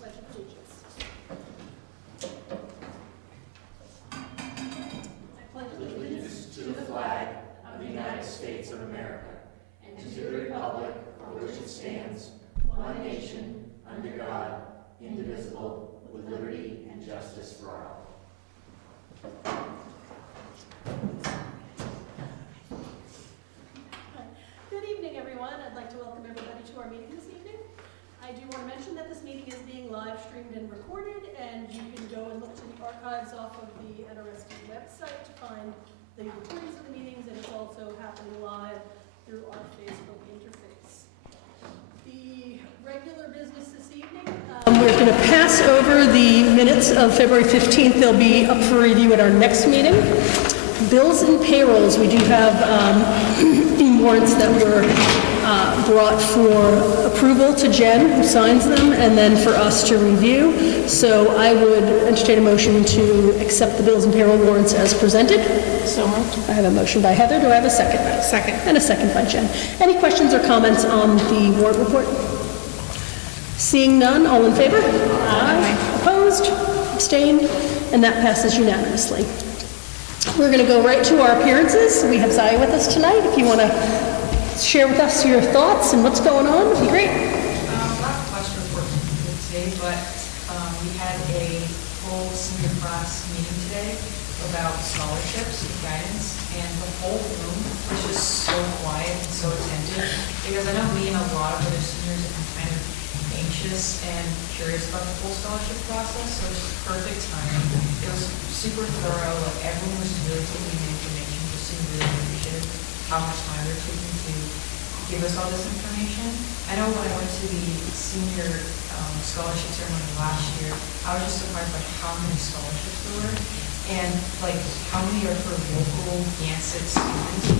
Pledge of Allegiance. I pledge allegiance To the flag of the United States of America and to the republic for which it stands, one nation, under God, indivisible, with liberty and justice for all. Good evening, everyone. I'd like to welcome everybody to our meeting this evening. I do want to mention that this meeting is being live streamed and recorded, and you can go and look to the archives off of the NRSD website to find the recordings of the meetings, and it's also happening live through our Facebook interface. The regular business this evening, we're going to pass over the minutes of February 15th. They'll be up for review at our next meeting. Bills and payrolls, we do have warrants that were brought for approval to Jen, who signs them, and then for us to review. So I would entertain a motion to accept the bills and payroll warrants as presented. So moved. I have a motion by Heather. Do I have a second? Second. And a second by Jen. Any questions or comments on the warrant report? Seeing none, all in favor? Aye. Opposed? Abstained? And that passes unanimously. We're going to go right to our appearances. We have Zaya with us tonight. If you want to share with us your thoughts and what's going on, it'd be great. Not much to report today, but we had a whole senior class meeting today about scholarships and guidance, and the whole room was just so quiet and so attentive, because I know me and a lot of other seniors have been kind of anxious and curious about the whole scholarship process, so it was just perfect timing. It was super thorough, like everyone was really taking the information, just seemed really appreciative how much time they're taking to give us all this information. I know when I went to the senior scholarship ceremony last year, I was just surprised by how many scholarships there were, and like how many are for local Gansett students.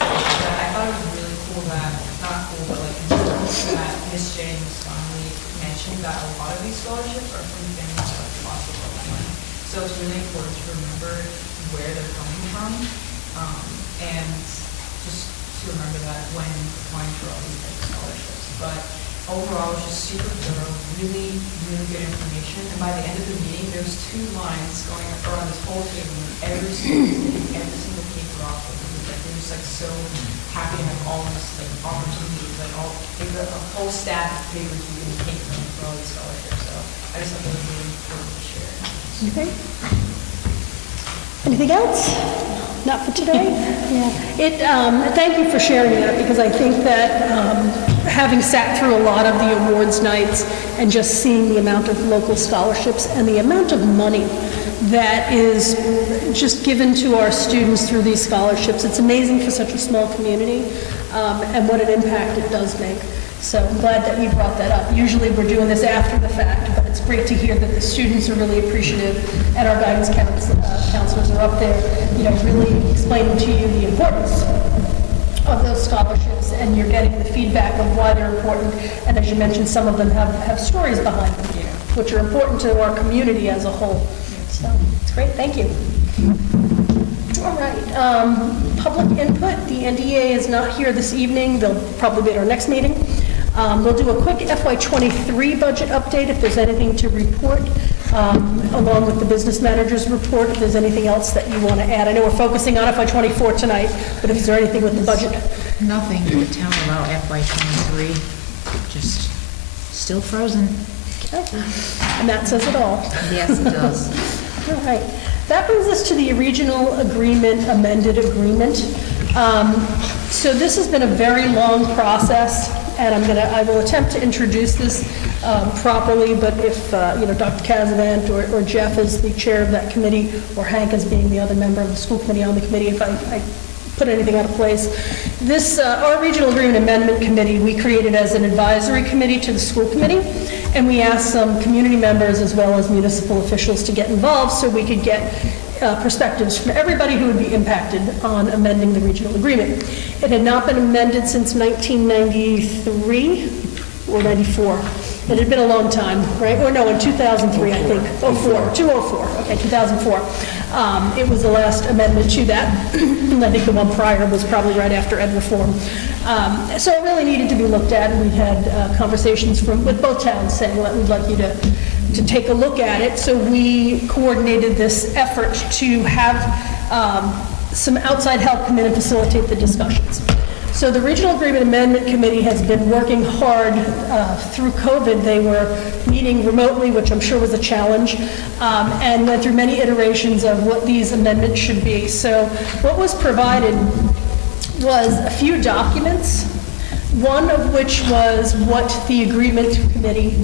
So I thought it was really cool that, not cool, but like important that Miss J. Muscombe mentioned that a lot of these scholarships are from families that have lost a loved one. So it's really important to remember where they're coming from, and just to remember that when applying for all these types of scholarships. But overall, it was just super thorough, really, really good information. And by the end of the meeting, there was 2 lines going around this whole table, and every single paper off. They were just like so happy to have all this like opportunities, like all a whole stack of papers we can take from for all these scholarships. So I just thought it was really important to share. Okay. Anything else? Not for today? Yeah. Thank you for sharing that, because I think that having sat through a lot of the awards nights and just seeing the amount of local scholarships and the amount of money that is just given to our students through these scholarships, it's amazing for such a small community, and what an impact it does make. So I'm glad that you brought that up. Usually we're doing this after the fact, but it's great to hear that the students are really appreciative, and our guidance counselors are up there, really explaining to you the importance of those scholarships, and you're getting the feedback of why they're important. And as you mentioned, some of them have stories behind them, which are important to our community as a whole. So it's great. Thank you. All right. Public input. The NDA is not here this evening. They'll probably be at our next meeting. We'll do a quick FY23 budget update if there's anything to report, along with the business manager's report, if there's anything else that you want to add. I know we're focusing on FY24 tonight, but if there anything with the budget? Nothing to tell about FY23, just still frozen. Okay. And that says it all. Yes, it does. All right. That brings us to the regional agreement, amended agreement. So this has been a very long process, and I will attempt to introduce this properly, but if Dr. Casavant or Jeff is the chair of that committee, or Hank as being the other member of the school committee on the committee, if I put anything out of place. This, our Regional Agreement Amendment Committee, we created as an advisory committee to the school committee, and we asked some community members as well as municipal officials to get involved so we could get perspectives from everybody who would be impacted on amending the regional agreement. It had not been amended since 1993 or 94. It had been a long time, right? Or no, in 2003, I think. 2004, okay, 2004. It was the last amendment to that. I think the one prior was probably right after ed reform. So it really needed to be looked at, and we had conversations with both towns saying, well, we'd like you to take a look at it. So we coordinated this effort to have some outside help come in and facilitate the discussions. So the Regional Agreement Amendment Committee has been working hard through COVID. They were meeting remotely, which I'm sure was a challenge, and went through many iterations of what these amendments should be. So what was provided was a few documents, one of which was what the Agreement Committee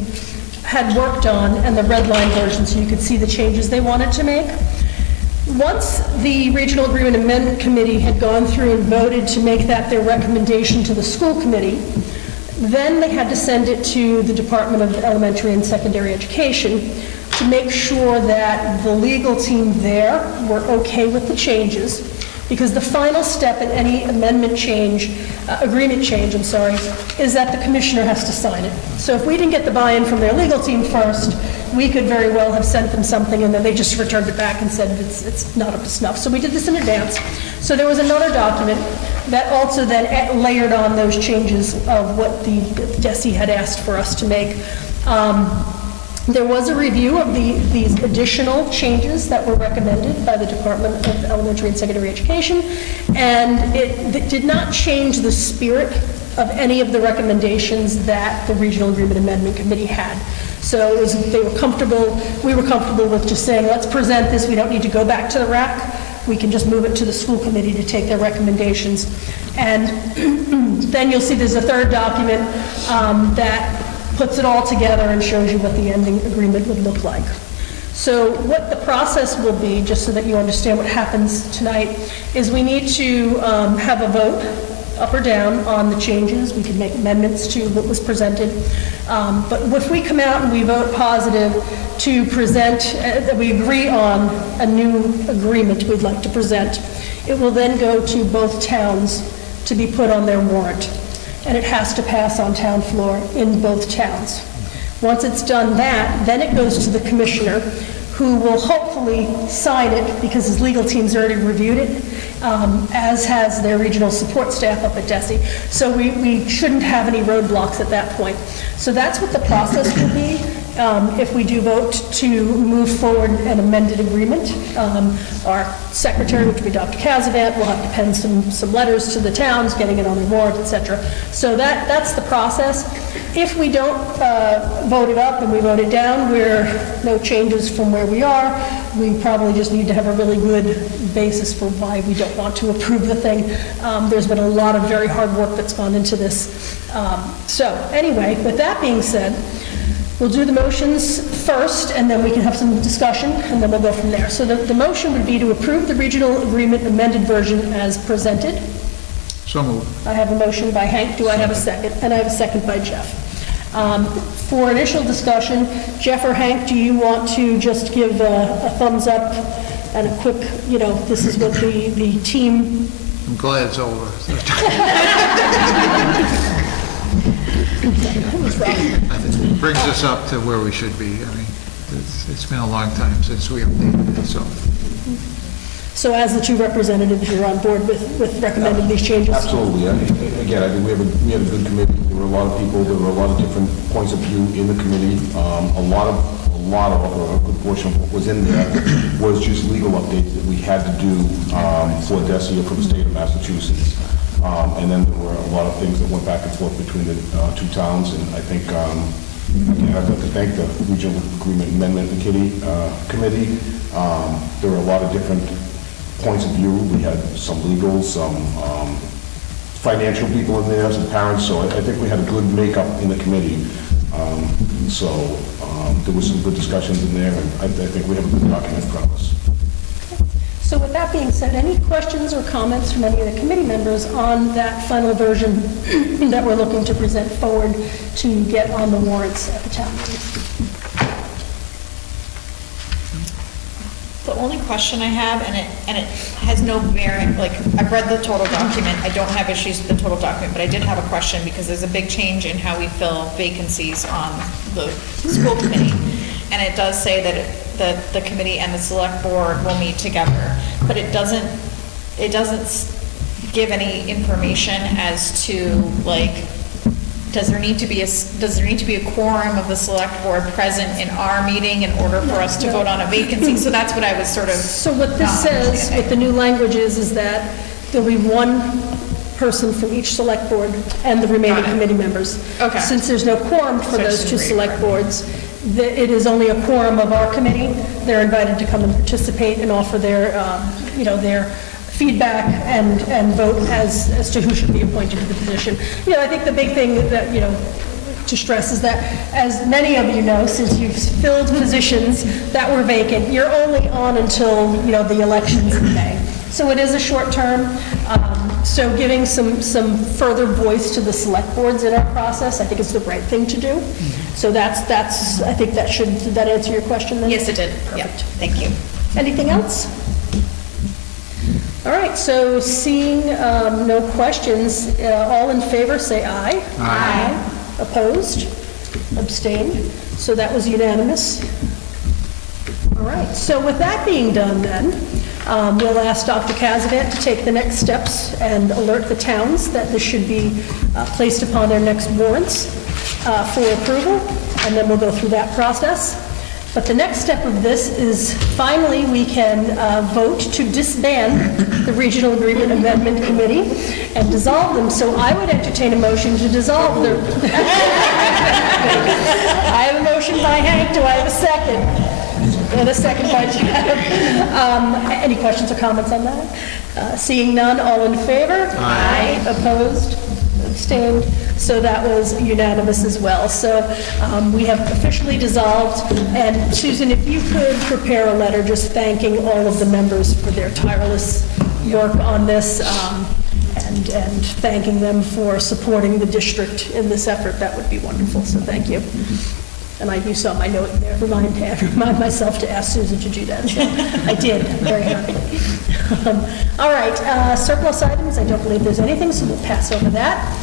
had worked on, and the red line version, so you could see the changes they wanted to make. Once the Regional Agreement Amendment Committee had gone through and voted to make that their recommendation to the school committee, then they had to send it to the Department of Elementary and Secondary Education to make sure that the legal team there were okay with the changes, because the final step in any agreement change, is that the commissioner has to sign it. So if we didn't get the buy-in from their legal team first, we could very well have sent them something and then they just returned it back and said it's not up to snuff. So we did this in advance. So there was another document that also then layered on those changes of what the DESE had asked for us to make. There was a review of these additional changes that were recommended by the Department of Elementary and Secondary Education, and it did not change the spirit of any of the recommendations that the Regional Agreement Amendment Committee had. So we were comfortable with just saying, let's present this, we don't need to go back to the RAC, we can just move it to the school committee to take their recommendations. And then you'll see there's a third document that puts it all together and shows you what the ending agreement would look like. So what the process will be, just so that you understand what happens tonight, is we need to have a vote, up or down, on the changes. We can make amendments to what was presented. But if we come out and we vote positive to present, that we agree on a new agreement we'd like to present, it will then go to both towns to be put on their warrant. And it has to pass on town floor in both towns. Once it's done that, then it goes to the commissioner, who will hopefully sign it because his legal team's already reviewed it, as has their regional support staff up at DESE. So we shouldn't have any roadblocks at that point. So that's what the process will be. If we do vote to move forward an amended agreement, our secretary, which will be Dr. Casavant, will have to pen some letters to the towns, getting it on the warrant, etc. So that's the process. If we don't vote it up and we vote it down, we're no changes from where we are. We probably just need to have a really good basis for why we don't want to approve the thing. There's been a lot of very hard work that's gone into this. So anyway, with that being said, we'll do the motions first, and then we can have some discussion, and then we'll go from there. So the motion would be to approve the regional agreement amended version as presented. So moved. I have a motion by Hank. Do I have a second? And I have a second by Jeff. For initial discussion, Jeff or Hank, do you want to just give a thumbs up and a quick, this is what the team... I'm glad it's over. I think it brings us up to where we should be. I mean, it's been a long time since we updated it, so. So as the two representatives, you're on board with recommending these changes? Absolutely. Again, I think we had a good committee. There were a lot of people, there were a lot of different points of view in the committee. A lot of, or a good portion of what was in there was just legal updates that we had to do for DESE or for the state of Massachusetts. And then there were a lot of things that went back and forth between the two towns. And I think, again, I'd like to thank the Regional Agreement Amendment Committee. There were a lot of different points of view. We had some legal, some financial people in there, some parents. So I think we had a good makeup in the committee. There was some good discussions in there, and I think we have a good document in front of us. So with that being said, any questions or comments from any of the committee members on that final version that we're looking to present forward to get on the warrants at the town meeting? So only question I have, and it has no bearing, like, I've read the total document, I don't have issues with the total document, but I did have a question, because there's a big change in how we fill vacancies on the school committee. And it does say that the committee and the select board will meet together, but it doesn't give any information as to, like, does there need to be a quorum of the select board present in our meeting in order for us to vote on a vacancy? So that's what I was sort of. So what this not says understanding. with the new language is that there'll be one person from each select board and the remaining Got it. committee members. Okay. Since there's no quorum for So it those two shouldn't be select required. boards, it is only a quorum of our committee. They're invited to come and participate and offer their, their feedback and vote as to who should be appointed to the position. I think the big thing that, to stress is that, as many of you know, since you've filled positions that were vacant, you're only on until, the elections in May. So it is a short term. So giving some further voice to the select boards in our process, I think is the right thing to do. So that's, I think did that answer your question then? Yes, it did. Yeah, Perfect. thank you. Anything else? All right, so seeing no questions, all in favor, say aye. Aye. Opposed? Abstained? So that was unanimous. All right, so with that being done then, we'll ask Dr. Kazavant to take the next steps and alert the towns that this should be placed upon their next warrants for approval, and then we'll go through that process. But the next step of this is finally we can vote to disband the Regional Agreement Amendment Committee and dissolve them. So I would entertain a motion to dissolve the... I have a motion by Hank. Do I have a second? And a second by Jeff. Any questions or comments on that? Seeing none, all in favor? Aye. Opposed? Abstained? So that was unanimous as well. So we have officially dissolved. And Susan, if you could prepare a letter just thanking all of the members for their tireless work on this and thanking them for supporting the district in this effort, that would be wonderful. So thank you. And you saw my note there, remind myself to ask Susan to do that. So I did, I'm very happy. All right, surplus items, I don't believe there's anything, so we'll pass over that.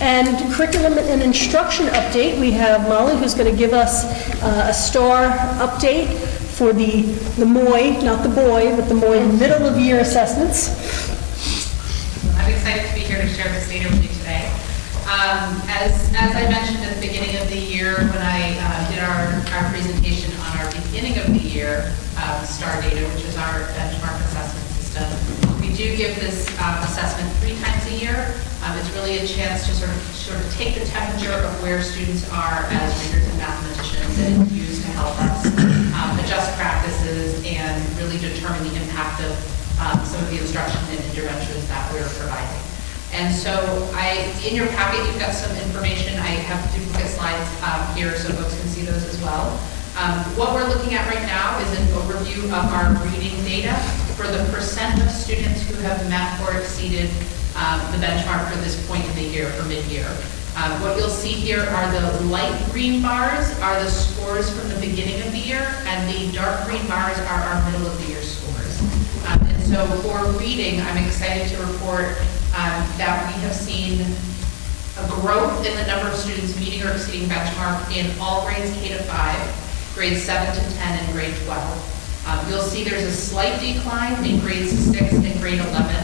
And curriculum and instruction update, we have Molly who's going to give us a STAR update for the MOY, not the boy, but the MOY middle of year assessments. I'm excited to be here to share this data with you today. As I mentioned at the beginning of the year when I did our presentation on our beginning of the year STAR data, which is our benchmark assessment system, we do give this assessment 3 times a year. It's really a chance to sort of take the temperature of where students are as readers and mathematicians, and it's used to help us adjust practices and really determine the impact of some of the instruction and interventions that we're providing. And so in your packet, you've got some information. I have duplicate slides here so folks can see those as well. What we're looking at right now is an overview of our reading data for the percent of students who have met or exceeded the benchmark for this point in the year, for mid-year. What you'll see here are the light green bars are the scores from the beginning of the year, and the dark green bars are our middle of the year scores. And so for reading, I'm excited to report that we have seen a growth in the number of students meeting or exceeding benchmark in all grades K to 5, grades 7 to 10, and grade 12. You'll see there's a slight decline in grades 6 and grade 11.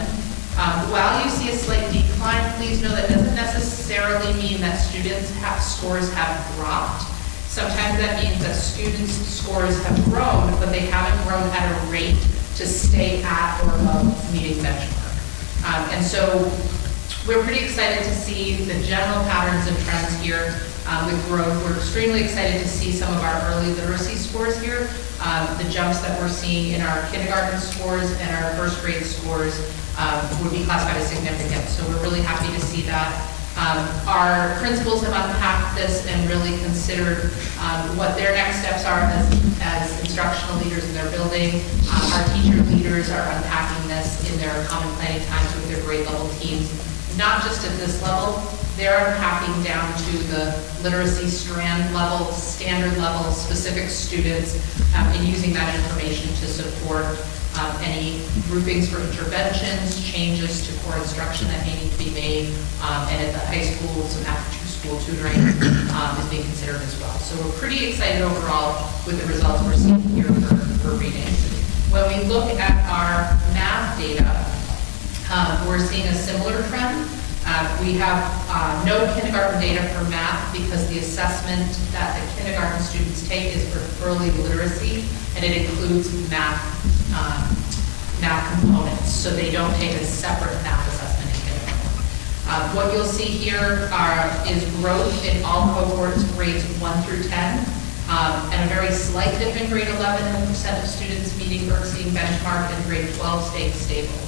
While you see a slight decline, please know that doesn't necessarily mean that students' scores have dropped. Sometimes that means that students' scores have grown, but they haven't grown at a rate to stay at or above meeting benchmark. And so we're pretty excited to see the general patterns and trends here with growth. We're extremely excited to see some of our early literacy scores here, the jumps that we're seeing in our kindergarten scores and our first grade scores would be classified as significant. So we're really happy to see that. Our principals have unpacked this and really considered what their next steps are as instructional leaders in their building. Our teacher leaders are unpacking this in their common planning times with their grade level teams. Not just at this level, they're unpacking down to the literacy strand level, standard level, specific students, and using that information to support any groupings for interventions, changes to core instruction that may need to be made, and at the high school, some after-school tutoring is being considered as well. So we're pretty excited overall with the results we're seeing here for reading. When we look at our math data, we're seeing a similar trend. We have no kindergarten data for math because the assessment that the kindergarten students take is for early literacy, and it includes math components, so they don't take a separate math assessment in kindergarten. What you'll see here is growth in all cohorts, grades 1 through 10, and a very slight dip in grade 11 in the percent of students meeting or exceeding benchmark, and grade 12 stayed stable.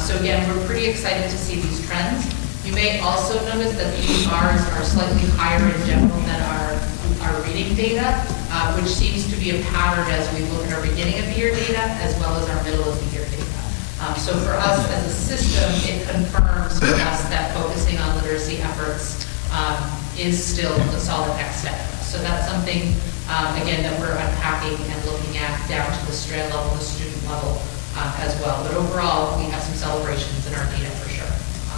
So again, we're pretty excited to see these trends. You may also notice that these bars are slightly higher in general than our reading data, which seems to be a pattern as we look at our beginning of the year data as well as our middle of the year data. So for us as a system, it confirms for us that focusing on literacy efforts is still a solid next step. So that's something, again, that we're unpacking and looking at down to the strand level, the student level as well. But overall, we have some celebrations in our data for sure.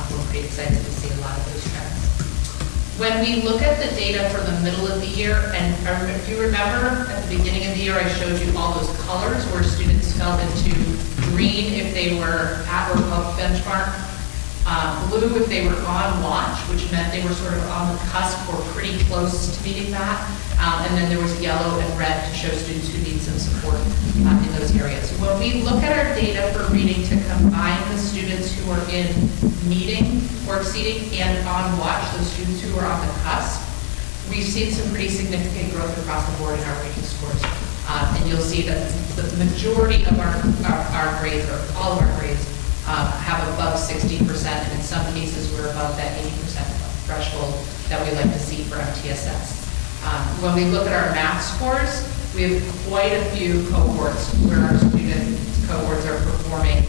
We're pretty excited to see a lot of those trends. When we look at the data for the middle of the year, and if you remember at the beginning of the year, I showed you all those colors where students fell into green if they were at or above benchmark, blue if they were on watch, which meant they were sort of on the cusp or pretty close to meeting that, and then there was yellow and red to show students who need some support in those areas. When we look at our data for reading to combine the students who are in meeting or exceeding and on watch, those students who are on the cusp, we've seen some pretty significant growth across the board in our reading scores. And you'll see that the majority of our grades, or all of our grades, have above 60%, and in some cases we're above that 80% threshold that we like to see for MTSS. When we look at our math scores, we have quite a few cohorts where our student cohorts are performing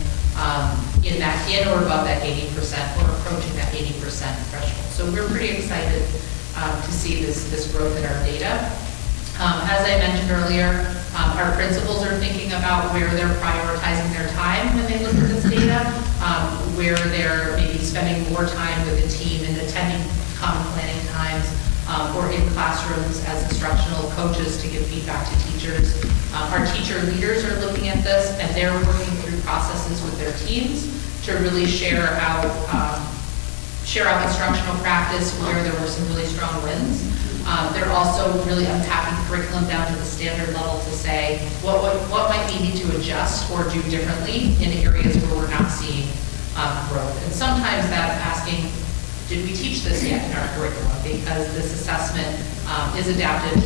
in or above that 80% or approaching that 80% threshold. So we're pretty excited to see this growth in our data. As I mentioned earlier, our principals are thinking about where they're prioritizing their time when they look at this data, where they're maybe spending more time with the team and attending common planning times, or in classrooms as instructional coaches to give feedback to teachers. Our teacher leaders are looking at this, and they're working through processes with their teams to really share out instructional practice where there were some really strong wins. They're also really unpacking curriculum down to the standard level to say what might we need to adjust or do differently in areas where we're not seeing growth. And sometimes that's asking, did we teach this yet in our curriculum? Because this assessment is adapted,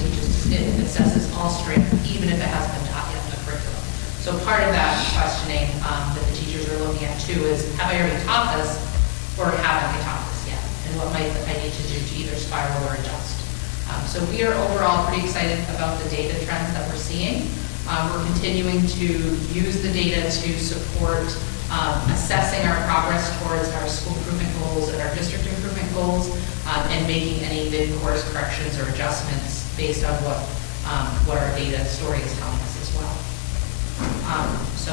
it assesses all strength, even if it hasn't been taught yet in the curriculum. So part of that questioning that the teachers are looking at too is, have I already taught this, or haven't I taught this yet? And what might I need to do to either spiral or adjust? So we are overall pretty excited about the data trends that we're seeing. We're continuing to use the data to support assessing our progress towards our school improvement goals and our district improvement goals, and making any mid-course corrections or adjustments based on what our data story is telling us as well. So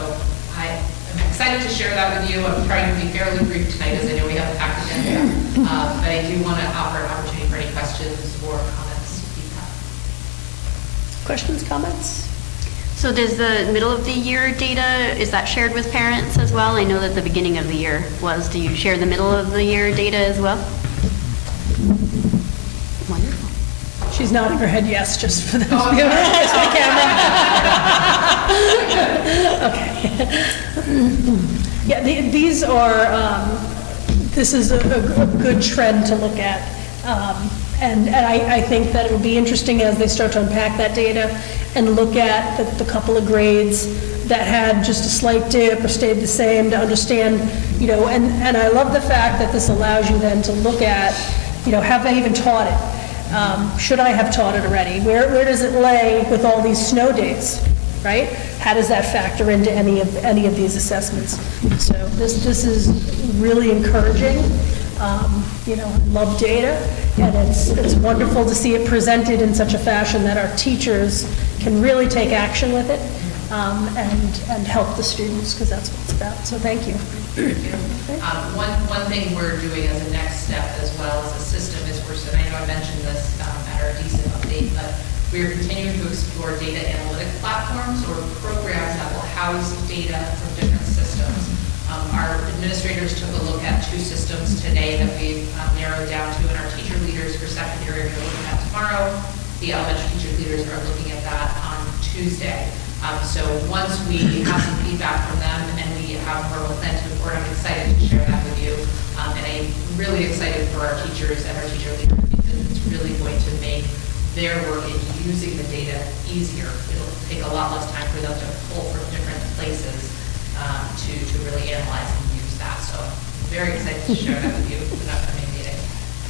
I am excited to share that with you. I'm trying to be fairly brief tonight, as I know we have a packed agenda, but I do want to offer an opportunity for any questions or comments you have. Questions, comments? So does the middle of the year data, is that shared with parents as well? I know that the beginning of the year was. Do you share the middle of the year data as well? Wonderful. She's nodding her head yes, just for those viewers, just for the camera. Okay. Yeah, these are, this is a good trend to look at. And I think that it will be interesting as they start to unpack that data and look at the couple of grades that had just a slight dip or stayed the same, to understand, and I love the fact that this allows you then to look at, have they even taught it? Should I have taught it already? Where does it lay with all these snow days, right? How does that factor into any of these assessments? So this is really encouraging. love data, and it's wonderful to see it presented in such a fashion that our teachers can really take action with it, and help the students, because that's what it's about. So thank you. One thing we're doing as a next step as well as a system is I know I mentioned this at our decent update, but we are continuing to explore data analytic platforms or programs that will house data from different systems. Our administrators took a look at 2 systems today that we've narrowed down to, and our teacher leaders for secondary are looking at tomorrow. The elementary teacher leaders are looking at that on Tuesday. So once we have some feedback from them and we have more of a plan to report, I'm excited to share that with you. And I'm really excited for our teachers and our teacher leaders because it's really going to make their work in using the data easier. It'll take a lot less time for them to pull from different places to really analyze and use that. So I'm very excited to share that with you in an upcoming meeting.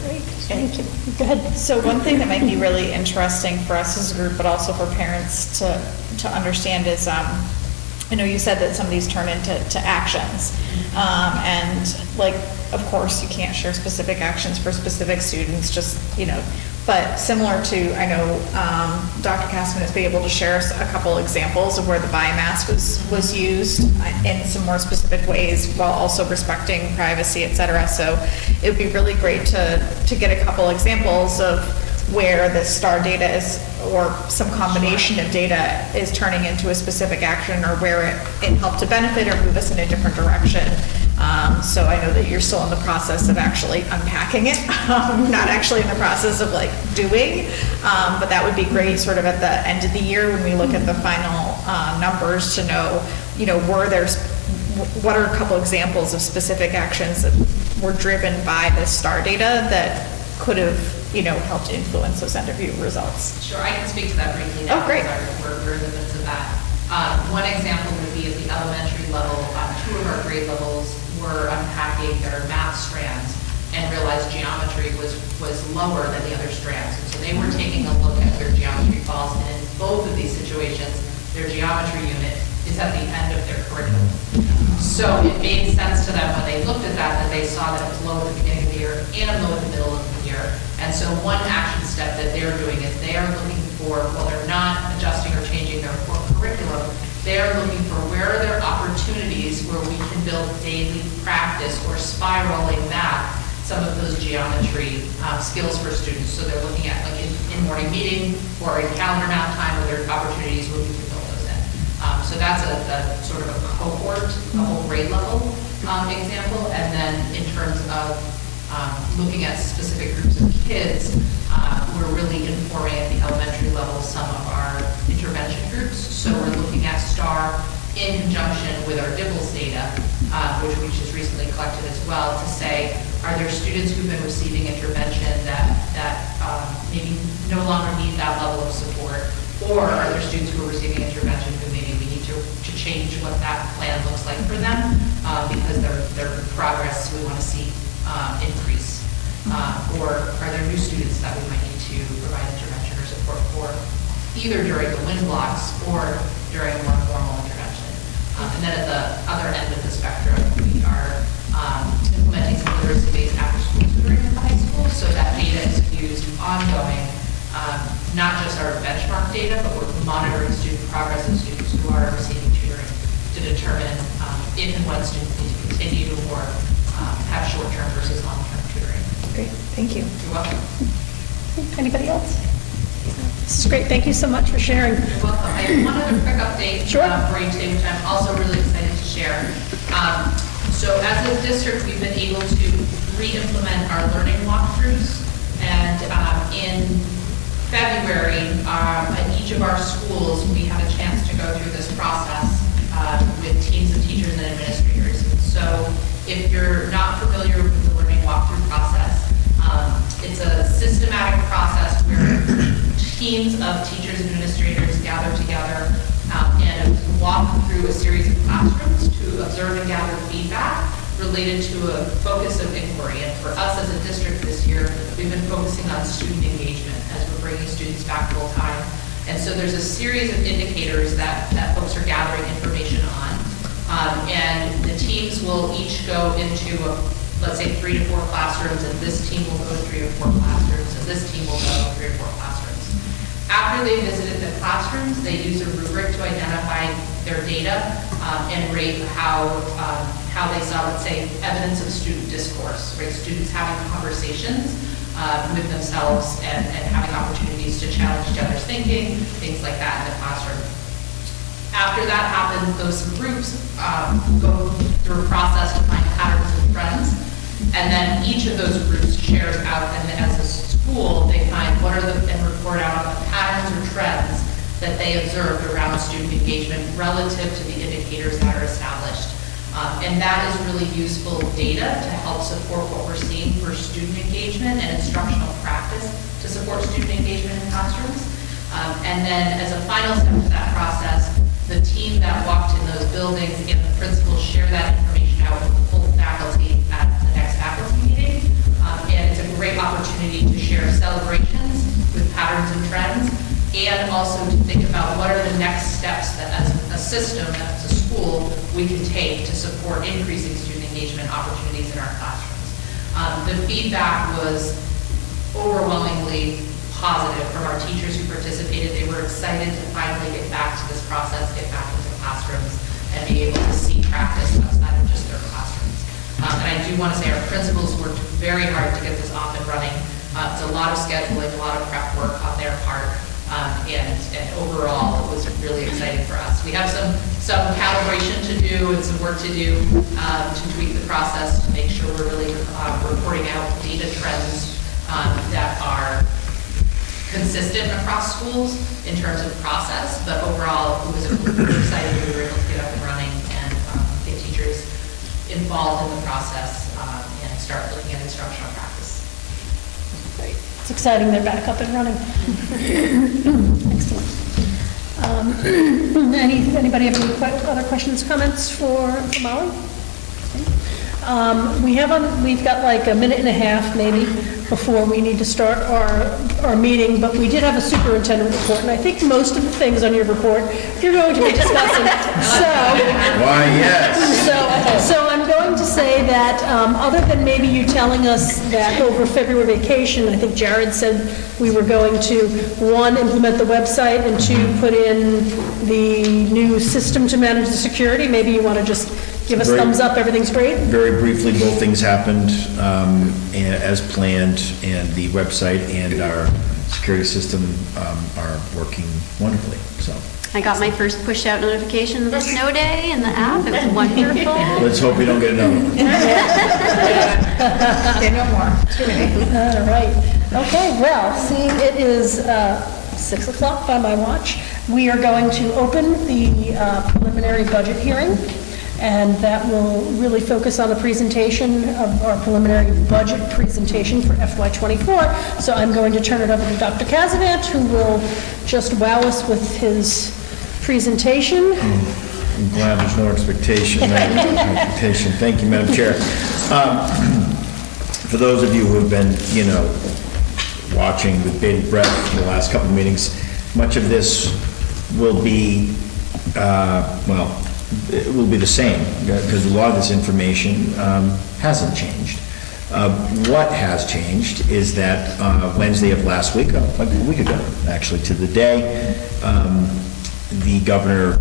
Great, thank you. Go ahead. So one thing that might be really interesting for us as a group, but also for parents to understand is, I know you said that some of these turn into actions. And like, of course, you can't share specific actions for specific students, just, but similar to, I know Dr. Castman has been able to share us a couple examples of where the biomass was used in some more specific ways while also respecting privacy, et cetera. So it would be really great to get a couple examples of where the STAR data is, or some combination of data is turning into a specific action, or where it helped to benefit or move us in a different direction. So I know that you're still in the process of actually unpacking it, not actually in the process of like doing, but that would be great sort of at the end of the year when we look at the final numbers to know, what are a couple examples of specific actions that were driven by the STAR data that could have, helped influence those end of view results. Sure, I can speak to that briefly now. Oh, great. Because we're in the midst of that. One example would be at the elementary level, 2 of our grade levels were unpacking their math strands and realized geometry was lower than the other strands. And so they were taking a look at where geometry falls, and in both of these situations, their geometry unit is at the end of their curriculum. So it made sense to them when they looked at that they saw that it was low at the beginning of the year and low at the middle of the year. And so one action step that they're doing is they are looking for, while they're not adjusting or changing their core curriculum, they're looking for where are there opportunities where we can build daily practice or spiraling back some of those geometry skills for students. So they're looking at like in morning meeting or in calendar map time where there are opportunities where we can build those in. So that's a sort of a cohort, a whole grade level example. And then in terms of looking at specific groups of kids, we're really informing at the elementary level some of our intervention groups. So we're looking at STAR in conjunction with our DIBELS data, which we just recently collected as well, to say, are there students who've been receiving intervention that maybe no longer need that level of support, or are there students who are receiving intervention who maybe we need to change what that plan looks like for them, because their progress we want to see increase, or are there new students that we might need to provide intervention or support for, either during the WIN blocks or during more formal intervention. And then at the other end of the spectrum, we are implementing some literacy-based after-school tutoring in the high school, so that data is used ongoing, not just our benchmark data, but we're monitoring student progress of students who are receiving tutoring to determine if and when students need to continue or have short-term versus long-term tutoring. Great, thank you. You're welcome. Anybody else? This is great. Thank you so much for sharing. You're welcome. I have one other quick update Sure. for you today, which I'm also really excited to share. So as a district, we've been able to re-implement our learning walkthroughs, and in February, at each of our schools, we have a chance to go through this process with teams of teachers and administrators. So if you're not familiar with the learning walkthrough process, it's a systematic process where teams of teachers and administrators gather together and walk through a series of classrooms to observe and gather feedback related to a focus of inquiry. And for us as a district this year, we've been focusing on student engagement as we're bringing students back full time. And so there's a series of indicators that folks are gathering information on. And the teams will each go into let's say 3 to 4 classrooms, and this team will go 3 or 4 classrooms, and this team will go 3 or 4 classrooms. After they visited the classrooms, they use a rubric to identify their data and rate how they saw, let's say, evidence of student discourse, right? Students having conversations with themselves and having opportunities to challenge each other's thinking, things like that in the classroom. After that happens, those groups go through a process to find patterns and trends, and then each of those groups shares out, and as a school, they find what are and report out on the patterns or trends that they observed around student engagement relative to the indicators that are established. And that is really useful data to help support what we're seeing for student engagement and instructional practice to support student engagement in classrooms. And then as a final step to that process, the team that walked in those buildings and the principals share that information out with the full faculty at the next faculty meeting. And it's a great opportunity to share celebrations with patterns and trends, and also to think about what are the next steps that as a system, as a school, we can take to support increasing student engagement opportunities in our classrooms. The feedback was overwhelmingly positive from our teachers who participated. They were excited to finally get back to this process, get back into classrooms, and be able to see practice outside of just their classrooms. And I do want to say our principals worked very hard to get this off and running. It's a lot of scheduling, a lot of prep work on their part, and overall, it was really exciting for us. We have some calibration to do and some work to do to tweak the process to make sure we're really reporting out data trends that are consistent across schools in terms of process, but overall, we were excited that we were able to get up and running and get teachers involved in the process and start looking at instructional practice. Great. It's exciting they're back up and running. Excellent. Anybody have any other questions, comments for Molly? We've got like a minute and a half maybe before we need to start our meeting, but we did have a superintendent report, and I think most of the things on your report you're going to be discussing. Why, yes. So I'm going to say that, other than maybe you telling us that over February vacation, I think Jared said we were going to, 1, implement the website, and 2, put in the new system to manage the security. Maybe you want to just give us thumbs up, everything's great? Very briefly, both things happened as planned, and the website and our security system are working wonderfully, so. I got my first push-out notification of the snow day in the app. It was wonderful. Let's hope we don't get another one. Okay, no more. Too many. All right. Okay, well, seeing it is 6 o'clock by my watch, we are going to open the preliminary budget hearing, and that will really focus on the presentation of our preliminary budget presentation for FY24. So I'm going to turn it over to Dr. Kazavant, who will just wow us with his presentation. I'm glad there's no expectation. Thank you, Madam Chair. For those of you who have been, watching with bated breath in the last couple of meetings, much of this will be, it will be the same, because a lot of this information hasn't changed. What has changed is that Wednesday of last week, like a week ago, actually, to the day, the governor,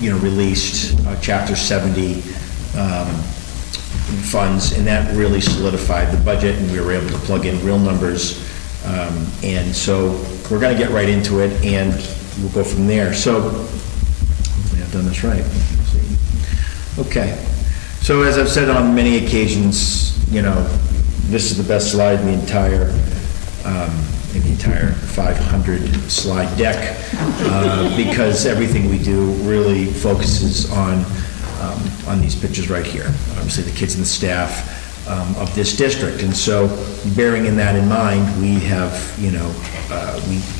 released Chapter 70 funds, and that really solidified the budget, and we were able to plug in real numbers. And so we're going to get right into it, and we'll go from there. So hopefully I've done this right. Let's see. Okay. So as I've said on many occasions, this is the best slide in the entire 500 slide deck, because everything we do really focuses on these pictures right here. Obviously, the kids and the staff of this district. And so, bearing that in mind, we have,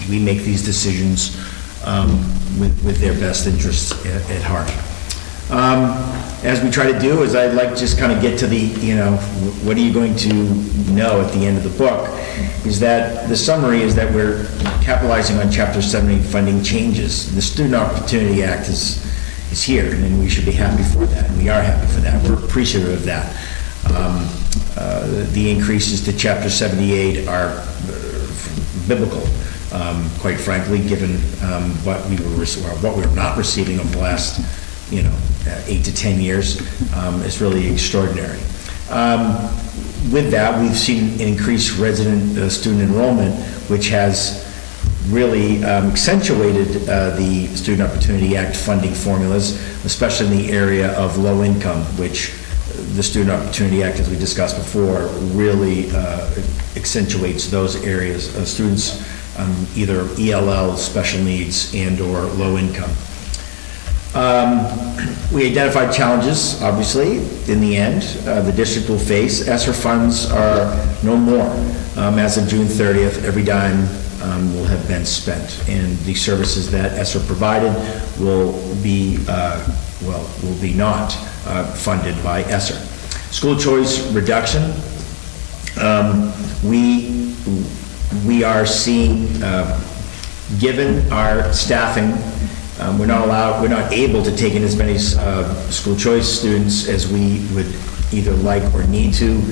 we make these decisions with their best interests at heart. As we try to do, is I'd like to just kind of get to the, what are you going to know at the end of the book, is that the summary is that we're capitalizing on Chapter 70 funding changes. The Student Opportunity Act is here, and we should be happy for that, and we are happy for that. We're appreciative of that. The increases to Chapter 78 are biblical, quite frankly, given what we were not receiving over the last, 8 to 10 years. Is really extraordinary. With that, we've seen increased resident student enrollment, which has really accentuated the Student Opportunity Act funding formulas, especially in the area of low income, which the Student Opportunity Act, as we discussed before, really accentuates those areas of students, either ELL, special needs, and/or low income. We identified challenges, obviously, in the end, the district will face. ESSER funds are no more. As of June 30th, every dime will have been spent, and the services that ESSER provided will be not funded by ESSER. School choice reduction. We are seeing, given our staffing, we're not able to take in as many school choice students as we would either like or need to.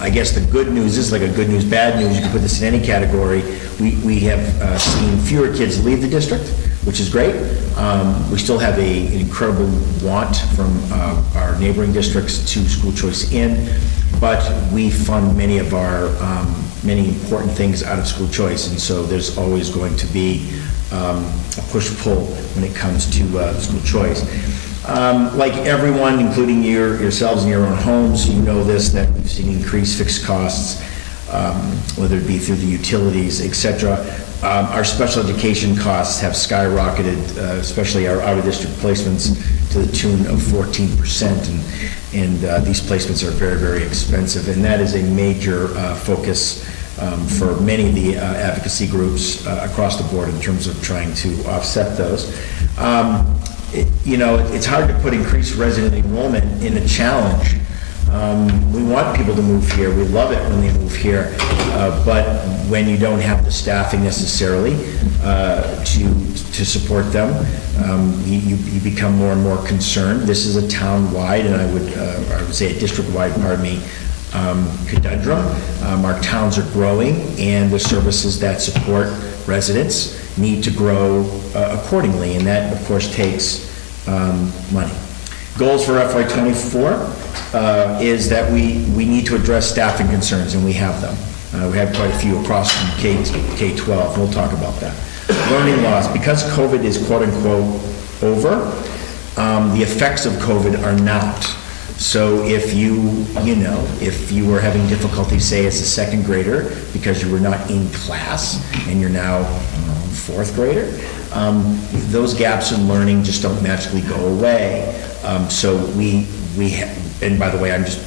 I guess the good news is, like a good news, bad news, you can put this in any category. We have seen fewer kids leave the district, which is great. We still have an incredible want from our neighboring districts to school choice in, but we fund many of our many important things out of school choice, and so there's always going to be a push-pull when it comes to school choice. Like everyone, including yourselves in your own homes, you know this, that we've seen increased fixed costs, whether it be through the utilities, et cetera. Our special education costs have skyrocketed, especially our out-of-district placements, to the tune of 14%, and these placements are very, very expensive, and that is a major focus for many of the advocacy groups across the board in terms of trying to offset those. It's hard to put increased resident enrollment in a challenge. We want people to move here. We love it when they move here. But when you don't have the staffing necessarily to support them, you become more and more concerned. This is a town-wide, and I would say a district-wide, conundrum. Our towns are growing, and the services that support residents need to grow accordingly, and that, of course, takes money. Goals for FY24 is that we need to address staffing concerns, and we have them. We have quite a few across from K-12. We'll talk about that. Learning loss. Because COVID is quote-unquote over, the effects of COVID are not. So if you were having difficulty, say, as a second grader because you were not in class and you're now fourth grader, those gaps in learning just don't magically go away. So we have, and by the way, I'm just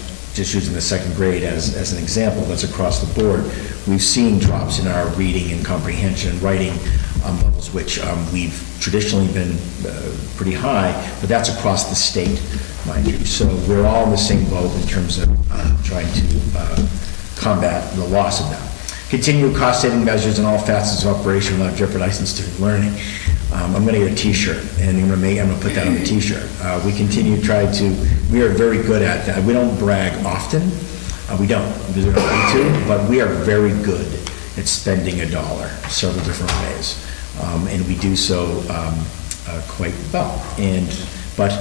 using the second grade as an example, that's across the board. We've seen drops in our reading and comprehension and writing levels, which we've traditionally been pretty high, but that's across the state, mind you. So we're all in the same boat in terms of trying to combat the loss of that. Continue cost-saving measures in all facets of operation without jeopardizing student learning. I'm going to get a T-shirt, and I'm going to put that on the T-shirt. We continue to we are very good at that. We don't brag often. We don't, because we don't need to, but we are very good at spending a dollar several different ways. And we do so quite well. But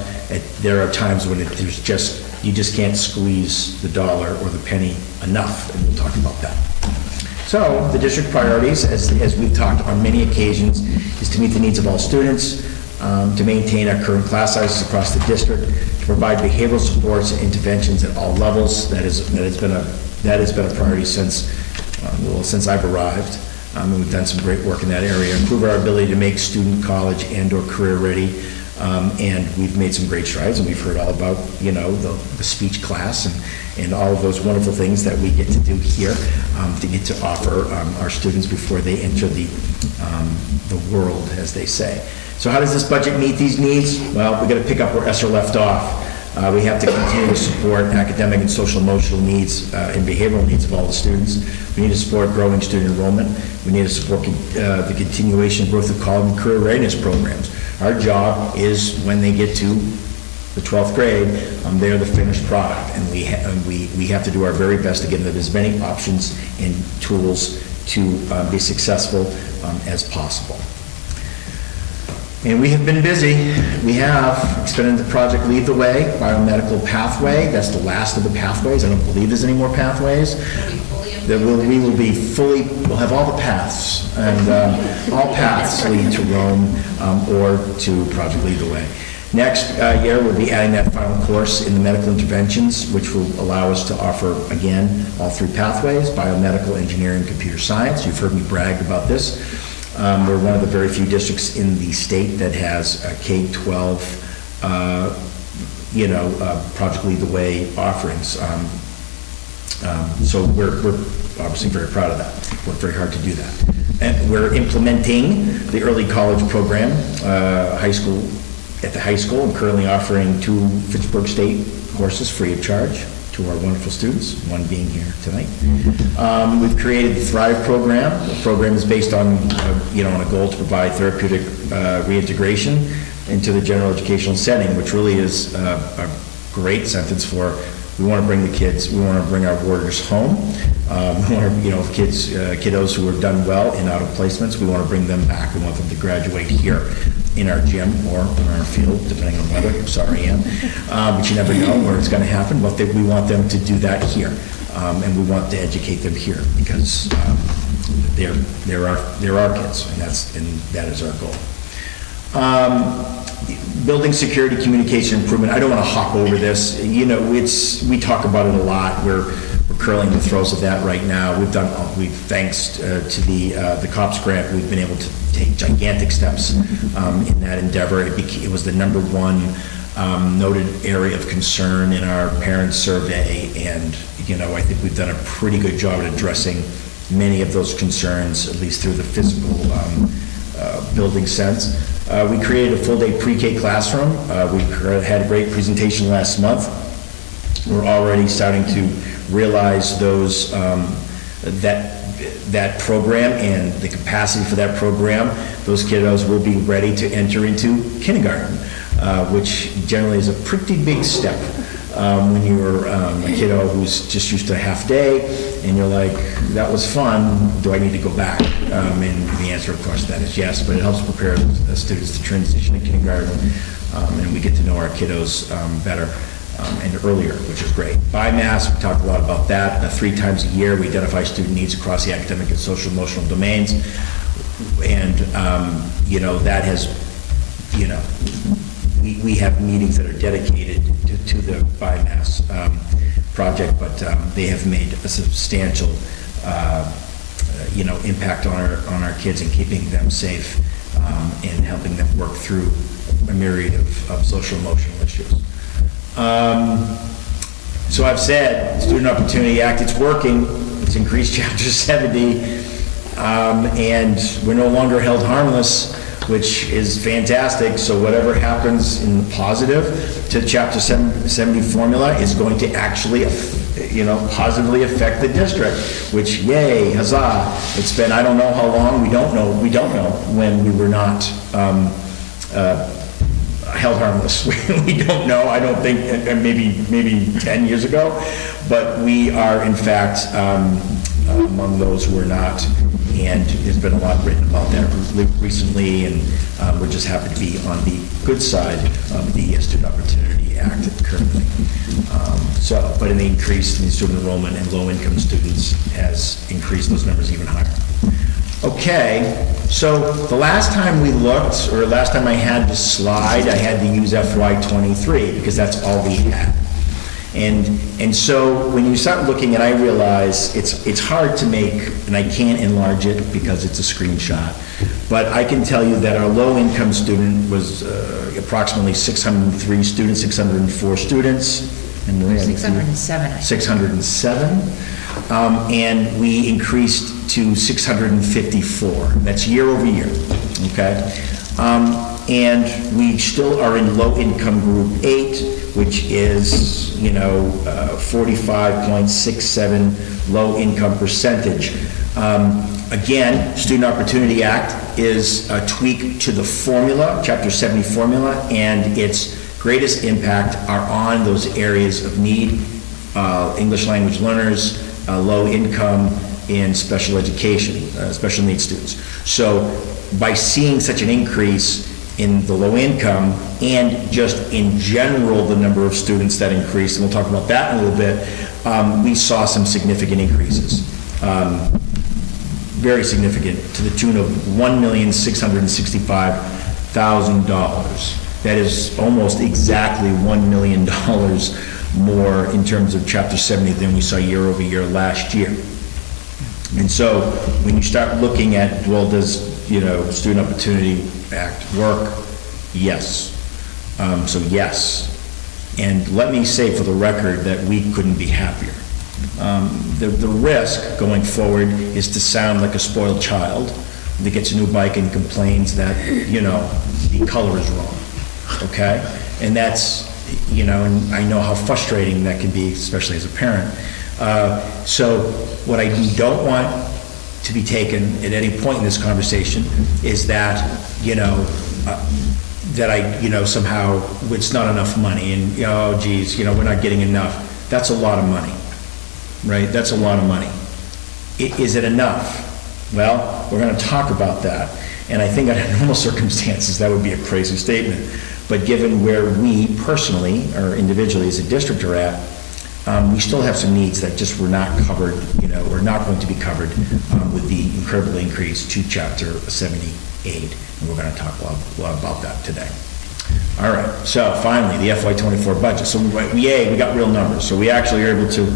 there are times when you just can't squeeze the dollar or the penny enough, and we'll talk about that. So the district priorities, as we've talked on many occasions, is to meet the needs of all students, to maintain our current class sizes across the district, to provide behavioral supports and interventions at all levels. That has been a priority since I've arrived. And we've done some great work in that area. Improve our ability to make student, college, and/or career ready. And we've made some great strides, and we've heard all about, the speech class and all of those wonderful things that we get to do here to get to offer our students before they enter the world, as they say. So how does this budget meet these needs? Well, we've got to pick up where ESSER left off. We have to continue to support academic and social emotional needs and behavioral needs of all the students. We need to support growing student enrollment. We need to support the continuation and growth of college and career readiness programs. Our job is, when they get to the 12th grade, they're the finished product, and we have to do our very best to give them as many options and tools to be successful as possible. And we have been busy. We have expanded the project Lead the Way, biomedical pathway. That's the last of the pathways. I don't believe there's any more pathways. We'll have all the paths, and all paths lead to Rome or to Project Lead the Way. Next year, we'll be adding that final course in the medical interventions, which will allow us to offer, again, all three pathways: biomedical, engineering, computer science. You've heard me brag about this. We're one of the very few districts in the state that has a K-12, Project Lead the Way offerings. So we're obviously very proud of that. Worked very hard to do that. And we're implementing the early college program, at the high school. I'm currently offering 2 Fitchburg State courses free of charge to our wonderful students, one being here tonight. We've created the Thrive program. The program is based on, on a goal to provide therapeutic reintegration into the general educational setting, which really is a great sentence for, we want to bring the kids, we want to bring our warriors home. We want to, kiddos who have done well in out of placements, we want to bring them back. We want them to graduate here in our gym or in our field, depending on weather. Sorry, Ann. But you never know where it's going to happen. But we want them to do that here, and we want to educate them here because they're our kids, and that is our goal. Building security, communication improvement. I don't want to hop over this. We talk about it a lot. We're curling the throes of that right now. Thanks to the COPS grant, we've been able to take gigantic steps in that endeavor. It was the #1 noted area of concern in our parents' survey, and I think we've done a pretty good job at addressing many of those concerns, at least through the physical building sense. We created a full-day pre-K classroom. We had a great presentation last month. We're already starting to realize those that program and the capacity for that program. Those kiddos will be ready to enter into kindergarten, which generally is a pretty big step when you're a kiddo who's just used to a half day and you're like, that was fun, do I need to go back? And the answer, of course, to that is yes, but it helps prepare the students to transition to kindergarten, and we get to know our kiddos better and earlier, which is great. BIMAS, we talked a lot about that. 3 times a year, we identify student needs across the academic and social emotional domains. And, that has, we have meetings that are dedicated to the BIMAS project, but they have made a substantial, impact on our kids and keeping them safe and helping them work through a myriad of social emotional issues. So I've said, Student Opportunity Act, it's working. It's increased Chapter 70, and we're no longer held harmless, which is fantastic. So whatever happens in the positive to Chapter 70 formula is going to actually, positively affect the district, which, yay, huzzah. It's been, I don't know how long, we don't know when we were not held harmless. We don't know. I don't think, maybe 10 years ago, but we are in fact among those who are not, and there's been a lot written about that recently, and we're just happy to be on the good side of the Student Opportunity Act currently. But an increase in student enrollment and low-income students has increased those numbers even higher. Okay, so the last time we looked, or last time I had this slide, I had to use FY23 because that's all we had. And so when you start looking, and I realize it's hard to make, and I can't enlarge it because it's a screenshot, but I can tell you that our low-income student was approximately 603 students, 604 students. And 607, I think. 607. And we increased to 654. That's year over year, okay? And we still are in low-income group 8, which is, 45.67 low-income percentage. Again, Student Opportunity Act is a tweak to the formula, Chapter 70 formula, and it's greatest impact are on those areas of need, English language learners, low income, and special education, special needs students. So by seeing such an increase in the low income and just in general the number of students that increased, and we'll talk about that in a little bit, we saw some significant increases. Very significant, to the tune of $1,665,000. That is almost exactly $1 million more in terms of Chapter 70 than we saw year over year last year. And so when you start looking at, well, does, Student Opportunity Act work? Yes. So yes. And let me say for the record that we couldn't be happier. The risk going forward is to sound like a spoiled child that gets a new bike and complains that, the color is wrong, okay? And that's, and I know how frustrating that can be, especially as a parent. So what I don't want to be taken at any point in this conversation is that, somehow it's not enough money and, oh geez, we're not getting enough. That's a lot of money, right? That's a lot of money. Is it enough? Well, we're going to talk about that. And I think under normal circumstances, that would be a crazy statement. But given where we personally or individually as a district are at, we still have some needs that just were not covered, or not going to be covered with the incredible increase to Chapter 78. And we're going to talk a lot about that today. All right, so finally, the FY24 budget. So we got real numbers. So we actually are able to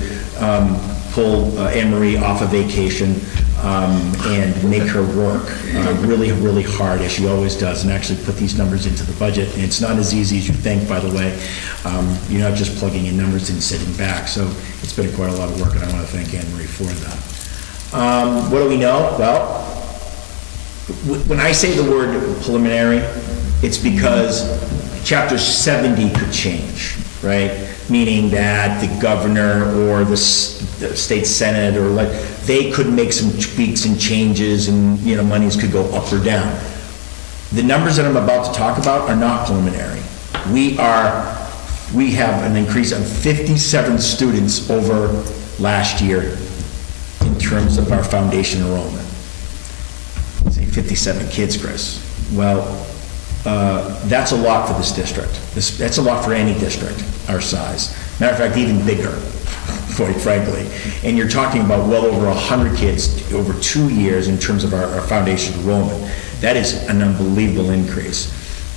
pull Anne Marie off of vacation and make her work really, really hard, as she always does, and actually put these numbers into the budget. And it's not as easy as you think, by the way. You're not just plugging in numbers and sitting back. So it's been quite a lot of work, and I want to thank Anne Marie for that. What do we know? Well, when I say the word preliminary, it's because Chapter 70 could change, right? Meaning that the governor or the state senate or they could make some tweaks and changes, and monies could go up or down. The numbers that I'm about to talk about are not preliminary. We have an increase of 57 students over last year in terms of our foundation enrollment. Say 57 kids, Chris. Well, that's a lot for this district. That's a lot for any district our size. Matter of fact, even bigger, quite frankly. And you're talking about well over 100 kids over 2 years in terms of our foundation enrollment. That is an unbelievable increase.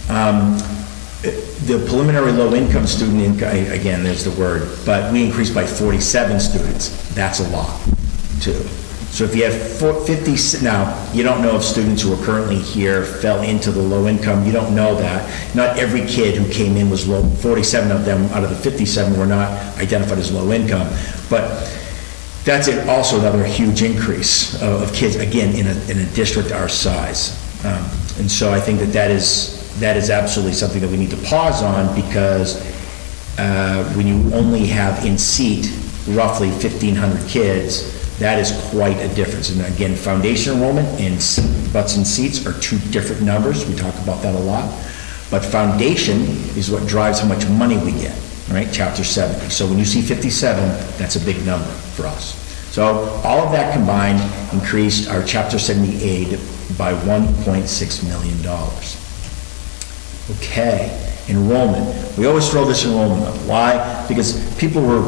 The preliminary low-income student, again, there's the word, but we increased by 47 students. That's a lot, too. So if you have 50, now, you don't know if students who are currently here fell into the low income. You don't know that. Not every kid who came in was low. 47 of them out of the 57 were not identified as low income. But that's also another huge increase of kids, again, in a district our size. And so I think that is absolutely something that we need to pause on, because when you only have in seat roughly 1,500 kids, that is quite a difference. And again, foundation enrollment and butts and seats are two different numbers. We talk about that a lot. But foundation is what drives how much money we get, right? Chapter 70. So when you see 57, that's a big number for us. So all of that combined increased our Chapter 70 aid by $1.6 million. Okay. Enrollment. We always throw this enrollment up. Why? Because people were,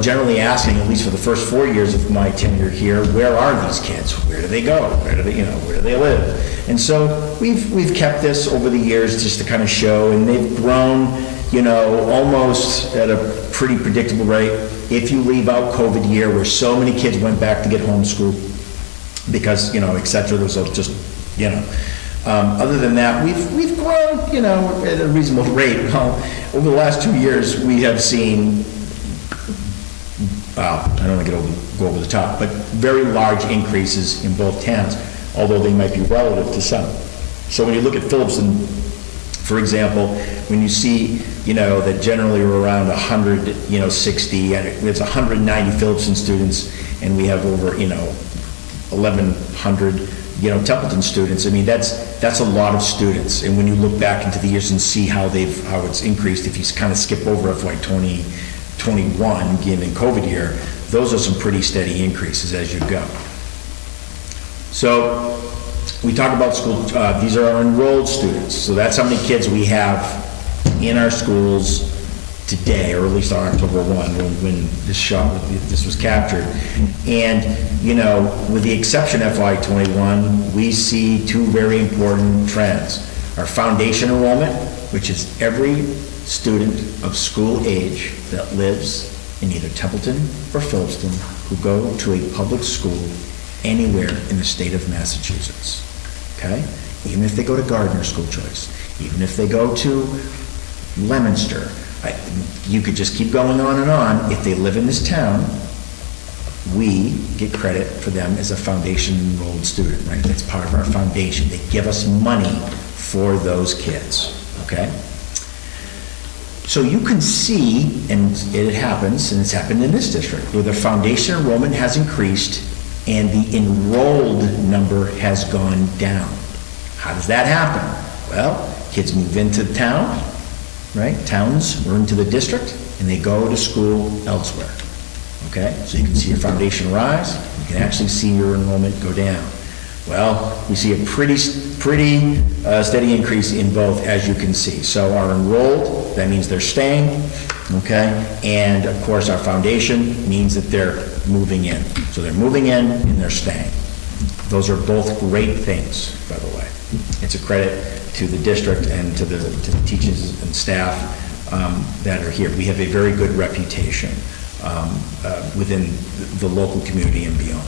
generally asking, at least for the first 4 years of my tenure here, where are these kids? Where do they go? Where do they live? And so we've kept this over the years just to kind of show, and they've grown, almost at a pretty predictable rate. If you leave out COVID year, where so many kids went back to get homeschooled because, et cetera, there was just, other than that, we've grown, at a reasonable rate. Well, over the last 2 years, we have seen, I don't want to go over the top, but very large increases in both towns, although they might be relative to some. So when you look at Phillipston, for example, when you see, that generally we're around 160, and there's 190 Phillipston students, and we have over, 1,100 Templeton students, I mean, that's a lot of students. And when you look back into the years and see how it's increased, if you kind of skip over FY 2021, given COVID year, those are some pretty steady increases as you go. So we talk about school, these are our enrolled students. So that's how many kids we have in our schools today, or at least on October 1, when this was captured. And, with the exception of FY '21, we see two very important trends. Our foundation enrollment, which is every student of school age that lives in either Templeton or Phillipston who go to a public school anywhere in the state of Massachusetts, okay? Even if they go to Gardner School Choice, even if they go to Leominster, you could just keep going on and on. If they live in this town, we get credit for them as a foundation enrolled student, right? That's part of our foundation. They give us money for those kids, okay? So you can see, and it happens, and it's happened in this district, where the foundation enrollment has increased and the enrolled number has gone down. How does that happen? Well, kids move into town, right? Towns or into the district, and they go to school elsewhere. Okay? So you can see your foundation rise, you can actually see your enrollment go down. Well, we see a pretty steady increase in both, as you can see. So our enrolled, that means they're staying, okay? And of course, our foundation means that they're moving in. So they're moving in and they're staying. Those are both great things, by the way. It's a credit to the district and to the teachers and staff that are here. We have a very good reputation within the local community and beyond.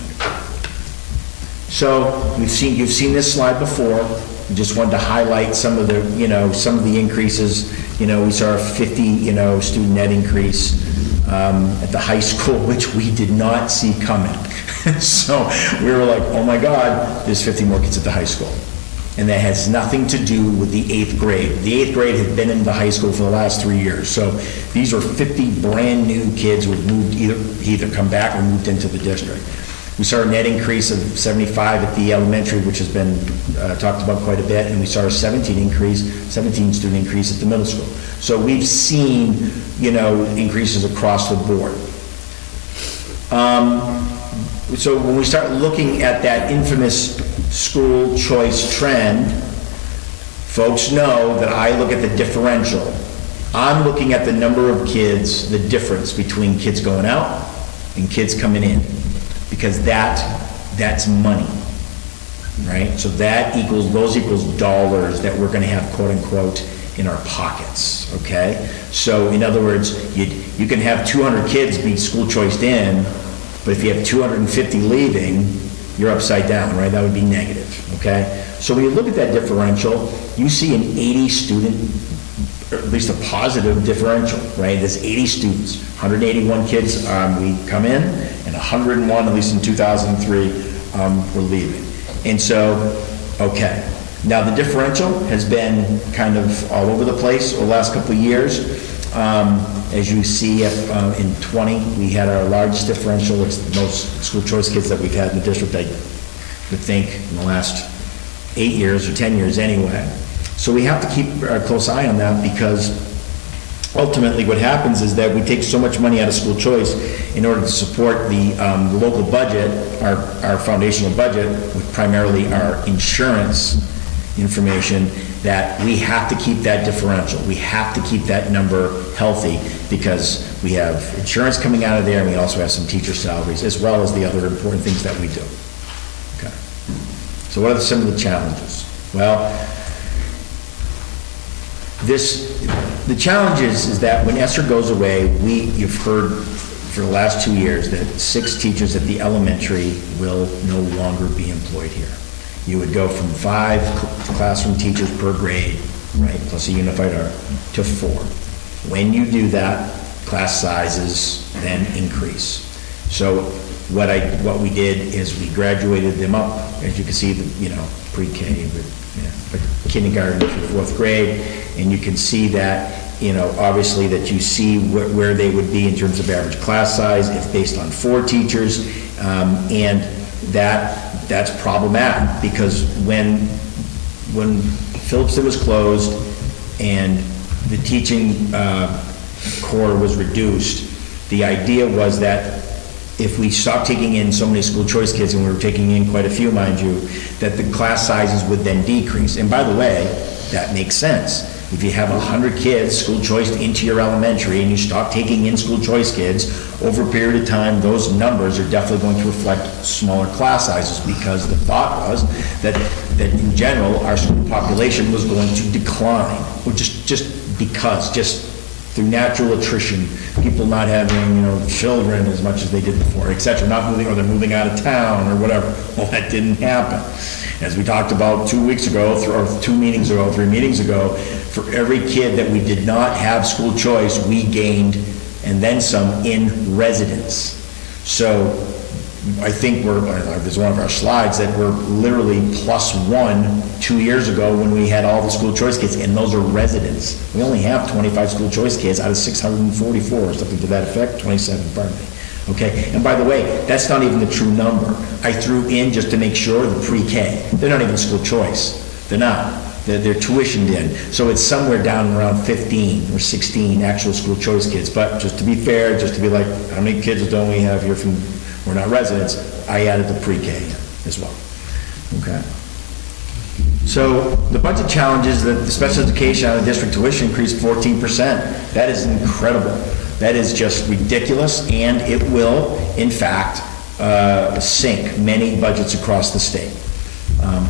So you've seen this slide before. We just wanted to highlight some of the increases. We saw a 50 student net increase at the high school, which we did not see coming. So we were like, oh my God, there's 50 more kids at the high school. And that has nothing to do with the 8th grade. The 8th grade had been in the high school for the last 3 years. So these are 50 brand new kids who have moved, either come back or moved into the district. We saw a net increase of 75 at the elementary, which has been talked about quite a bit, and we saw a 17 student increase at the middle school. So we've seen, increases across the board. So when we start looking at that infamous school choice trend, folks know that I look at the differential. I'm looking at the number of kids, the difference between kids going out and kids coming in, because that's money, right? So those equals dollars that we're going to have, quote unquote, in our pockets, okay? So in other words, you can have 200 kids be school choiced in, but if you have 250 leaving, you're upside down, right? That would be negative, okay? So when you look at that differential, you see an 80 student, or at least a positive differential, right? There's 80 students, 181 kids we come in, and 101, at least in 2003, were leaving. And so, okay. Now the differential has been kind of all over the place over the last couple of years. As you see, in 20, we had our largest differential. It's the most school choice kids that we've had in the district, I would think, in the last 8 years or 10 years anyway. So we have to keep a close eye on that, because ultimately what happens is that we take so much money out of school choice in order to support the local budget, our foundational budget, with primarily our insurance information, that we have to keep that differential. We have to keep that number healthy, because we have insurance coming out of there, and we also have some teacher salaries, as well as the other important things that we do. Okay. So what are some of the challenges? Well, the challenge is that when ESSER goes away, you've heard for the last 2 years that 6 teachers at the elementary will no longer be employed here. You would go from 5 classroom teachers per grade, right, plus a unified art, to 4. When you do that, class sizes then increase. So what we did is we graduated them up, as you can see, pre-K, but kindergarten through 4th grade, and you can see that, obviously that you see where they would be in terms of average class size. It's based on 4 teachers, and that that's problematic, because when Phillipston was closed and the teaching corps was reduced, the idea was that if we stopped taking in so many school choice kids, and we were taking in quite a few, mind you, that the class sizes would then decrease. And by the way, that makes sense. If you have 100 kids school choiced into your elementary and you stop taking in school choice kids, over a period of time, those numbers are definitely going to reflect smaller class sizes, because the thought was that in general, our school population was going to decline, or just through natural attrition, people not having, children as much as they did before, et cetera, not moving, or they're moving out of town or whatever. Well, that didn't happen. As we talked about 2 weeks ago, or 2 meetings ago, 3 meetings ago, for every kid that we did not have school choice, we gained, and then some, in residence. So I think there's one of our slides that we're literally +1 2 years ago when we had all the school choice kids, and those are residents. We only have 25 school choice kids out of 644, or something to that effect, 27, pardon me. Okay, and by the way, that's not even the true number. I threw in, just to make sure, the pre-K. They're not even school choice. They're not. They're tuitioned in. So it's somewhere down around 15 or 16 actual school choice kids. But just to be fair, just to be like, how many kids don't we have here from, we're not residents, I added the pre-K as well. Okay. So the budget challenges, that the special education out of district tuition increased 14%. That is incredible. That is just ridiculous, and it will, in fact, sink many budgets across the state,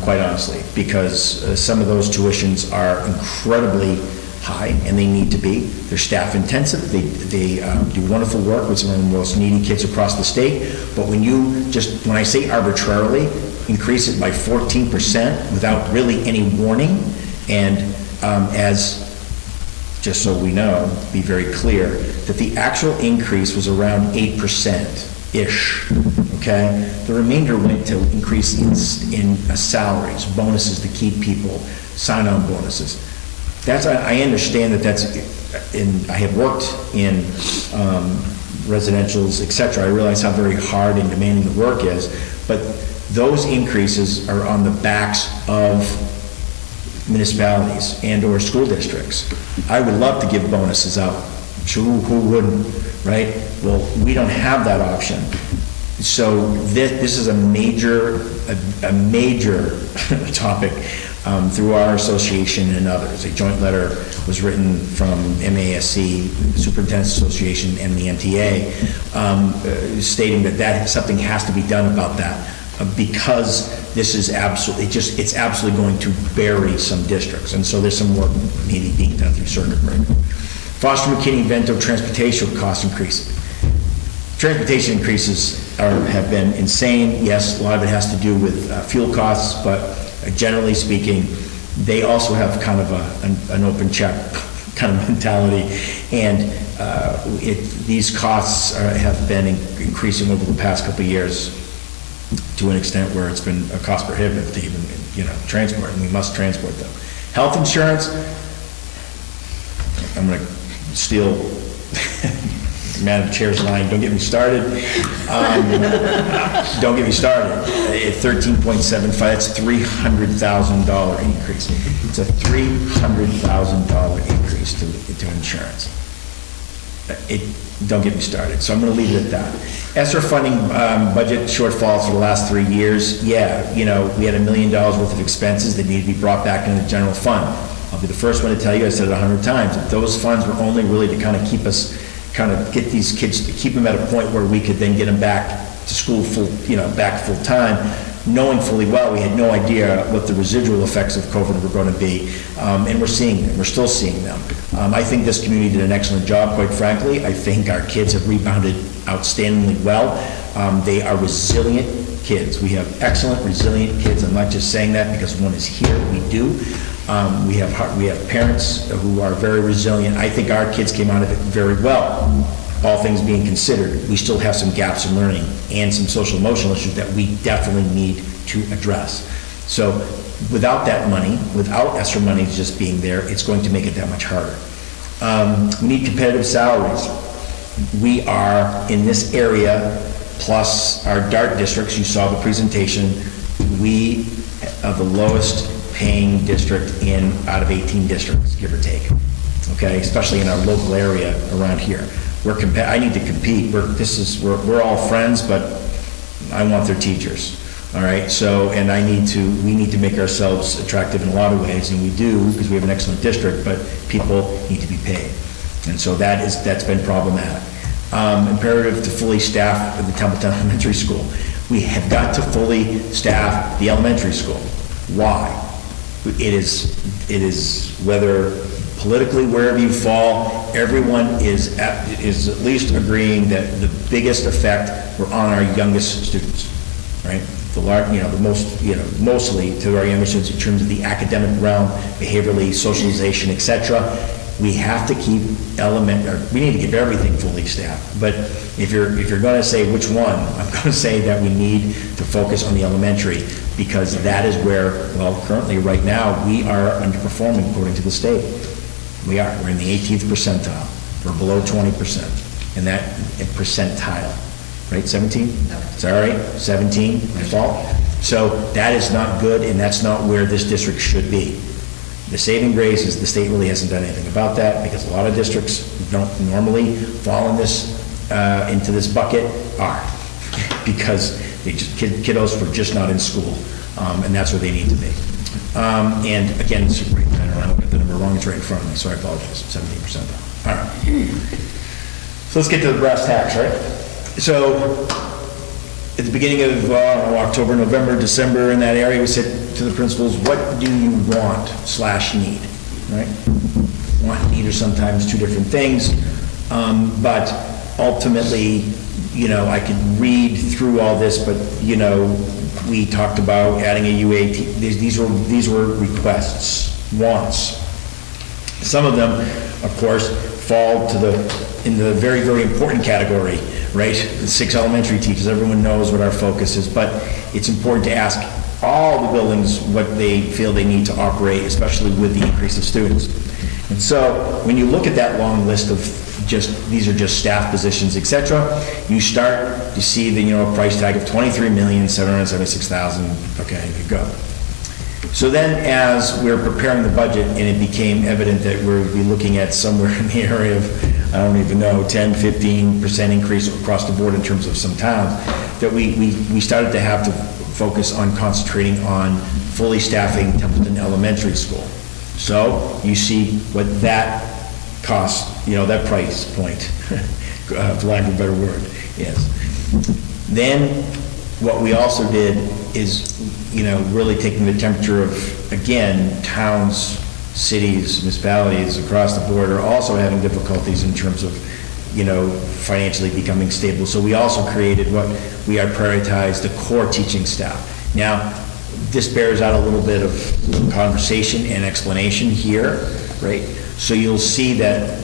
quite honestly, because some of those tuitions are incredibly high, and they need to be. They're staff intensive. They do wonderful work with some of the most needy kids across the state. But when I say arbitrarily, increase it by 14% without really any warning, and just so we know, be very clear, that the actual increase was around 8%-ish, okay? The remainder went to increase in salaries, bonuses to keep people, sign-on bonuses. I understand that's, I have worked in residentials, et cetera. I realize how very hard and demanding the work is, but those increases are on the backs of municipalities and or school districts. I would love to give bonuses out. Sure, who wouldn't, right? Well, we don't have that option. So this is a major topic through our association and others. A joint letter was written from MASC, the Superintendent's Association, and the MTA, stating that something has to be done about that. Because this is it's absolutely going to bury some districts. And so there's some work maybe being done through circuit breaker. Foster McKinney-Vento transportation cost increase. Transportation increases have been insane. Yes, a lot of it has to do with fuel costs, but generally speaking, they also have kind of an open check kind of mentality. And these costs have been increasing over the past couple of years, to an extent where it's been a cost prohibitive to even, transport, and we must transport them. Health insurance, I'm going to steal Madam Chair's line, don't get me started. Don't get me started. At 13.75, that's $300,000 increase. It's a $300,000 increase to insurance. Don't get me started. So I'm going to leave it at that. ESSER funding budget shortfalls for the last 3 years. Yeah, we had $1 million worth of expenses that need to be brought back into the general fund. I'll be the first one to tell you, I said it 100 times, that those funds were only really to kind of get these kids, to keep them at a point where we could then get them back to school back full time, knowing fully well we had no idea what the residual effects of COVID were going to be. And we're seeing them. We're still seeing them. I think this community did an excellent job, quite frankly. I think our kids have rebounded outstandingly well. They are resilient kids. We have excellent, resilient kids. I'm not just saying that because one is here. We do. We have parents who are very resilient. I think our kids came out of it very well, all things being considered. We still have some gaps in learning and some social emotional issues that we definitely need to address. So without that money, without ESSER money just being there, it's going to make it that much harder. We need competitive salaries. We are in this area, plus our DART districts, you saw the presentation, we are the lowest paying district out of 18 districts, give or take, okay? Especially in our local area around here. I need to compete. We're all friends, but I want their teachers, all right? So, and we need to make ourselves attractive in a lot of ways, and we do, because we have an excellent district, but people need to be paid. And so that's been problematic. Imperative to fully staff the Templeton Elementary School. We have got to fully staff the elementary school. Why? It is whether politically, wherever you fall, everyone is at least agreeing that the biggest effect were on our youngest students, right? Mostly to our youngest students in terms of the academic realm, behaviorally, socialization, et cetera. We have to keep we need to keep everything fully staffed. But if you're going to say which one, I'm going to say that we need to focus on the elementary, because that is where, well, currently, right now, we are underperforming according to the state. We are. We're in the 18th percentile. We're below 20%. And that percentile, right? 17? Is that right? 17, my fault. So that is not good, and that's not where this district should be. The saving grace is the state really hasn't done anything about that, because a lot of districts don't normally fall in into this bucket because kiddos were just not in school, and that's where they need to be. And again, I don't know if the number wrong, it's right in front of me, so I apologize, 17%. All right. So let's get to the brass tacks, right? So at the beginning of October, November, December, in that area, we said to the principals, what do you want/need, right? Want, need are sometimes two different things, but ultimately, I could read through all this, but, we talked about adding a UAT. These were requests, wants. Some of them, of course, fall in the very, very important category, right? The 6 elementary teachers, everyone knows what our focus is, but it's important to ask all the buildings what they feel they need to operate, especially with the increase of students. And so when you look at that long list of these are just staff positions, et cetera, you start to see the, price tag of $23,776,000. Okay, you go. So then as we're preparing the budget, and it became evident that we'll be looking at somewhere in the area of, I don't even know, 10, 15% increase across the board in terms of some towns, that we started to have to focus on concentrating on fully staffing Templeton Elementary School. So you see what that cost, that price point, for lack of a better word, is. Then what we also did is, really taking the temperature of, again, towns, cities, municipalities across the board are also having difficulties in terms of, financially becoming stable. So we also created what we had prioritized, the core teaching staff. Now, this bears out a little bit of conversation and explanation here, right? So you'll see that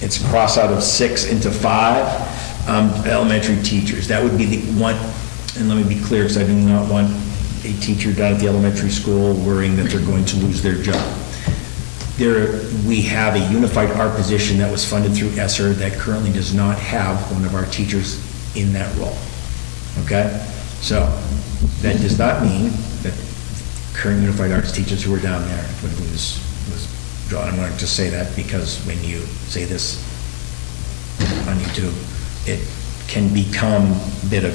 it's crossed out of 6 into 5 elementary teachers. That would be the one, and let me be clear, because I do not want a teacher down at the elementary school worrying that they're going to lose their job. We have a unified art position that was funded through ESSER that currently does not have one of our teachers in that role. Okay? So that does not mean that current unified arts teachers who are down there would lose job. I'm going to just say that because when you say this on YouTube, it can become a bit of,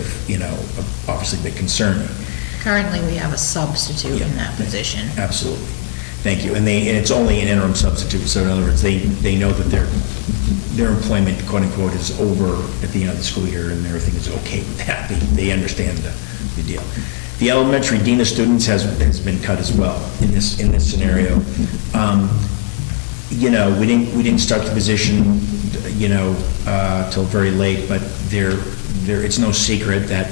obviously a bit concerning. Currently, we have a substitute in that position. Absolutely. Thank you. And it's only an interim substitute, so in other words, they know that their employment, quote unquote, is over at the end of the school year, and everything is okay with that. They understand the deal. The elementary dean of students has been cut as well in this scenario. We didn't start the position, till very late, but it's no secret that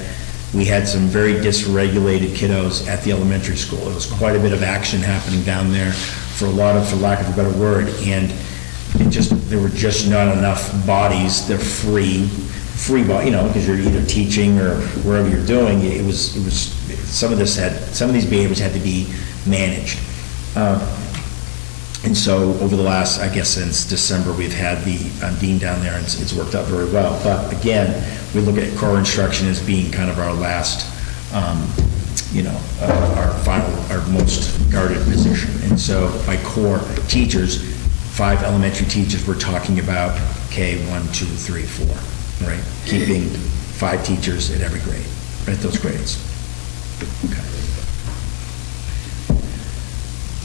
we had some very dysregulated kiddos at the elementary school. There was quite a bit of action happening down there for lack of a better word, and there were just not enough bodies. They're free body, because you're either teaching or wherever you're doing. It was some of these behaviors had to be managed. And so over the last, I guess since December, we've had the dean down there, and it's worked out very well. But again, we look at core instruction as being kind of our last our most guarded position. And so by core teachers, 5 elementary teachers, we're talking about K 1, 2, 3, 4, right? Keeping 5 teachers at every grade, right, those grades. Okay.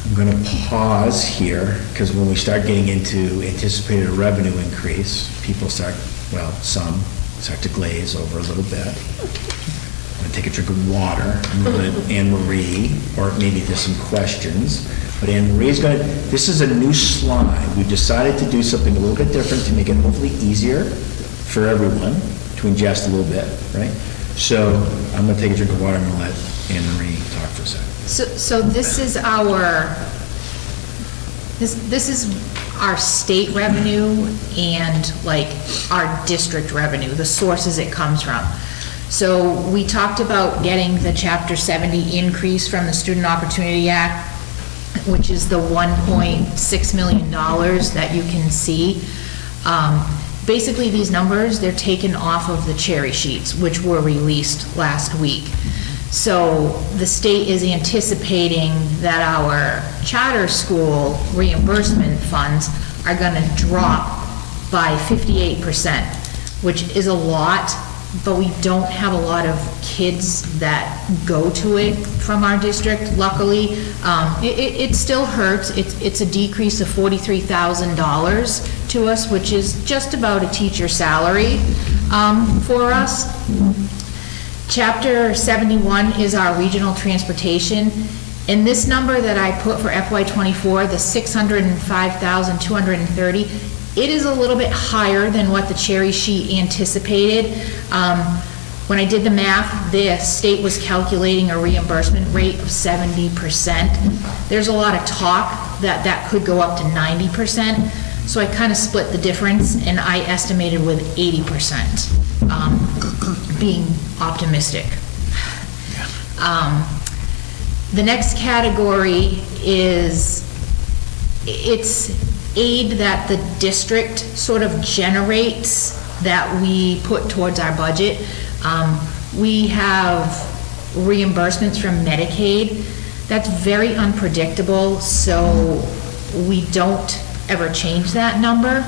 I'm going to pause here, because when we start getting into anticipated revenue increase, people start, well, some start to glaze over a little bit. I'm going to take a drink of water. I'm going to let Anne Marie, or maybe there's some questions, but Anne Marie's going to, this is a new slide. We decided to do something a little bit different to make it hopefully easier for everyone, to ingest a little bit, right? So I'm going to take a drink of water and I'm going to let Anne Marie talk for a second. So this is our, this is our state revenue and like our district revenue, the sources it comes from. So we talked about getting the Chapter 70 increase from the Student Opportunity Act, which is the $1.6 million that you can see. Basically, these numbers, they're taken off of the cherry sheets, which were released last week. So the state is anticipating that our charter school reimbursement funds are going to drop by 58%, which is a lot, but we don't have a lot of kids that go to it from our district, luckily. It still hurts. It's a decrease of $43,000 to us, which is just about a teacher's salary for us. Chapter 71 is our regional transportation, and this number that I put for FY24, the $605,230, it is a little bit higher than what the cherry sheet anticipated. When I did the math, the state was calculating a reimbursement rate of 70%. There's a lot of talk that that could go up to 90%, so I kind of split the difference, and I estimated with 80%. Being optimistic. The next category is, it's aid that the district sort of generates that we put towards our budget. We have reimbursements from Medicaid. That's very unpredictable, so we don't ever change that number.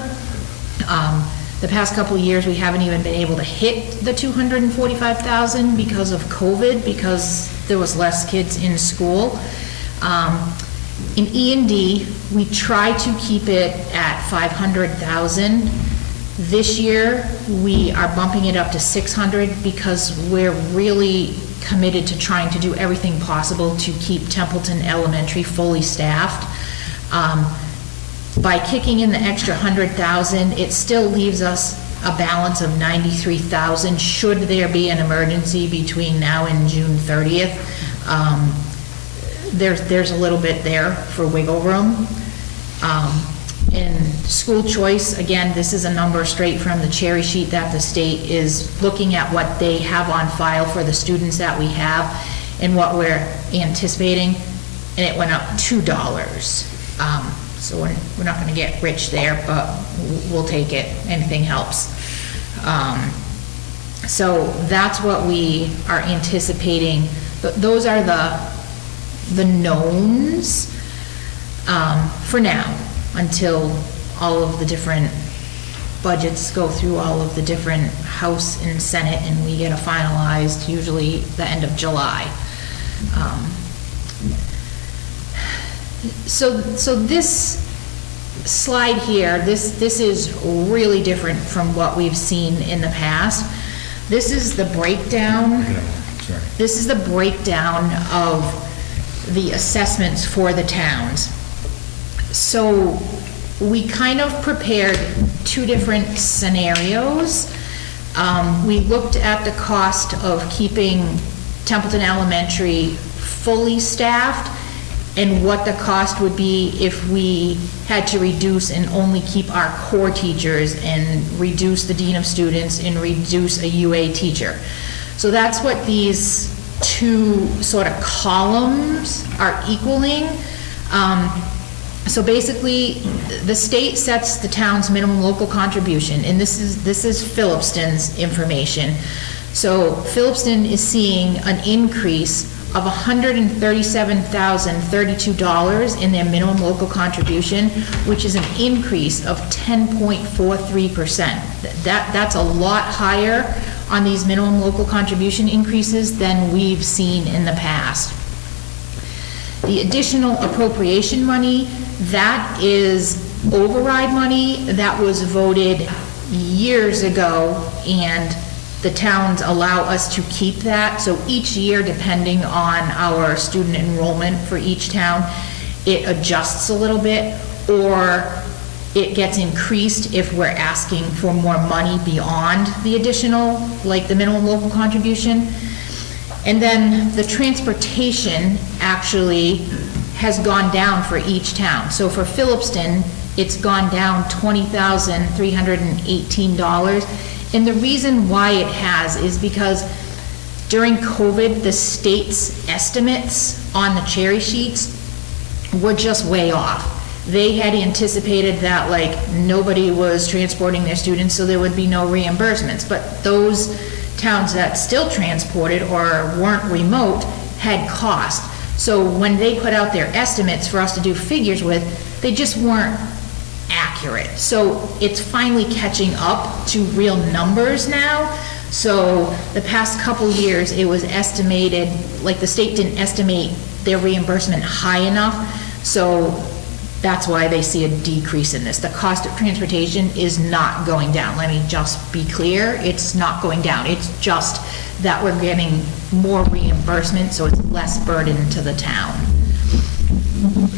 The past couple of years, we haven't even been able to hit the $245,000 because of COVID, because there was less kids in school. In E&D, we try to keep it at $500,000. This year, we are bumping it up to $600,000 because we're really committed to trying to do everything possible to keep Templeton Elementary fully staffed. By kicking in the extra $100,000, it still leaves us a balance of $93,000 should there be an emergency between now and June 30th. There's a little bit there for wiggle room. In school choice, again, this is a number straight from the cherry sheet that the state is looking at what they have on file for the students that we have and what we're anticipating, and it went up $2. So we're not going to get rich there, but we'll take it. Anything helps. So that's what we are anticipating. Those are the knowns for now, until all of the different budgets go through all of the different House and Senate, and we get a finalized, usually the end of July. So this slide here, this is really different from what we've seen in the past. This is the breakdown. This is the breakdown of the assessments for the towns. So we kind of prepared two different scenarios. We looked at the cost of keeping Templeton Elementary fully staffed and what the cost would be if we had to reduce and only keep our core teachers and reduce the dean of students and reduce a UA teacher. So that's what these two sort of columns are equaling. So basically, the state sets the town's minimum local contribution, and this is Phillipston's information. So Phillipston is seeing an increase of $137,032 in their minimum local contribution, which is an increase of 10.43%. That's a lot higher on these minimum local contribution increases than we've seen in the past. The additional appropriation money, that is override money that was voted years ago, and the towns allow us to keep that. So each year, depending on our student enrollment for each town, it adjusts a little bit, or it gets increased if we're asking for more money beyond the additional, like the minimum local contribution. And then the transportation actually has gone down for each town. So for Phillipston, it's gone down $20,318. And the reason why it has is because during COVID, the state's estimates on the cherry sheets were just way off. They had anticipated that like nobody was transporting their students, so there would be no reimbursements. But those towns that still transported or weren't remote had cost. So when they put out their estimates for us to do figures with, they just weren't accurate. So it's finally catching up to real numbers now. So the past couple years, it was estimated, like the state didn't estimate their reimbursement high enough. So that's why they see a decrease in this. The cost of transportation is not going down. Let me just be clear, it's not going down. It's just that we're getting more reimbursement, so it's less burden to the town.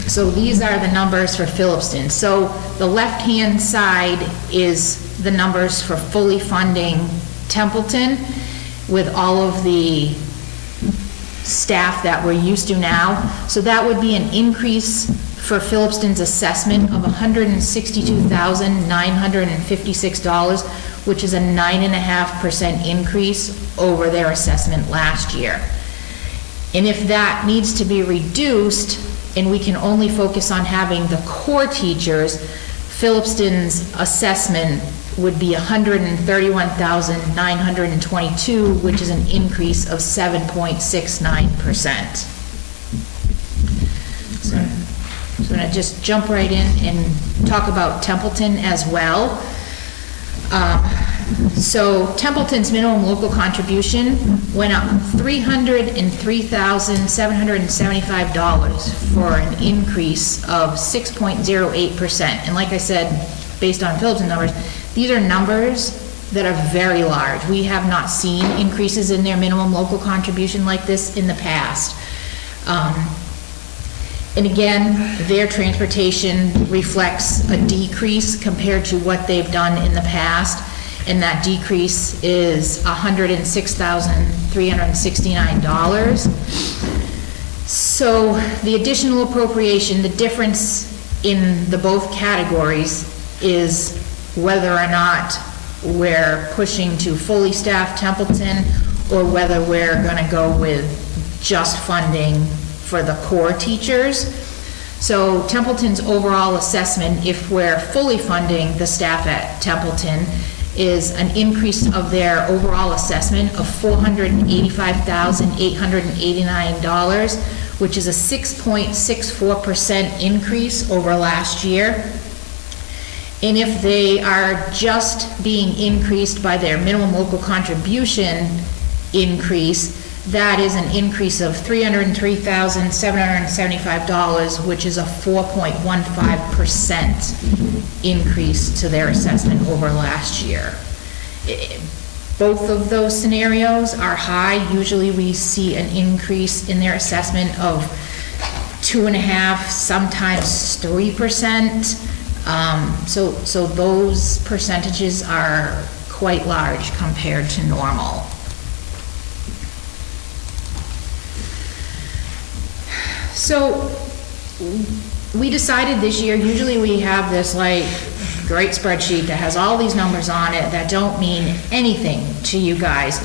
So these are the numbers for Phillipston. So the left-hand side is the numbers for fully funding Templeton with all of the staff that we're used to now. So that would be an increase for Phillipston's assessment of $162,956, which is a 9.5% increase over their assessment last year. And if that needs to be reduced, and we can only focus on having the core teachers, Phillipston's assessment would be $131,922, which is an increase of 7.69%. So I'm gonna just jump right in and talk about Templeton as well. So Templeton's minimum local contribution went up $303,775 for an increase of 6.08%. And like I said, based on Phillipston numbers, these are numbers that are very large. We have not seen increases in their minimum local contribution like this in the past. And again, their transportation reflects a decrease compared to what they've done in the past. And that decrease is $106,369. So the additional appropriation, the difference in the both categories is whether or not we're pushing to fully staffed Templeton or whether we're gonna go with just funding for the core teachers. So Templeton's overall assessment, if we're fully funding the staff at Templeton, is an increase of their overall assessment of $485,889, which is a 6.64% increase over last year. And if they are just being increased by their minimum local contribution increase, that is an increase of $303,775, which is a 4.15% increase to their assessment over last year. Both of those scenarios are high. Usually we see an increase in their assessment of 2.5%, sometimes 3%. So those percentages are quite large compared to normal. So we decided this year, usually we have this like great spreadsheet that has all these numbers on it that don't mean anything to you guys.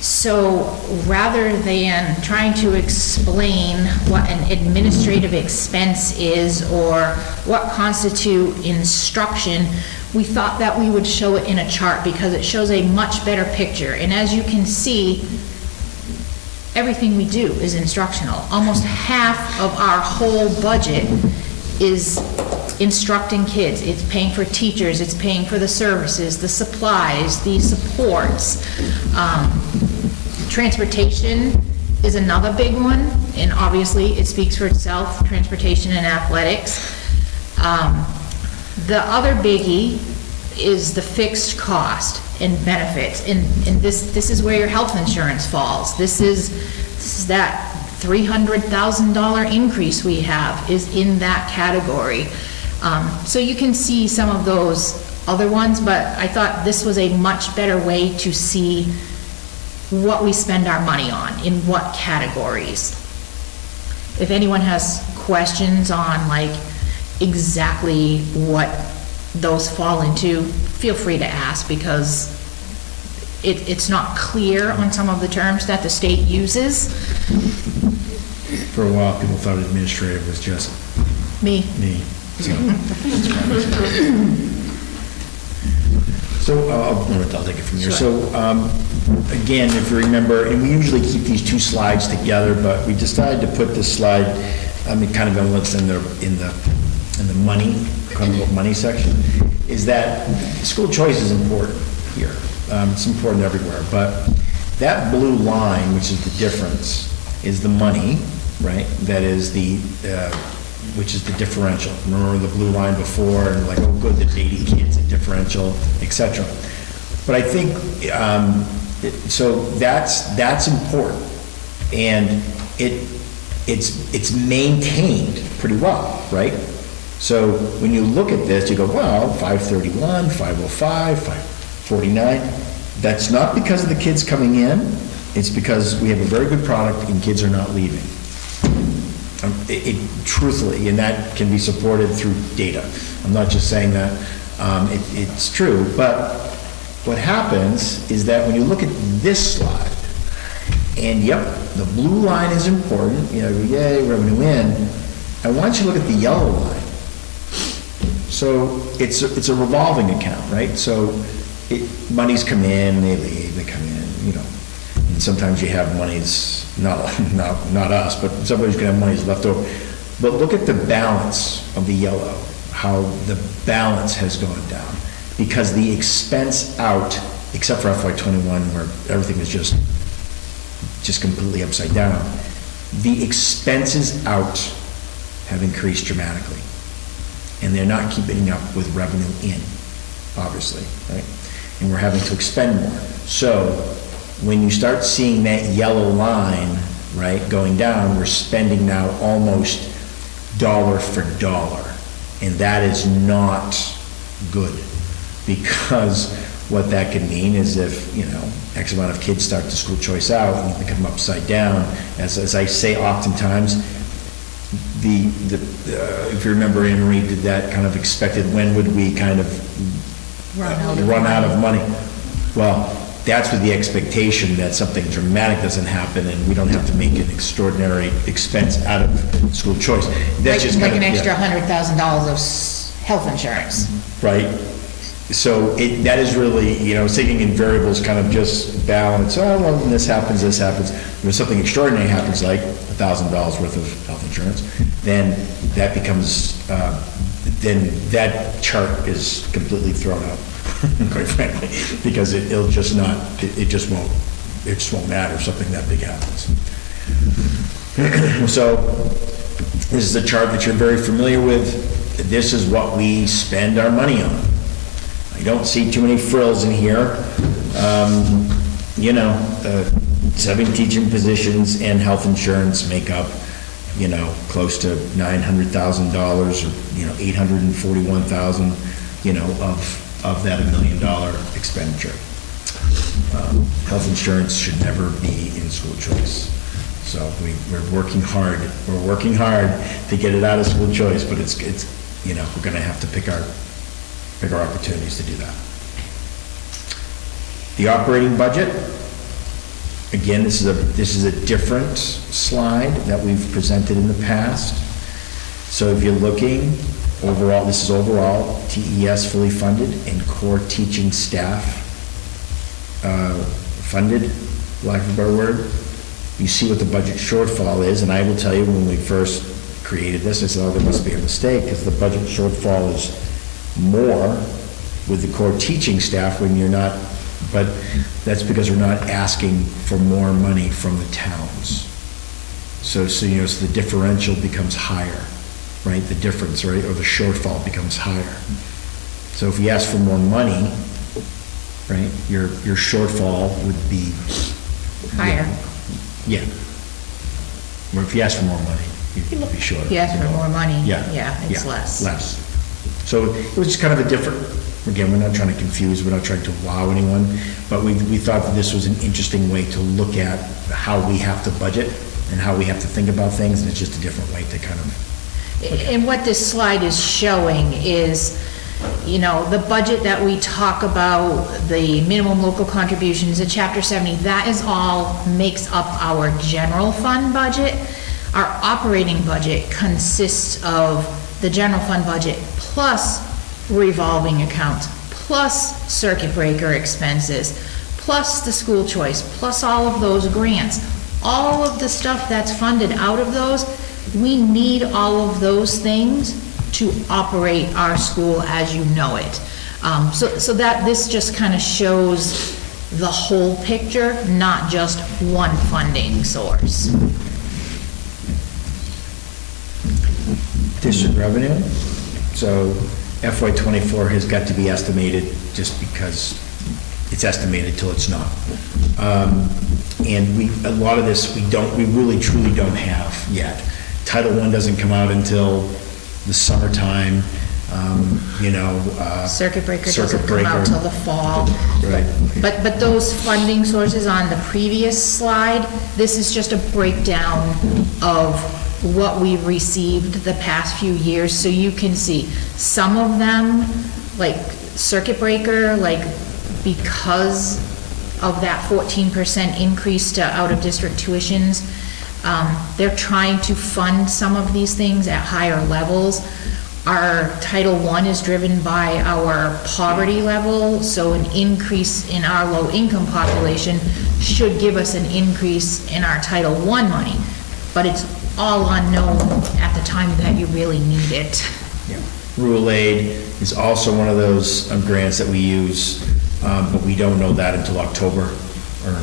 So rather than trying to explain what an administrative expense is or what constitute instruction, we thought that we would show it in a chart because it shows a much better picture. And as you can see, everything we do is instructional. Almost half of our whole budget is instructing kids. It's paying for teachers, it's paying for the services, the supplies, the supports. Transportation is another big one, and obviously it speaks for itself, transportation and athletics. The other biggie is the fixed cost and benefits, and this is where your health insurance falls. This is that $300,000 increase we have is in that category. So you can see some of those other ones, but I thought this was a much better way to see what we spend our money on, in what categories. If anyone has questions on like exactly what those fall into, feel free to ask, because it's not clear on some of the terms that the state uses. For a while, people thought administrative was just Me. me. So, I'll take it from here. So, again, if you remember, and we usually keep these two slides together, but we decided to put this slide, kind of elements in the money, kind of money section, is that school choice is important here. It's important everywhere, but that blue line, which is the difference, is the money, right? That is which is the differential. Remember the blue line before, and like, oh good, there's 80 kids, a differential, etc. But I think, so that's important, and it's maintained pretty well, right? So when you look at this, you go, well, 531, 505, 549. That's not because of the kids coming in, it's because we have a very good product and kids are not leaving. Truthfully, and that can be supported through data. I'm not just saying that, it's true, but what happens is that when you look at this slide, and yep, the blue line is important, yay, revenue in, I want you to look at the yellow line. So it's a revolving account, right? So monies come in, they leave, they come in, and sometimes you have monies, not us, but somebody's gonna have monies left over. But look at the balance of the yellow, how the balance has gone down. Because the expense out, except for FY21 where everything is just completely upside down, the expenses out have increased dramatically. And they're not keeping up with revenue in, obviously, right? And we're having to expend more. So when you start seeing that yellow line, right, going down, we're spending now almost dollar for dollar. And that is not good, because what that could mean is if, X amount of kids start the school choice out and you become upside down, as I say oftentimes, if you remember, Anne Marie did that kind of expected, when would we kind of run out of money? Well, that's with the expectation that something dramatic doesn't happen and we don't have to make an extraordinary expense out of school choice. That's just like an extra $100,000 of health insurance. Right. So that is really, thinking in variables kind of just balance. Oh, well, when this happens, when something extraordinary happens, like $1,000 worth of health insurance, then that becomes, then that chart is completely thrown out, quite frankly, because it just won't matter if something that big happens. So this is a chart that you're very familiar with. This is what we spend our money on. I don't see too many frills in here. 7 teaching positions and health insurance make up, close to $900,000 or, 841,000, of that $1 million expenditure. Health insurance should never be in school choice. So we're working hard. We're working hard to get it out of school choice, but it's we're going to have to pick our opportunities to do that. The operating budget, again, this is a different slide that we've presented in the past. So if you're looking overall, this is overall TES fully funded and core teaching staff funded, lack of a better word. you see what the budget shortfall is, and I will tell you, when we first created this, I said, oh, there must be a mistake, because the budget shortfall is more with the core teaching staff when you're not, but that's because we're not asking for more money from the towns. So the differential becomes higher, right? The difference, right, or the shortfall becomes higher. So if you ask for more money, right, your shortfall would be Higher. Yeah. Or if you ask for more money, you'd be shorter. If you ask for more money, Yeah. it's less. Less. So it was just kind of a different, again, we're not trying to confuse, we're not trying to wow anyone, but we thought that this was an interesting way to look at how we have to budget and how we have to think about things, and it's just a different way to kind of. And what this slide is showing is, the budget that we talk about, the minimum local contributions, the Chapter 70, that is all makes up our general fund budget. Our operating budget consists of the general fund budget plus revolving accounts, plus circuit breaker expenses, plus the school choice, plus all of those grants. All of the stuff that's funded out of those, we need all of those things to operate our school as you know it. So that this just kind of shows the whole picture, not just one funding source. District revenue, so FY '24 has got to be estimated just because it's estimated till it's not. And a lot of this, we really truly don't have yet. Title I doesn't come out until the summertime, Circuit breaker Circuit doesn't come out breaker. till the fall. Right. But those funding sources on the previous slide, this is just a breakdown of what we've received the past few years, so you can see some of them, like circuit breaker, because of that 14% increase to out-of-district tuitions, they're trying to fund some of these things at higher levels. Our Title I is driven by our poverty level, so an increase in our low-income population should give us an increase in our Title I money, but it's all unknown at the time that you really need it. Yeah. Rural aid is also one of those grants that we use, but we don't know that until October, or,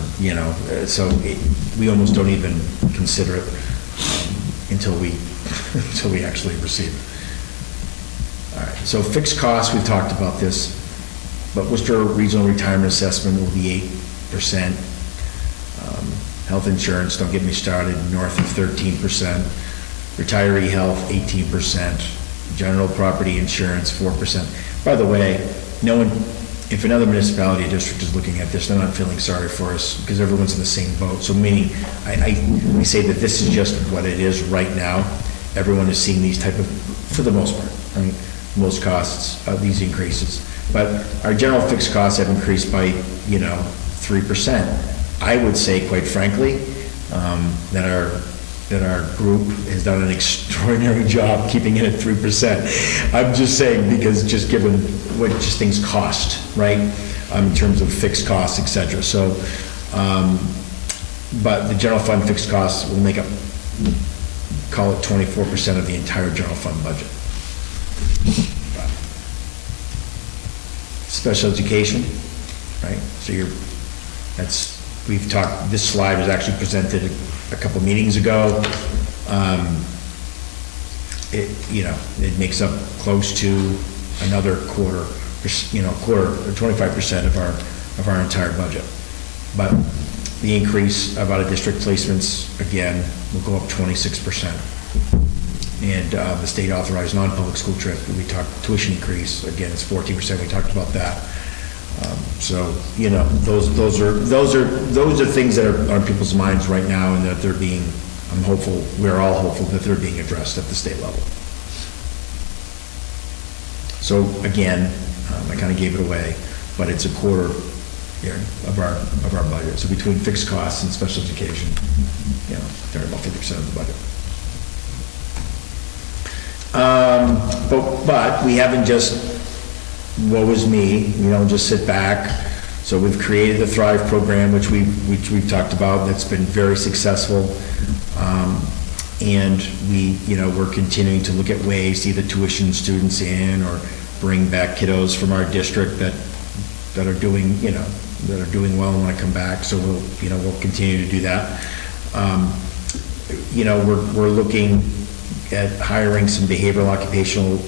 so we almost don't even consider it until we actually receive it. All right, so fixed costs, we've talked about this, but Worcester Regional Retirement Assessment will be 8%. Health insurance, don't get me started, north of 13%. Retiree health, 18%. General property insurance, 4%. By the way, if another municipality or district is looking at this, they're not feeling sorry for us because everyone's in the same boat. So meaning, I say that this is just what it is right now. Everyone is seeing these type of, for the most part, most costs, these increases. But our general fixed costs have increased by, 3%. I would say, quite frankly, that our group has done an extraordinary job keeping it at 3%. I'm just saying, because just given what just things cost, right? In terms of fixed costs, et cetera. So, but the general fund fixed costs will make up, call it 24% of the entire general fund budget. Special education, right? So we've talked, this slide was actually presented a couple meetings ago. It makes up close to another quarter, or 25% of our entire budget. But the increase of out-of-district placements, again, will go up 26%. And the state authorized non-public school trip, we talked tuition increase, again, it's 14%, we talked about that. So, those are things that are on people's minds right now, and that they're being, I'm hopeful, we're all hopeful that they're being addressed at the state level. So again, I kind of gave it away, but it's a quarter of our budget. So between fixed costs and special education, they're about 50% of the budget. But we haven't just, woe is me, just sit back, So we've created the Thrive program, which we've talked about, that's been very successful. And we're continuing to look at ways to either tuition students in or bring back kiddos from our district that are doing, that are doing well and want to come back. So we'll continue to do that. We're looking at hiring some behavioral occupational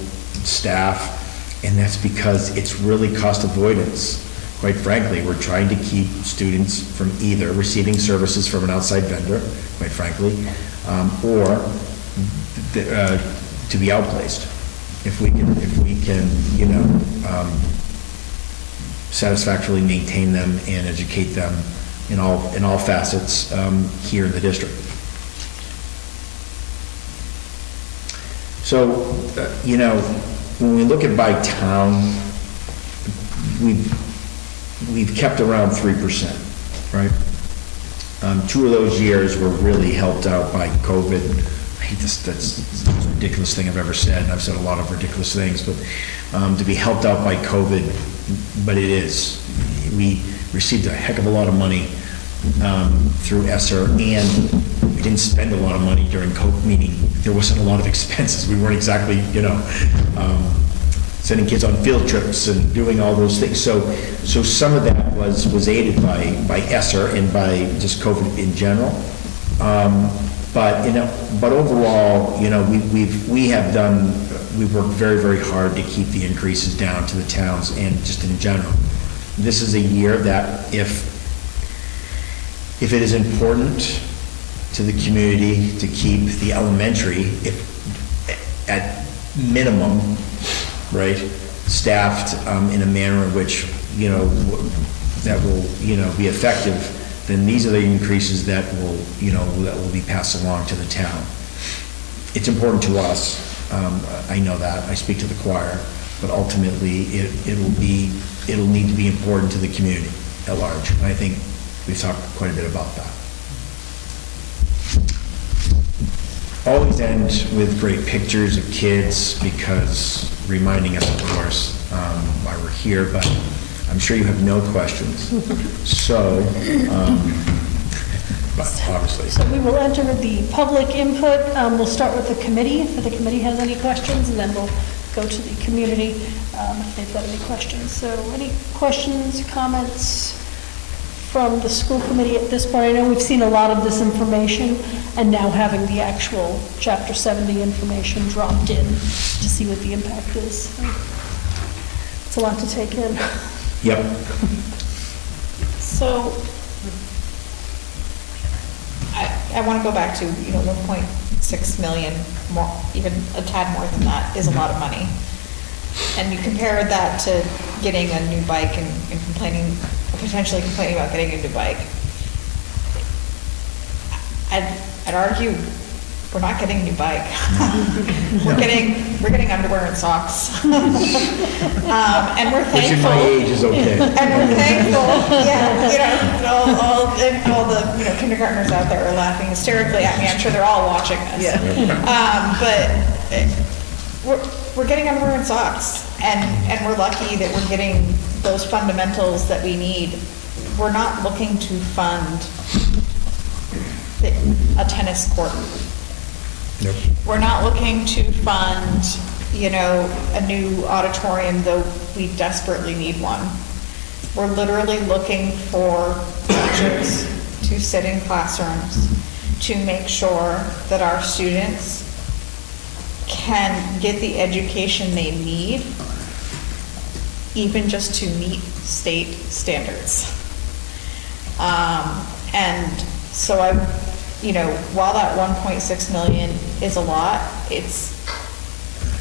staff, and that's because it's really cost avoidance. Quite frankly, we're trying to keep students from either receiving services from an outside vendor, quite frankly, or to be outplaced. If we can, satisfactorily maintain them and educate them in all facets here in the district. So, when we look at by town, we've kept around 3%, right? 2 of those years were really helped out by COVID. I hate this, that's the most ridiculous thing I've ever said, and I've said a lot of ridiculous things, but to be helped out by COVID, but it is. We received a heck of a lot of money through ESSER, and we didn't spend a lot of money during COVID, meaning there wasn't a lot of expenses. We weren't exactly, sending kids on field trips and doing all those things. So some of that was aided by ESSER and by just COVID in general. But overall, we've worked very, very hard to keep the increases down to the towns and just in general. This is a year that if it is important to the community to keep the elementary, at minimum, right, staffed in a manner in which, that will, be effective, then these are the increases that will be passed along to the town. It's important to us. I know that. I speak to the choir, but ultimately it'll need to be important to the community at large. And I think we've talked quite a bit about that. Always end with great pictures of kids, because reminding us, of course, why we're here, but I'm sure you have no questions. So, but obviously. So we will enter the public input. We'll start with the committee, if the committee has any questions, and then we'll go to the community if they've got any questions. So any questions, comments from the school committee at this point? I know we've seen a lot of this information, and now having the actual Chapter 70 information dropped in to see what the impact is. It's a lot to take in. Yep. So, I want to go back to, 1.6 million, more, even a tad more than that is a lot of money. And you compare that to getting a new bike and potentially complaining about getting a new bike. I'd argue we're not getting a new bike. We're getting underwear and socks. And we're thankful. Which in my age is okay. And we're thankful, all the kindergartners out there are laughing hysterically at me. I'm sure they're all watching this. Yeah. But we're getting underwear and socks, and we're lucky that we're getting those fundamentals that we need. We're not looking to fund a tennis court. Nope. We're not looking to fund, a new auditorium, though we desperately need one. We're literally looking for teachers to sit in classrooms to make sure that our students can get the education they need, even just to meet state standards. And so while that 1.6 million is a lot, it's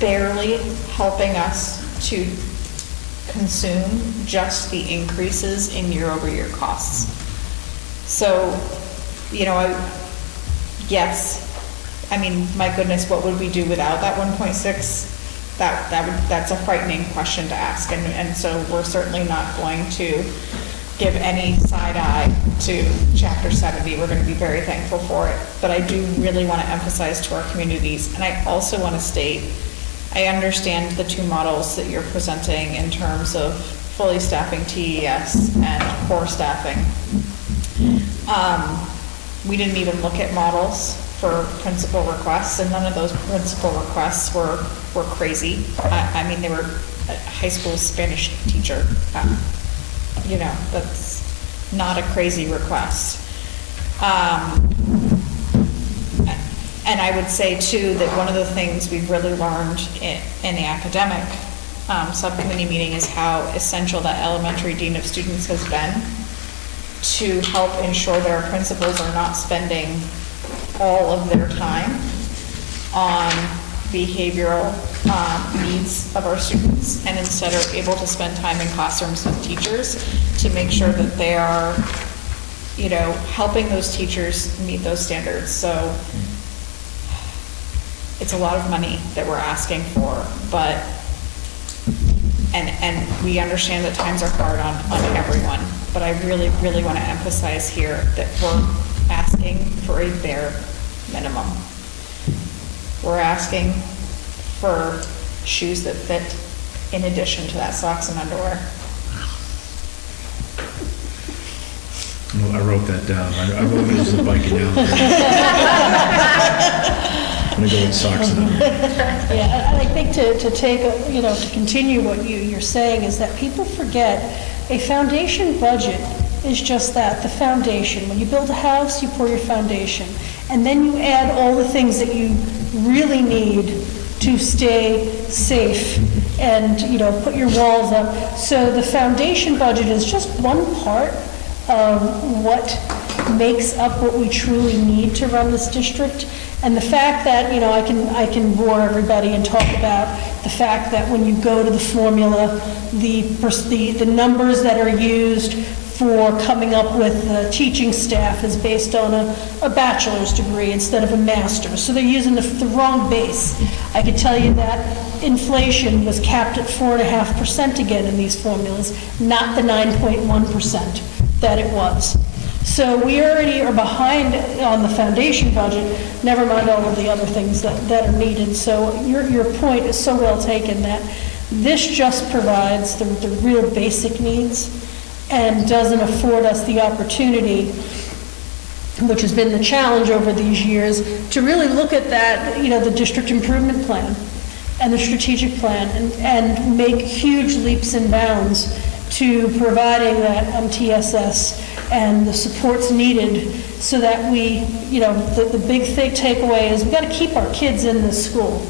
barely helping us to consume just the increases in year-over-year costs. So, my goodness, what would we do without that 1.6? That's a frightening question to ask, and so we're certainly not going to give any side eye to Chapter 70. We're going to be very thankful for it. But I do really want to emphasize to our communities, and I also want to state, I understand the two models that you're presenting in terms of fully staffing TES and core staffing. We didn't even look at models for principal requests, and none of those principal requests were crazy. I mean, they were a high school Spanish teacher. You know, that's not a crazy request. And I would say too, that one of the things we've really learned in the academic subcommittee meeting is how essential that elementary dean of students has been to help ensure that our principals are not spending all of their time on behavioral needs of our students, and instead are able to spend time in classrooms with teachers to make sure that they are, you know, helping those teachers meet those standards. So it's a lot of money that we're asking for, but, and we understand that times are hard on everyone, but I really, really want to emphasize here that we're asking for a bare minimum. We're asking for shoes that fit in addition to that socks and underwear. Well, I wrote that down. I won't use the bike now. I'm gonna go with socks and underwear. Yeah, and I think to take, to continue what you're saying is that people forget a foundation budget is just that, the foundation. When you build a house, you pour your foundation. And then you add all the things that you really need to stay safe and, put your walls up. So the foundation budget is just one part of what makes up what we truly need to run this district. And the fact that, I can bore everybody and talk about the fact that when you go to the formula, the numbers that are used for coming up with teaching staff is based on a bachelor's degree instead of a master's. So they're using the wrong base. I can tell you that inflation was capped at 4.5% again in these formulas, not the 9.1% that it was. So we already are behind on the foundation budget, never mind all of the other things that are needed. So your point is so well taken that this just provides the real basic needs and doesn't afford us the opportunity, which has been the challenge over these years, to really look at that, the district improvement plan and the strategic plan and make huge leaps and bounds to providing that MTSS and the supports needed so that we, the big takeaway is we've got to keep our kids in this school,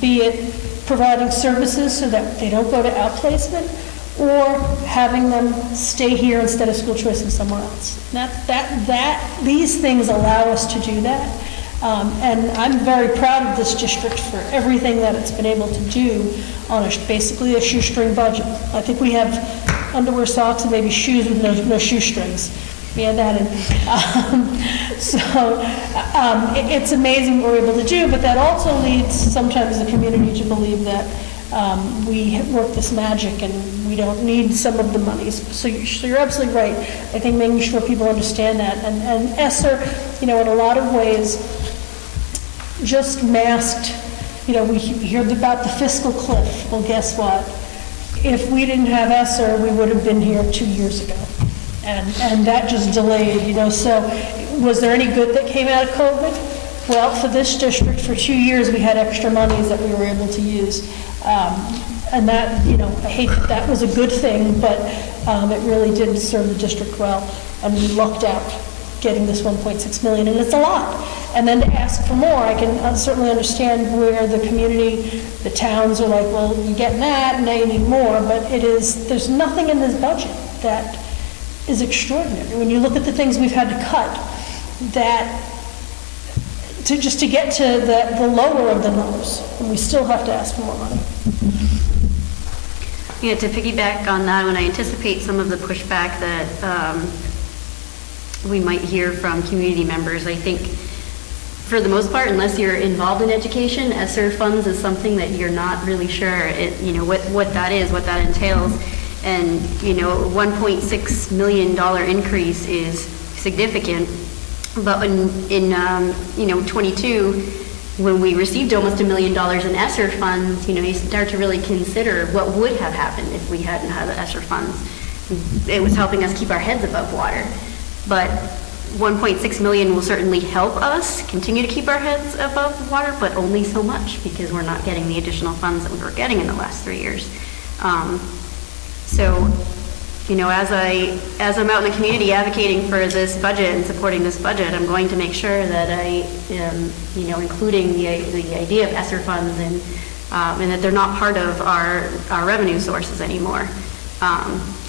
be it providing services so that they don't go to outplacement, or having them stay here instead of school choice and somewhere else. These things allow us to do that. And I'm very proud of this district for everything that it's been able to do on basically a shoestring budget. I think we have underwear, socks, and maybe shoes with no shoestrings. We had that in. It's amazing what we're able to do, but that also leads sometimes the community to believe that we work this magic and we don't need some of the monies. So you're absolutely right. I think making sure people understand that. And ESSER, in a lot of ways, just masked, we heard about the fiscal cliff. Well, guess what? If we didn't have ESSER, we would have been here 2 years ago. And that just delayed, So was there any good that came out of COVID? Well, for this district, for 2 years, we had extra monies that we were able to use. And that, I hate that was a good thing, but it really did serve the district well. And we lucked out getting this 1.6 million, and it's a lot. And then to ask for more, I can certainly understand where the community, the towns are like, well, you're getting that, and now you need more. But there's nothing in this budget that is extraordinary. When you look at the things we've had to cut, to get to the lower of the numbers, and we still have to ask for more money. Yeah, to piggyback on that, when I anticipate some of the pushback that we might hear from community members, I think for the most part, unless you're involved in education, ESSER funds is something that you're not really sure what that is, what that entails. And, $1.6 million increase is significant. But in 22, when we received almost $1 million in ESSER funds, you start to really consider what would have happened if we hadn't had the ESSER funds. It was helping us keep our heads above water. But 1.6 million will certainly help us continue to keep our heads above water, but only so much because we're not getting the additional funds that we were getting in the last 3 years. So, as I'm out in the community advocating for this budget and supporting this budget, I'm going to make sure that I am, including the idea of ESSER funds and that they're not part of our revenue sources anymore.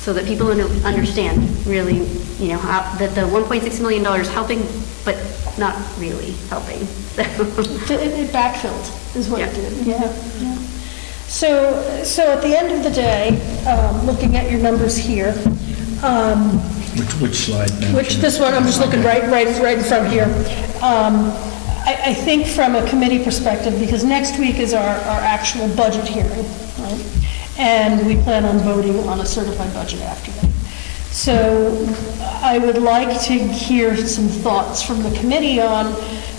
So that people understand really, that the $1.6 million is helping, but not really helping. It backfilled, is what it did. Yeah. Yeah. So at the end of the day, looking at your numbers here, Which slide? Madam which Chair? this one, I'm just looking right in front here. I think from a committee perspective, because next week is our actual budget hearing, right? And we plan on voting on a certified budget after that. So I would like to hear some thoughts from the committee on,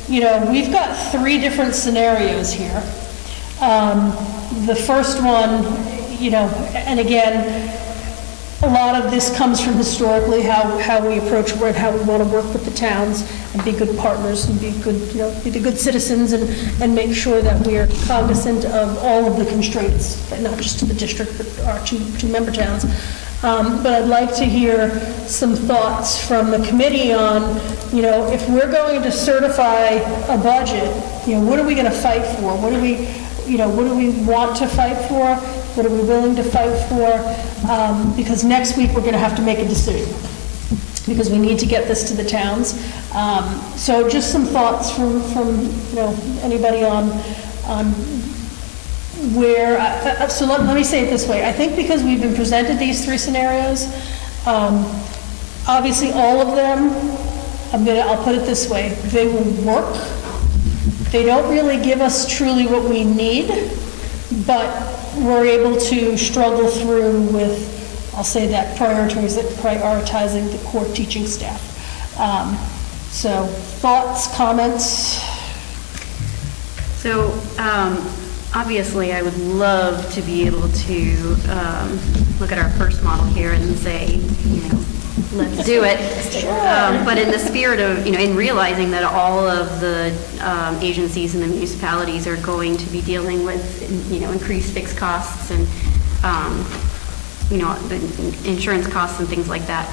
we've got 3 different scenarios here. The first one, and again, a lot of this comes from historically how we approach work, how we want to work with the towns and be good partners and be good, be the good citizens and make sure that we are cognizant of all of the constraints, but not just to the district, but our two member towns. But I'd like to hear some thoughts from the committee on, if we're going to certify a budget, what are we going to fight for? What do we want to fight for? What are we willing to fight for? Because next week we're going to have to make a decision because we need to get this to the towns. So just some thoughts from anybody on where. So let me say it this way. I think because we've been presented these 3 scenarios, obviously all of them. I'll put it this way: they will work. They don't really give us truly what we need, but we're able to struggle through with, I'll say that, prioritizing the core teaching staff. So thoughts, comments? So obviously I would love to be able to look at our first model here and say, let's do it. But in the spirit of, in realizing that all of the agencies and the municipalities are going to be dealing with, increased fixed costs and, the insurance costs and things like that.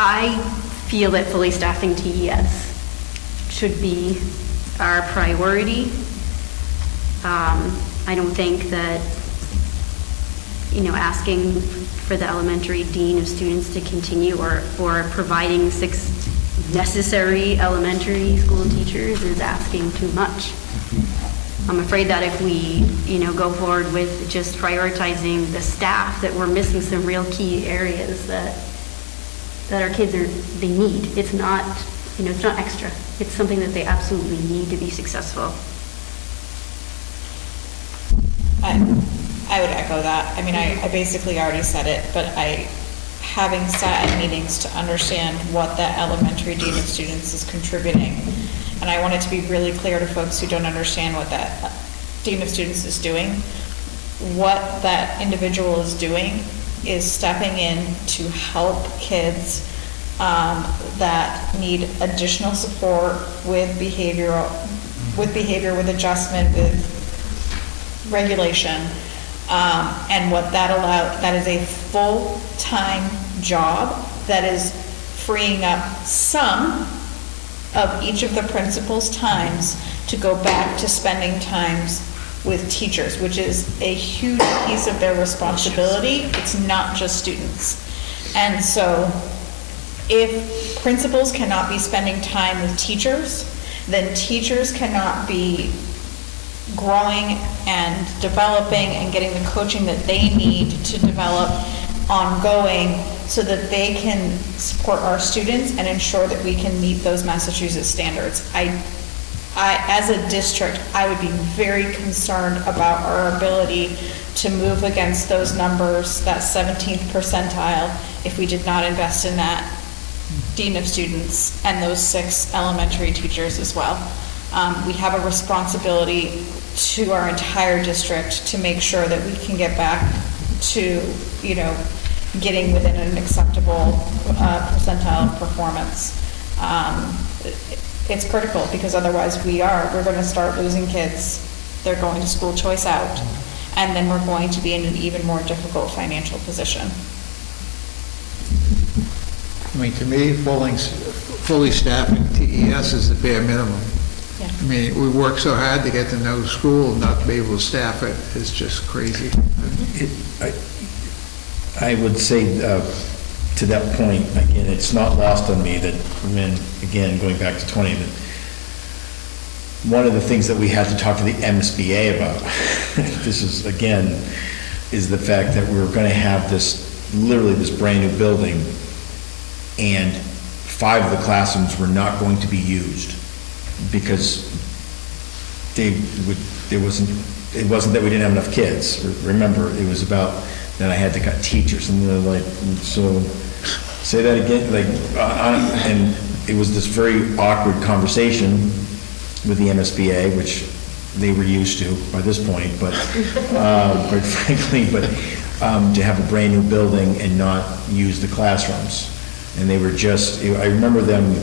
I feel that fully staffing TES should be our priority. I don't think that, asking for the elementary dean of students to continue or providing 6 necessary elementary school teachers is asking too much. I'm afraid that if we, go forward with just prioritizing the staff, that we're missing some real key areas that our kids they need. It's not, it's not extra. It's something that they absolutely need to be successful. I would echo that. I mean, I basically already said it, but having sat in meetings to understand what that elementary dean of students is contributing, and I want it to be really clear to folks who don't understand what that dean of students is doing. What that individual is doing is stepping in to help kids that need additional support with behavior, with adjustment, with regulation. And what that is a full-time job that is freeing up some of each of the principals' times to go back to spending times with teachers, which is a huge piece of their responsibility. It's not just students. And so if principals cannot be spending time with teachers, then teachers cannot be growing and developing and getting the coaching that they need to develop ongoing so that they can support our students and ensure that we can meet those Massachusetts standards. I as a district, I would be very concerned about our ability to move against those numbers, that 17th percentile, if we did not invest in that dean of students, and those 6 elementary teachers as well. We have a responsibility to our entire district to make sure that we can get back to, you know, getting within an acceptable percentile of performance. It's critical, because otherwise we're going to start losing kids. They're going to school choice out, and then we're going to be in an even more difficult financial position. I mean, to me, fully staffing TES is the bare minimum. Yeah. I mean, we work so hard to get to know the school, not to be able to staff it is just crazy. I would say, to that point, again, it's not lost on me that, when, again, going back to 20, that one of the things that we had to talk to the MSBA about, this is, again, is the fact that we were going to have this, literally this brand-new building, and 5 of the classrooms were not going to be used because it wasn't that we didn't have enough kids. Remember, it was about that I had to cut teachers, and they're like, so say that again, like, and it was this very awkward conversation with the MSBA, which they were used to by this point, but quite frankly, but to have a brand new building and not use the classrooms. And they were just, I remember them,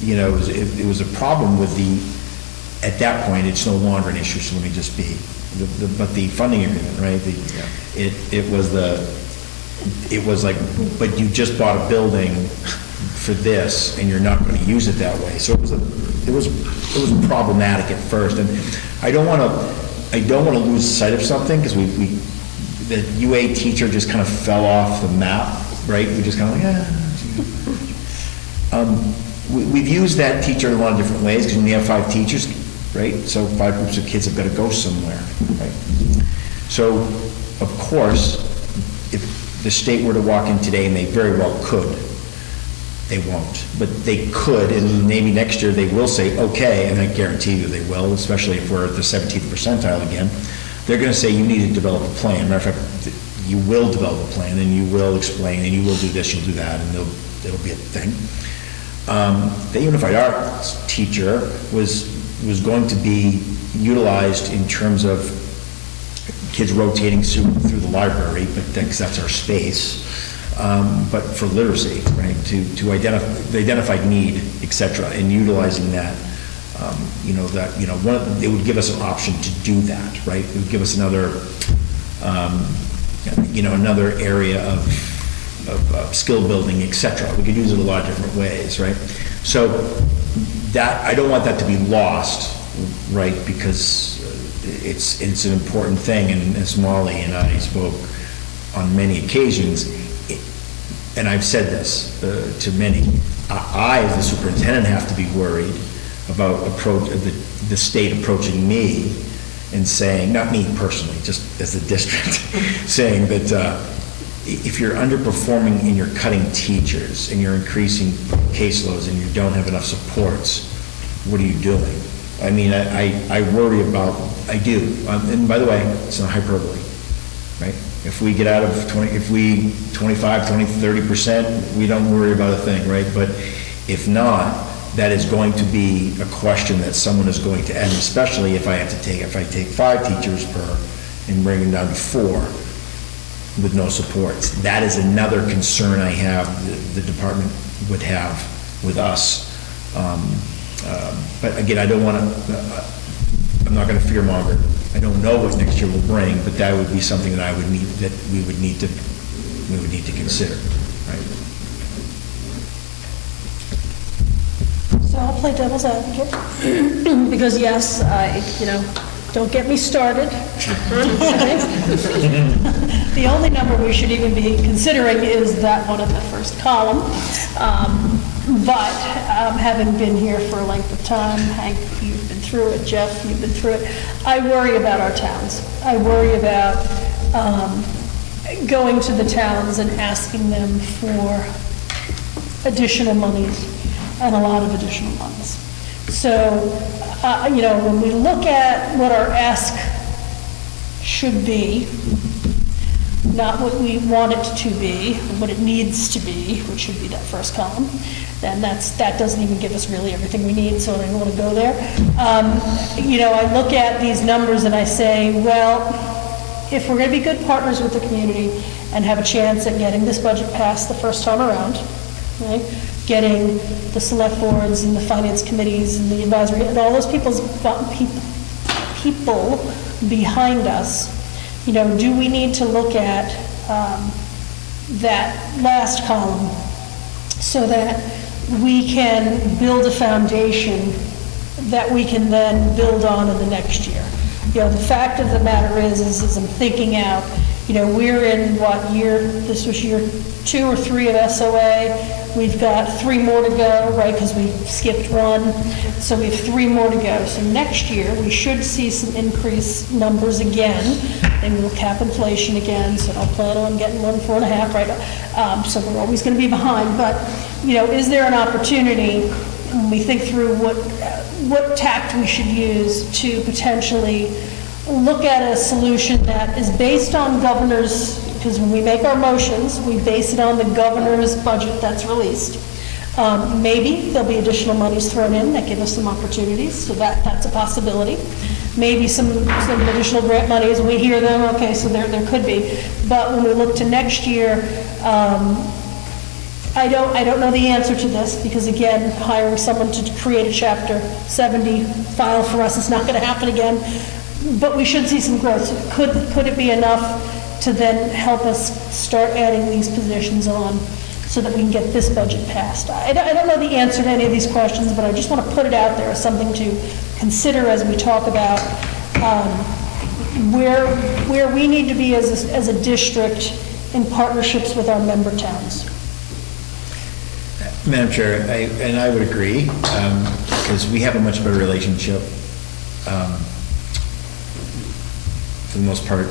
you know, it was a problem with at that point, it's no longer an issue, so let me just be, but the funding agreement, right? It was like, but you just bought a building for this, and you're not going to use it that way. So it was problematic at first, and I don't want to lose sight of something, because the UA teacher just kind of fell off the map, right? We just kind of like, we've used that teacher in a lot of different ways, because when you have 5 teachers, right? So 5 groups of kids have got to go somewhere, right? So, of course, if the state were to walk in today, and they very well could, they won't, but they could, and maybe next year they will say, okay, and I guarantee you they will, especially if we're at the 17th percentile again. They're going to say, you need to develop a plan. Matter of fact, you will develop a plan, and you will explain, and you will do this, you'll do that, and it'll be a thing. The unified arts teacher was going to be utilized in terms of kids rotating through the library, but that's our space. But for literacy, right, to identify the identified need, et cetera, and utilizing that, it would give us an option to do that, right? It would give us another, another area of skill building, et cetera. We could use it a lot of different ways, right? So that, I don't want that to be lost, right, because it's an important thing, and as Molly and I spoke on many occasions, and I've said this to many, I, as the superintendent, have to be worried about the state approaching me and saying, not me personally, just as the district, saying that if you're underperforming and you're cutting teachers and you're increasing caseloads and you don't have enough supports, what are you doing? I mean, I worry about, I do, and by the way, it's not hyperbole, right? If we get out of 25, 20, 30%, we don't worry about a thing, right? But if not, that is going to be a question that someone is going to, and especially if I take 5 teachers per and bring them down to 4 with no supports. That is another concern I have, the department would have with us. But again, I don't want to, I'm not going to fearmonger. I don't know what next year will bring, but that would be something that we would need to consider, right? So I'll play devil's advocate, because yes, don't get me started. The only number we should even be considering is that one in the first column. But having been here for a length of time, Hank, you've been through it, Jeff, you've been through it, I worry about our towns. I worry about going to the towns and asking them for additional monies, and a lot of additional monies. So, when we look at what our ask should be, not what we want it to be, what it needs to be, which should be that first column, then that doesn't even give us really everything we need, so I don't want to go there. I look at these numbers and I say, well, if we're going to be good partners with the community and have a chance at getting this budget passed the first time around, right? Getting the select boards and the finance committees and the advisory, and all those people behind us, do we need to look at that last column so that we can build a foundation that we can then build on in the next year? The fact of the matter is I'm thinking out, we're in what year, this was year 2 or 3 of SOA. We've got 3 more to go, right, because we skipped 1. So we have 3 more to go. So next year, we should see some increased numbers again, and we'll cap inflation again, so I'll plan on getting 4.5, right? So we're always going to be behind. But, is there an opportunity, when we think through what tact we should use to potentially look at a solution that is based on governor's, because when we make our motions, we base it on the governor's budget that's released. Maybe there'll be additional monies thrown in that give us some opportunities, so that's a possibility. Maybe some additional grant monies, we hear them, okay, so there could be. But when we look to next year, I don't know the answer to this, because again, hiring someone to create a Chapter 70 file for us is not going to happen again. But we should see some growth. Could it be enough to then help us start adding these positions on so that we can get this budget passed? I don't know the answer to any of these questions, but I just want to put it out there as something to consider as we talk about where we need to be as a district in partnerships with our member towns. Madam Chair, I would agree, because we have a much better relationship, for the most part.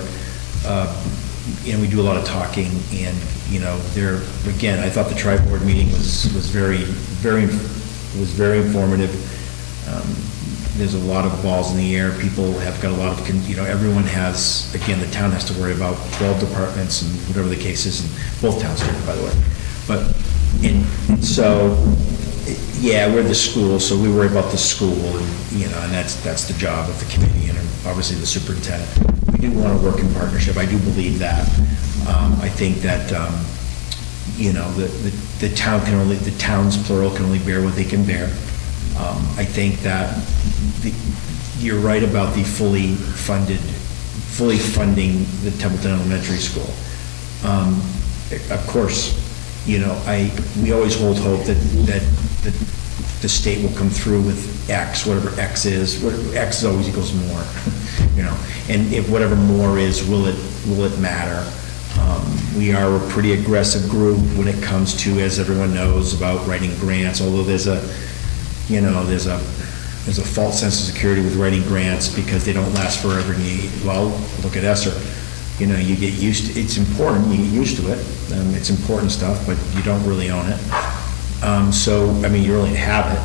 We do a lot of talking, and, again, I thought the tri-board meeting was very informative. There's a lot of balls in the air. People have got a lot of, everyone has, again, the town has to worry about 12 departments and whatever the case is, and both towns do, by the way. But, and so, yeah, we're the school, so we worry about the school, and that's the job of the committee and obviously the superintendent. We do want to work in partnership. I do believe that. I think that, the town can only, the towns plural can only bear what they can bear. I think that you're right about the fully funding the Templeton Elementary School. Of course, we always hold hope that the state will come through with X, whatever X is. X always equals more, and if whatever more is, will it matter? We are a pretty aggressive group when it comes to, as everyone knows, about writing grants, although there's a false sense of security with writing grants because they don't last forever. Well, look at ESSER. You get used to, it's important, you get used to it. It's important stuff, but you don't really own it. You really have it.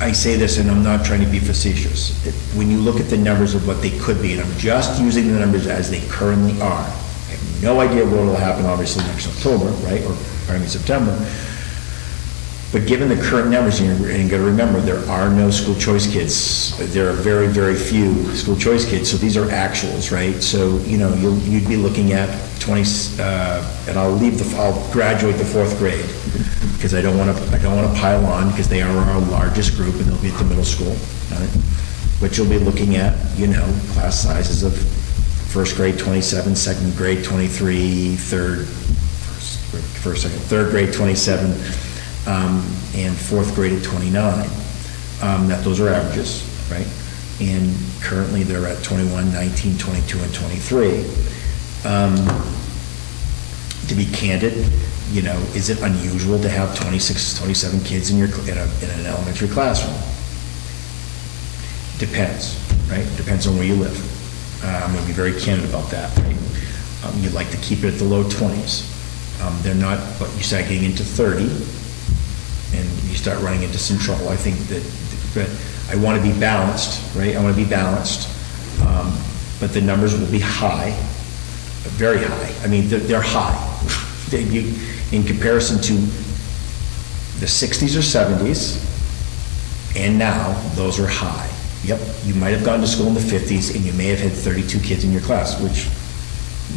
I say this, and I'm not trying to be facetious. When you look at the numbers of what they could be, and I'm just using the numbers as they currently are, I have no idea what will happen, obviously, next October, right, or September. But given the current numbers, and you got to remember, there are no school choice kids. There are very, very few school choice kids, so these are actuals, right? So, you'd be looking at 20, and I'll graduate the 4th grade, because I don't want to pile on, because they are our largest group, and they'll be at the middle school, right? But you'll be looking at, class sizes of 1st grade 27, 2nd grade 23, 3rd grade 27, and 4th grade at 29. Those are averages, right? And currently they're at 21, 19, 22, and 23. To be candid, is it unusual to have 26, 27 kids in an elementary classroom? Depends, right? Depends on where you live. I'm going to be very candid about that, right? You'd like to keep it at the low 20s. They're not, but you start getting into 30, and you start running into some trouble. I think that I want to be balanced, right? I want to be balanced, but the numbers will be high, very high. I mean, they're high. In comparison to the 60s or 70s, and now, those are high. Yep, you might have gone to school in the 50s, and you may have had 32 kids in your class, which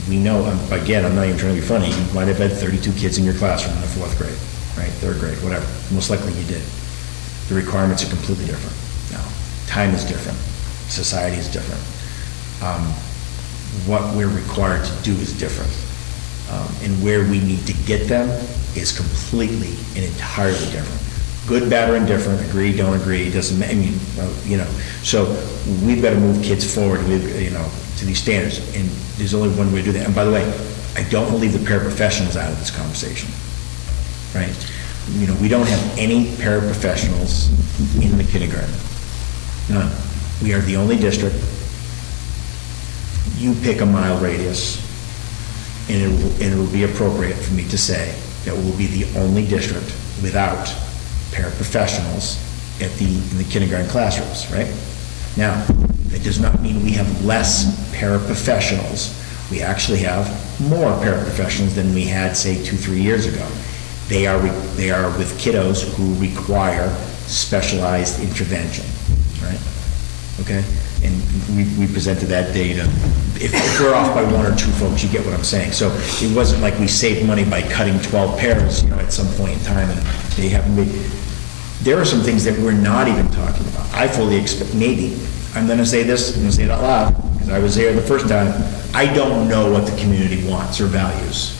we know, again, I'm not even trying to be funny, you might have had 32 kids in your classroom in the 4th grade, right, 3rd grade, whatever. Most likely you did. The requirements are completely different now. Time is different. Society is different. What we're required to do is different. And where we need to get them is completely and entirely different. Good, bad, or indifferent, agree, don't agree, doesn't, I mean, so we've got to move kids forward, to these standards, and there's only one way to do that. And by the way, I don't believe the paraprofessionals out of this conversation, right? We don't have any paraprofessionals in the kindergarten. None. We are the only district. You pick a mile radius, and it will be appropriate for me to say that we'll be the only district without paraprofessionals in the kindergarten classrooms, right? Now, that does not mean we have less paraprofessionals. We actually have more paraprofessionals than we had, say, 2-3 years ago. They are with kiddos who require specialized intervention, right? Okay? And we presented that data. If we're off by 1 or 2 folks, you get what I'm saying. So it wasn't like we saved money by cutting 12 pairs, at some point in time, and they haven't been. There are some things that we're not even talking about. I fully expect, maybe, I'm going to say this, I'm going to say it out loud, because I was there the first time. I don't know what the community wants or values.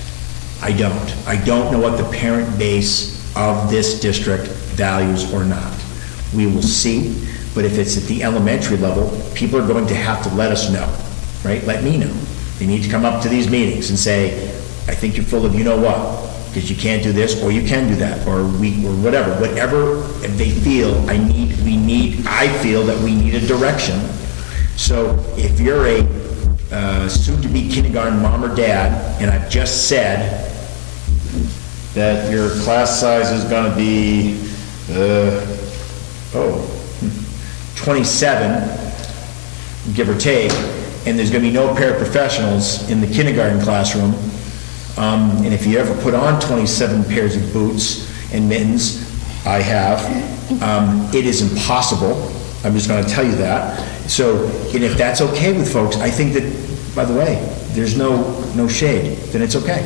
I don't. I don't know what the parent base of this district values or not. We will see, but if it's at the elementary level, people are going to have to let us know, right? Let me know. They need to come up to these meetings and say, I think you're full of you-know-what, because you can't do this, or you can do that, or whatever. Whatever they feel, I feel that we need a direction. So if you're a soon-to-be kindergarten mom or dad, and I've just said that your class size is going to be, 27, give or take, and there's going to be no paraprofessionals in the kindergarten classroom, and if you ever put on 27 pairs of boots and mittens, I have, it is impossible. I'm just going to tell you that. So, and if that's okay with folks, I think that, by the way, there's no shade, then it's okay.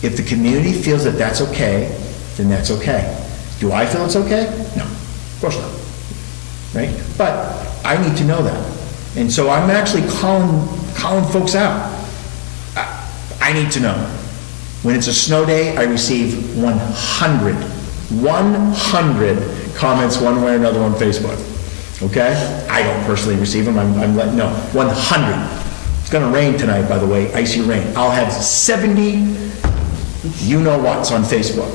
If the community feels that that's okay, then that's okay. Do I feel it's okay? No, of course not. Right? But I need to know that. And so I'm actually calling folks out. I need to know. When it's a snow day, I receive 100 comments one way or another on Facebook. Okay? I don't personally receive them. I'm letting know. 100. It's going to rain tonight, by the way, icy rain. I'll have 70 you-know-whats on Facebook,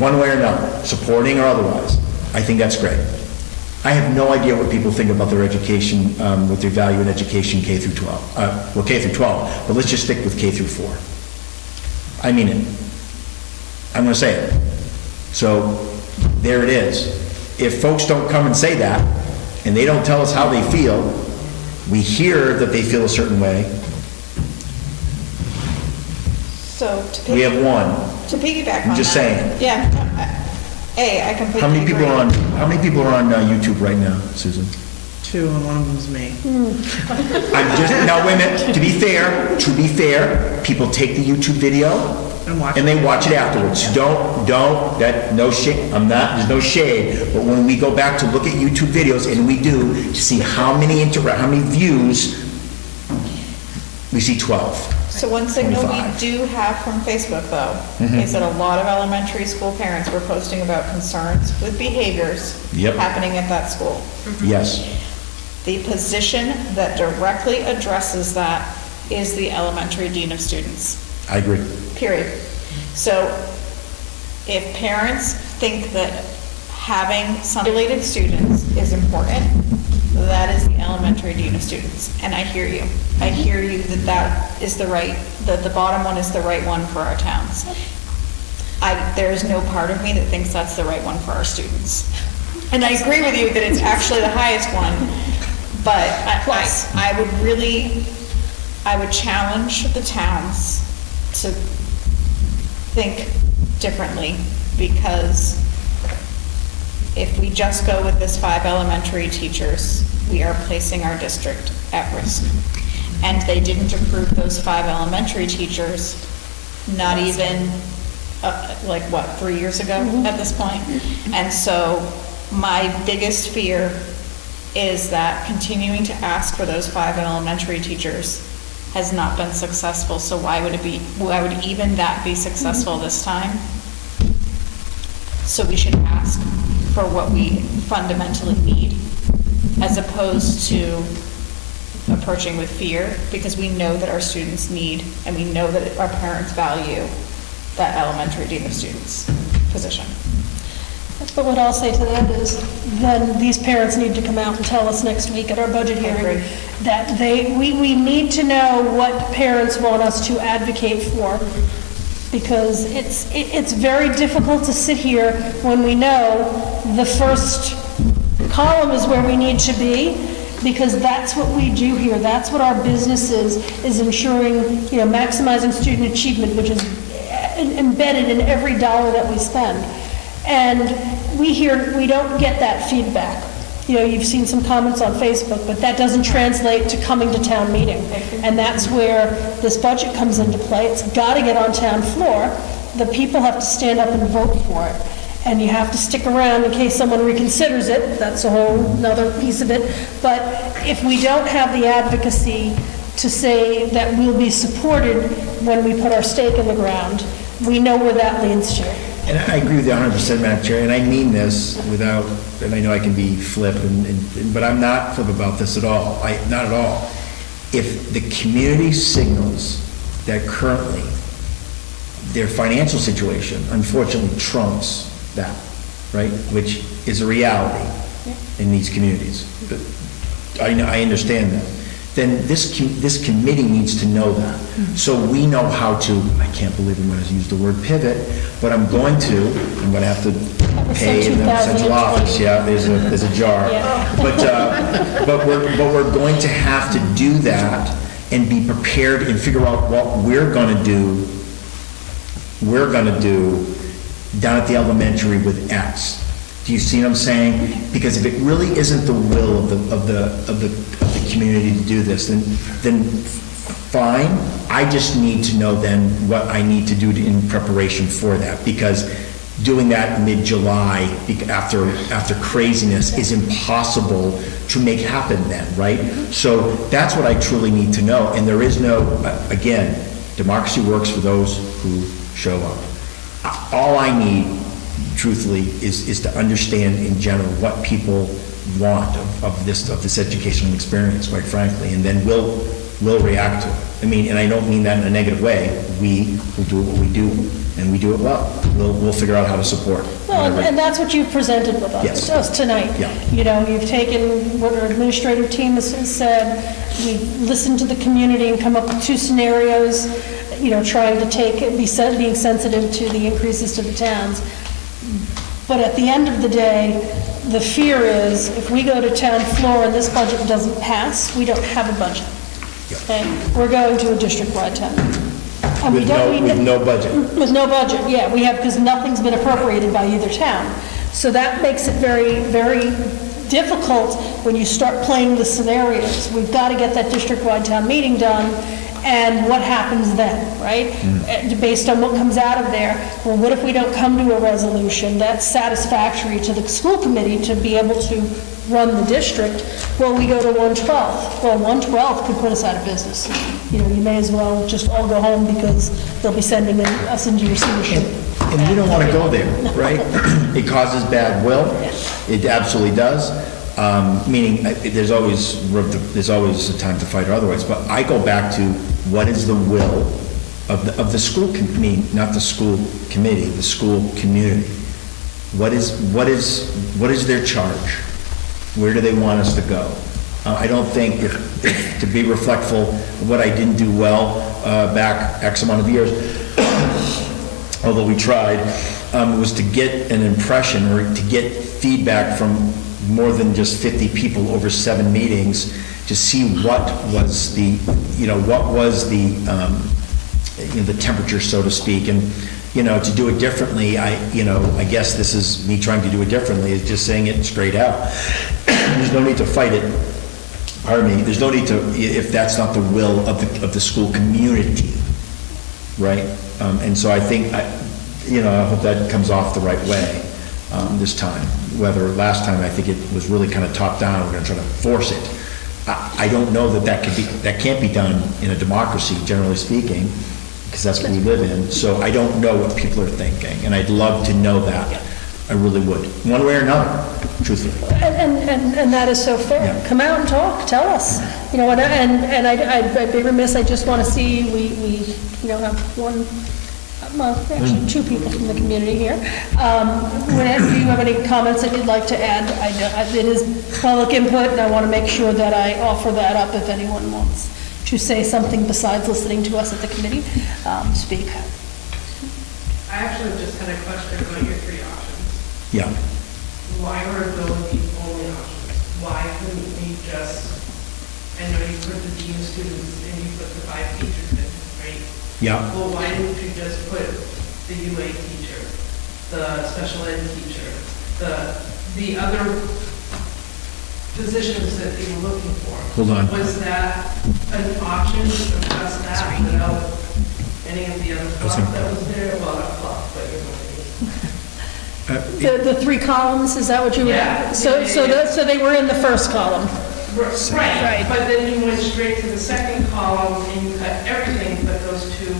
one way or another, supporting or otherwise. I think that's great. I have no idea what people think about their education, what their value in education K through 12. Well, K through 12, but let's just stick with K through 4. I mean it. I'm going to say it. So there it is. If folks don't come and say that, and they don't tell us how they feel, we hear that they feel a certain way. So We have one. to piggyback on that. I'm just saying. Yeah, no, I completely How many people agree. are on YouTube right now, Susan? 2, and one of them's me. I'm just, now wait a minute, to be fair, people take the YouTube video and they watch it afterwards. No shade, there's no shade, but when we go back to look at YouTube videos, and we do, to see how many views, we see 12. So one signal we 25. do have from Facebook, though, is that a lot of elementary school parents were posting about concerns with behaviors Yep. happening at that school. Yes, The position that directly addresses that is the elementary dean of students, I agree. period. So if parents think that having some related students is important, that is the elementary dean of students. And I hear you. I hear you that is the right, the bottom one is the right one for our towns. There is no part of me that thinks that's the right one for our students. And I agree with you that it's actually the highest one, but I would really I would challenge the towns to think differently, because if we just go with this 5 elementary teachers, we are placing our district at risk. And they didn't approve those 5 elementary teachers, not even, 3 years ago at this point? And so my biggest fear is that continuing to ask for those 5 elementary teachers has not been successful, so why would even that be successful this time? So we should ask for what we fundamentally need, as opposed to approaching with fear, because we know that our students need, and we know that our parents value that elementary dean of students position. But what I'll say to that is, then these parents need to come out and tell us next week at our budget hearing that we need to know what parents want us to advocate for, because it's very difficult to sit here when we know the first column is where we need to be, because that's what we do here. That's what our business is ensuring, maximizing student achievement, which is embedded in every dollar that we spend. And we don't get that feedback. You've seen some comments on Facebook, but that doesn't translate to coming to town meeting. And that's where this budget comes into play. It's got to get on town floor. The people have to stand up and vote for it. And you have to stick around in case someone reconsiders it. That's a whole nother piece of it. But if we don't have the advocacy to say that we'll be supported when we put our stake in the ground, we know where that leads to. And I agree with you 100%, Madam Chair, and I mean this without, and I know I can be flip, but I'm not flip about this at all. Not at all. If the community signals that currently their financial situation unfortunately trumps that, right, which is a reality in these communities, but I understand that, then this committee needs to know that. So we know how to, I can't believe I'm going to use the word pivot, but I'm going to have to pay in the central office, there's a jar. Yeah. But we're going to have to do that and be prepared and figure out what we're going to do down at the elementary with X. Do you see what I'm saying? Because if it really isn't the will of the community to do this, then fine. I just need to know then what I need to do in preparation for that, because doing that mid-July after craziness is impossible to make happen then, right? So that's what I truly need to know. And there is no, again, democracy works for those who show up. All I need, truthfully, is to understand in general what people want of this educational experience, quite frankly, and then we'll react to it. I mean, and I don't mean that in a negative way. We will do what we do, and we do it well. We'll figure out how to support. Well, and that's what you've presented with us tonight. Yeah. You've taken what our administrative team has said. We've listened to the community and come up with 2 scenarios, trying to being sensitive to the increases to the towns. But at the end of the day, the fear is if we go to town floor and this budget doesn't pass, we don't have a budget. Okay? We're going to a district-wide town. And With no budget. With no budget, yeah. We have, because nothing's been appropriated by either town. So that makes it very, very difficult when you start playing the scenarios. We've got to get that district-wide town meeting done, and what happens then, right? Based on what comes out of there. Well, what if we don't come to a resolution that's satisfactory to the school committee to be able to run the district? Well, we go to 1/12. Well, 1/12 could put us out of business. You may as well just all go home, because they'll be sending us into receivership. And we don't want to go there, right? It causes bad will. It absolutely does. Meaning, there's always a time to fight or otherwise. But I go back to what is the will of the school committee, not the school committee, the school community. What is their charge? Where do they want us to go? I don't think, to be reflectful of what I didn't do well back X amount of years, although we tried, was to get an impression or to get feedback from more than just 50 people over 7 meetings to see what was the, the temperature, so to speak, and, to do it differently, I guess this is me trying to do it differently, is just saying it straight out. There's no need to fight it, pardon me, there's no need to, if that's not the will of the school community, right? And so I think, I hope that comes off the right way this time. Whether last time, I think it was really kind of top down, we're gonna try to force it. I don't know that can't be done in a democracy, generally speaking, because that's what we live in. So I don't know what people are thinking, and I'd love to know that. I really would, one way or another, truthfully. And that is so fair. Yeah. Come out and talk, tell us. And I'd be remiss, I just want to see, we have one, well, actually 2 people from the community here. Do you have any comments that you'd like to add? It is public input, and I want to make sure that I offer that up if anyone wants to say something besides listening to us at the committee. Speak. I actually just had a question about your 3 options. Yeah. Why were those the only options? Why couldn't we just, I know you put the dean of students and you put the 5 teachers in, right? Yeah. Well, why didn't you just put the UA teacher, the special ed teacher, the other positions that you were looking for? Hold on. Was that an option to discuss that without any of the other fluff that was there? Well, not fluff, but you know what I mean. The 3 columns, is that what you were? Yeah. So they were in the first column. Right, but then you went straight to the second column and you cut everything but those 2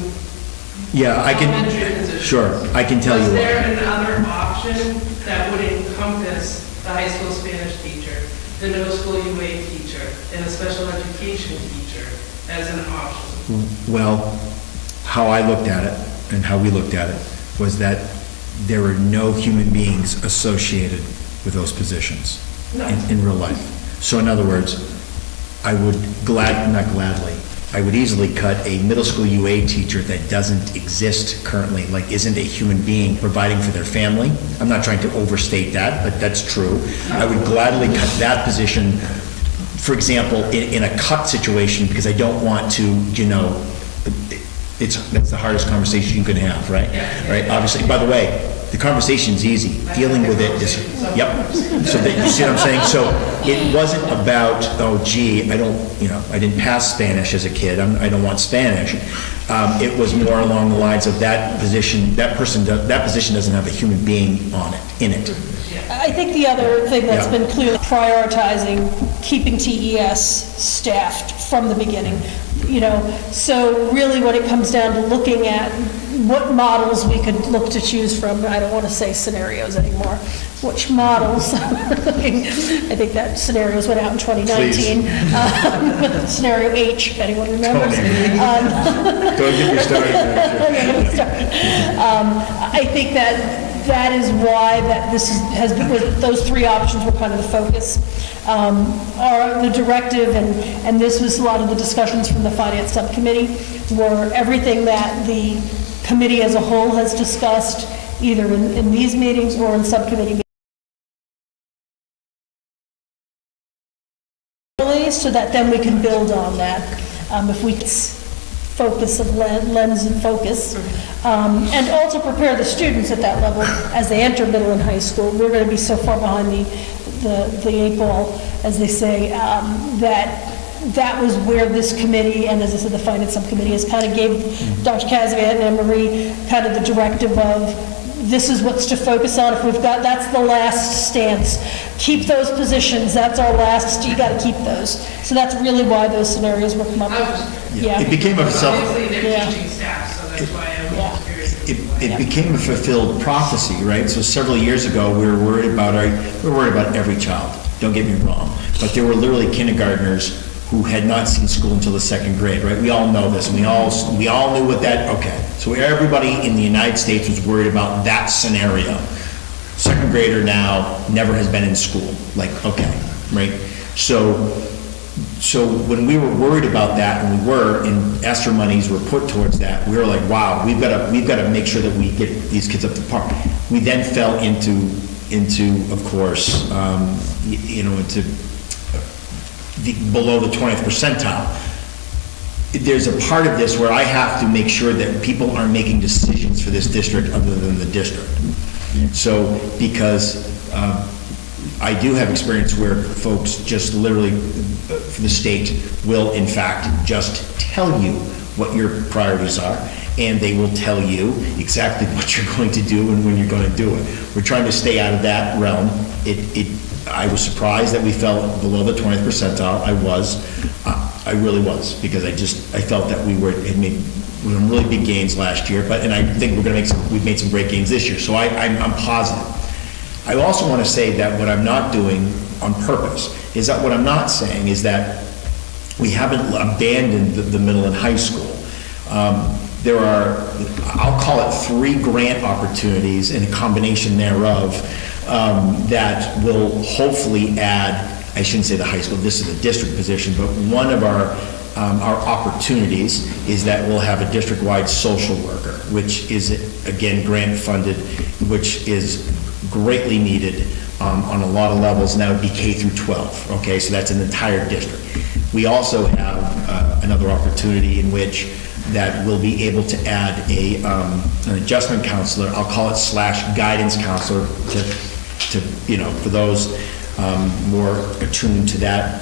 Yeah, I elementary can, positions. sure, I can tell you. Was why. there another option that would encompass the high school Spanish teacher, the middle school UA teacher, and the special education teacher as an option? Well, how I looked at it and how we looked at it was that there were no human beings associated with those positions in real life. So in other words, I would I would easily cut a middle school UA teacher that doesn't exist currently, like isn't a human being providing for their family. I'm not trying to overstate that, but that's true. I would gladly cut that position, for example, in a cut situation, because I don't want to, that's the hardest conversation you can have, right? Right, obviously. By the way, the conversation's easy. Dealing with it is, yep. So that, you see what I'm saying? So it wasn't about, I didn't pass Spanish as a kid. I don't want Spanish. It was more along the lines of that position doesn't have a human being in it. I think the other thing that's been clearly prioritizing keeping TES staffed from the beginning. So really what it comes down to looking at what models we could look to choose from. I don't want to say scenarios anymore. Which models? I think that scenarios went out in 2019. Scenario H, if anyone remembers. Don't get me started. I think that is why that this has been, those 3 options were kind of the focus. Are the directive, and this was a lot of the discussions from the finance subcommittee, were everything that the committee as a whole has discussed, either in these meetings or in subcommittee meetings, so that then we can build on that. If we focus of lens and focus, and also prepare the students at that level as they enter middle and high school. We're going to be so far behind the 8 ball, as they say, that was where this committee, and as I said, the finance subcommittee has kind of gave Dr. Casavat and Anne-Marie kind of the directive of, this is what's to focus on. If we've got, that's the last stance. Keep those positions, that's our last, you got to keep those. So that's really why those scenarios were come up with. It became a Obviously, they're teaching staff, so that's why I was curious. It became a fulfilled prophecy, right? So several years ago, we were worried about every child. Don't get me wrong, but there were literally kindergartners who had not seen school until the 2nd grade, right? We all know this, and we all knew what that. Okay, so everybody in the United States was worried about that scenario. 2nd grader now never has been in school. Like, okay, right? So when we were worried about that, and ESSER monies were put towards that, we were like, wow, we've got to make sure that we get these kids up to par. We then fell into of course, into below the 20th percentile. There's a part of this where I have to make sure that people aren't making decisions for this district other than the district. So, because I do have experience where folks just literally, for the state, will in fact just tell you what your priorities are, and they will tell you exactly what you're going to do and when you're going to do it. We're trying to stay out of that realm. I was surprised that we fell below the 20th percentile. I really was, because I felt that we had made some really big gains last year, and I think we've made some great gains this year, so I'm positive. I also want to say that what I'm not doing on purpose is that what I'm not saying is that we haven't abandoned the middle and high school. There are, I'll call it 3 grant opportunities and a combination thereof that will hopefully add, I shouldn't say the high school, this is a district position, but one of our opportunities is that we'll have a district-wide social worker, which is, again, grant funded, which is greatly needed on a lot of levels, and that would be K through 12, okay? So that's an entire district. We also have another opportunity in which that we'll be able to add an adjustment counselor, I'll call it / guidance counselor, to for those more attuned to that,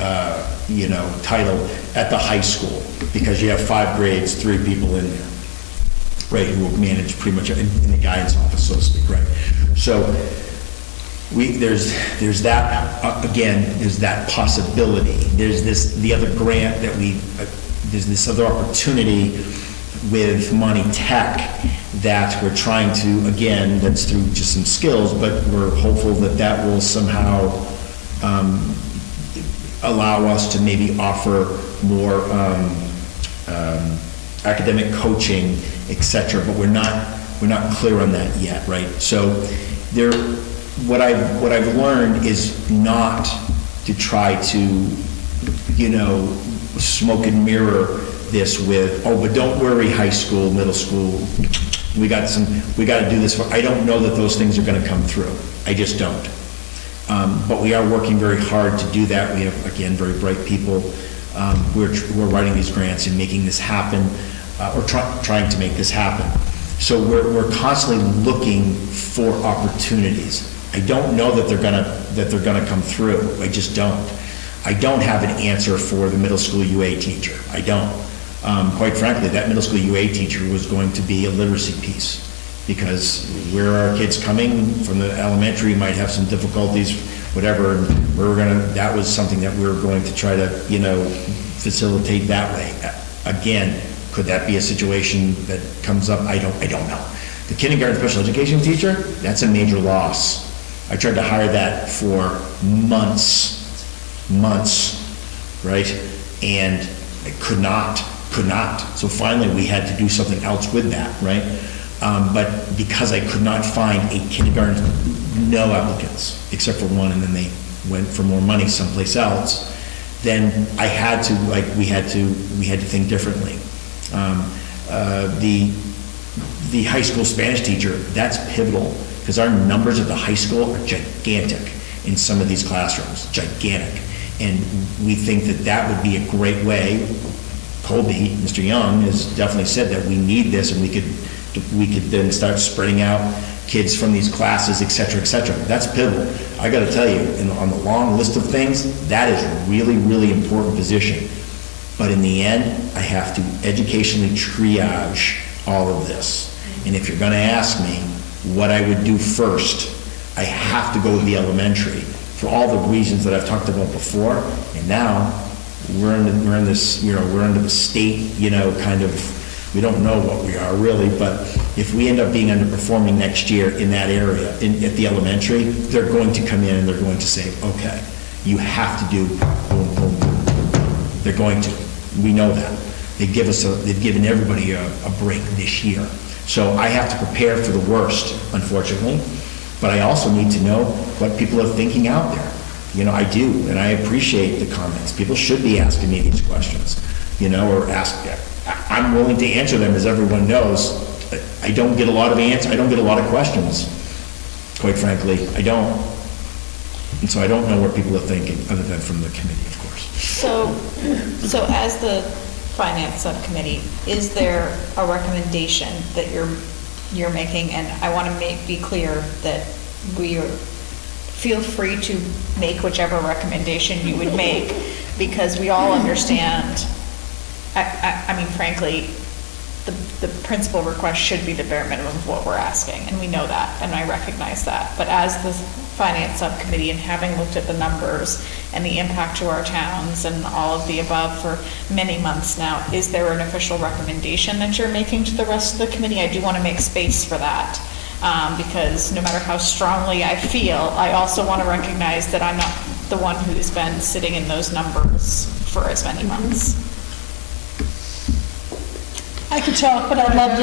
title at the high school, because you have 5 grades, 3 people in there, right, who will manage pretty much in the guidance office, so to speak, right? So there's that, again, there's that possibility. There's the other grant that there's this other opportunity with Monty Tech that we're trying to, again, that's through just some skills, but we're hopeful that will somehow allow us to maybe offer more academic coaching, etc. But we're not clear on that yet, right? So what I've learned is not to try to, smoke and mirror this with, but don't worry, high school, middle school, we got to do this. I don't know that those things are going to come through. I just don't. But we are working very hard to do that. We have, again, very bright people who are writing these grants and making this happen, or trying to make this happen. So we're constantly looking for opportunities. I don't know that they're gonna come through. I just don't. I don't have an answer for the middle school UA teacher. I don't. Quite frankly, that middle school UA teacher was going to be a literacy piece, because where are our kids coming from the elementary might have some difficulties, whatever, and that was something that we were going to try to, facilitate that way. Again, could that be a situation that comes up? I don't know. The kindergarten special education teacher, that's a major loss. I tried to hire that for months, right? And I could not. So finally, we had to do something else with that, right? But because I could not find a kindergarten, no applicants, except for one, and then they went for more money someplace else, then I had to, we had to think differently. The high school Spanish teacher, that's pivotal, because our numbers at the high school are gigantic in some of these classrooms, gigantic. And we think that would be a great way. Colby, Mr. Young, has definitely said that we need this, and we could then start spreading out kids from these classes, et cetera, et cetera. That's pivotal. I got to tell you, on the long list of things, that is a really, really important position. But in the end, I have to educationally triage all of this. And if you're going to ask me what I would do first, I have to go with the elementary for all the reasons that I've talked about before. And now we're in this, we're under the state, kind of, we don't know what we are really, but if we end up being underperforming next year in that area, at the elementary, they're going to come in and they're going to say, okay, you have to do boom, boom, boom, boom, boom. They're going to. We know that. They've given everybody a break this year. So I have to prepare for the worst, unfortunately, but I also need to know what people are thinking out there. I do, and I appreciate the comments. People should be asking me these questions, or ask. I'm willing to answer them, as everyone knows. I don't get a lot of answers. I don't get a lot of questions. Quite frankly, I don't. And so I don't know what people are thinking, other than from the committee, of course. So as the finance subcommittee, is there a recommendation that you're making? And I want to be clear that feel free to make whichever recommendation you would make, because we all understand, I mean, frankly, the principal request should be the bare minimum of what we're asking, and we know that, and I recognize that. But as the finance subcommittee, and having looked at the numbers and the impact to our towns and all of the above for many months now, is there an official recommendation that you're making to the rest of the committee? I do want to make space for that, because no matter how strongly I feel, I also want to recognize that I'm not the one who's been sitting in those numbers for as many months. I could talk, but I'd love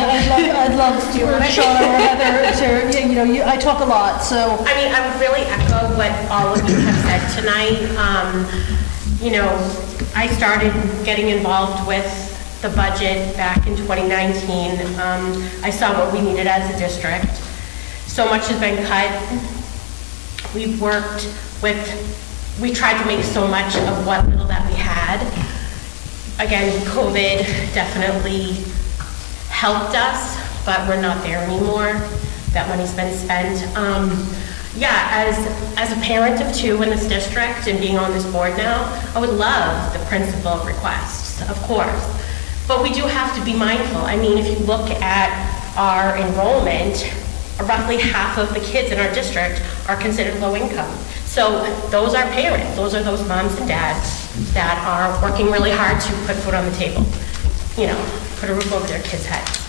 Sean or Heather to, I talk a lot, so. I mean, I would really echo what all of you have said tonight. I started getting involved with the budget back in 2019. I saw what we needed as a district. So much has been cut. We tried to make so much of what little that we had. Again, COVID definitely helped us, but we're not there anymore. That money's been spent. As a parent of two in this district and being on this board now, I would love the principal requests, of course. But we do have to be mindful. I mean, if you look at our enrollment, roughly half of the kids in our district are considered low income. So those are parents, those are those moms and dads that are working really hard to put food on the table, put a roof over their kids' heads.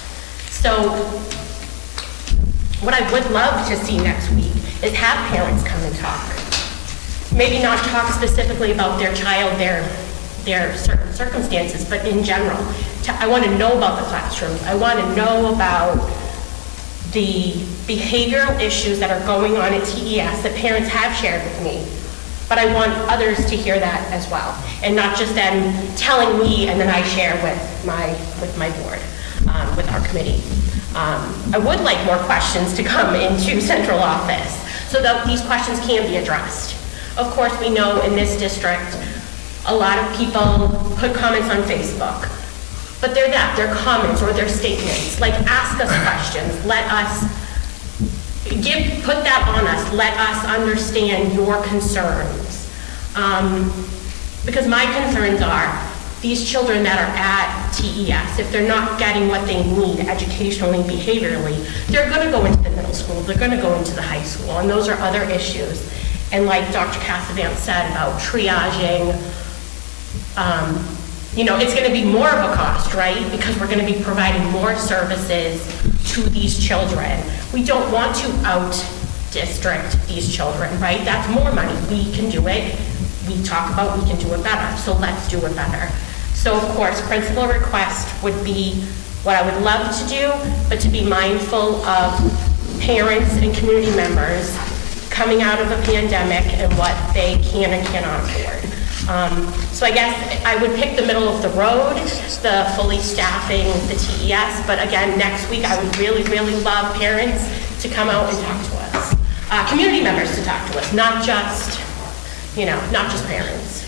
So what I would love to see next week is have parents come and talk. Maybe not talk specifically about their child, their certain circumstances, but in general. I want to know about the classrooms. I want to know about the behavioral issues that are going on at TES that parents have shared with me. But I want others to hear that as well, and not just them telling me and then I share with my board, with our committee. I would like more questions to come into central office so that these questions can be addressed. Of course, we know in this district, a lot of people put comments on Facebook, but they're comments or they're statements. Like, ask us questions, let us put that on us. Let us understand your concerns. Because my concerns are these children that are at TES, if they're not getting what they need educationally, behaviorally, they're going to go into the middle school, they're going to go into the high school, and those are other issues. And like Dr. Cassavant said about triaging, it's going to be more of a cost, right? Because we're going to be providing more services to these children. We don't want to out-district these children, right? That's more money. We can do it. We talk about we can do it better, so let's do it better. So of course, principal request would be what I would love to do, but to be mindful of parents and community members coming out of a pandemic and what they can and cannot afford. So I guess I would pick the middle of the road, the fully staffing the TES, but again, next week I would really, really love parents to come out and talk to us. Community members to talk to us, not just parents.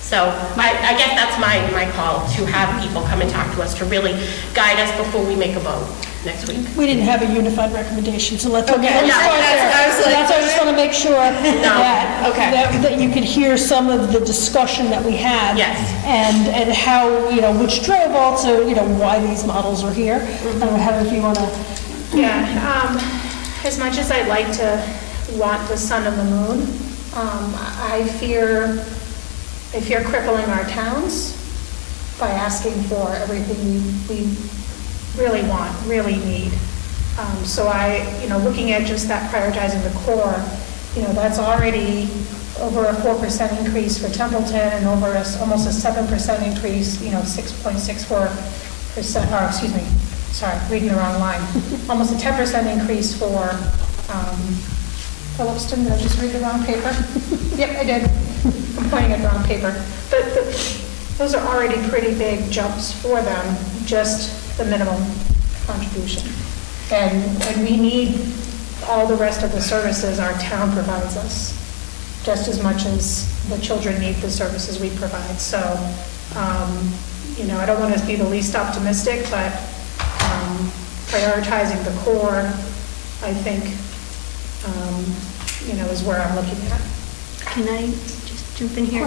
So I guess that's my call, to have people come and talk to us, to really guide us before we make a vote next week. We didn't have a unified recommendation, so let's start there. I just want to make sure that you could hear some of the discussion that we had. Yes. And how, which drove also, why these models are here. Heather, if you want to. Yeah, as much as I'd like to want the sun and the moon, I fear crippling our towns by asking for everything we really want, really need. So looking at just that prioritizing the core, that's already over a 4% increase for Templeton and over almost a 7% increase, 6.64%, or excuse me, sorry, reading the wrong line. Almost a 10% increase for Phillipston. Did I just read the wrong paper? Yep, I did. I'm pointing at the wrong paper. But those are already pretty big jumps for them, just the minimum contribution. And we need all the rest of the services our town provides us, just as much as the children need the services we provide. So, I don't want to be the least optimistic, but prioritizing the core, I think, is where I'm looking at. Can I just jump in here?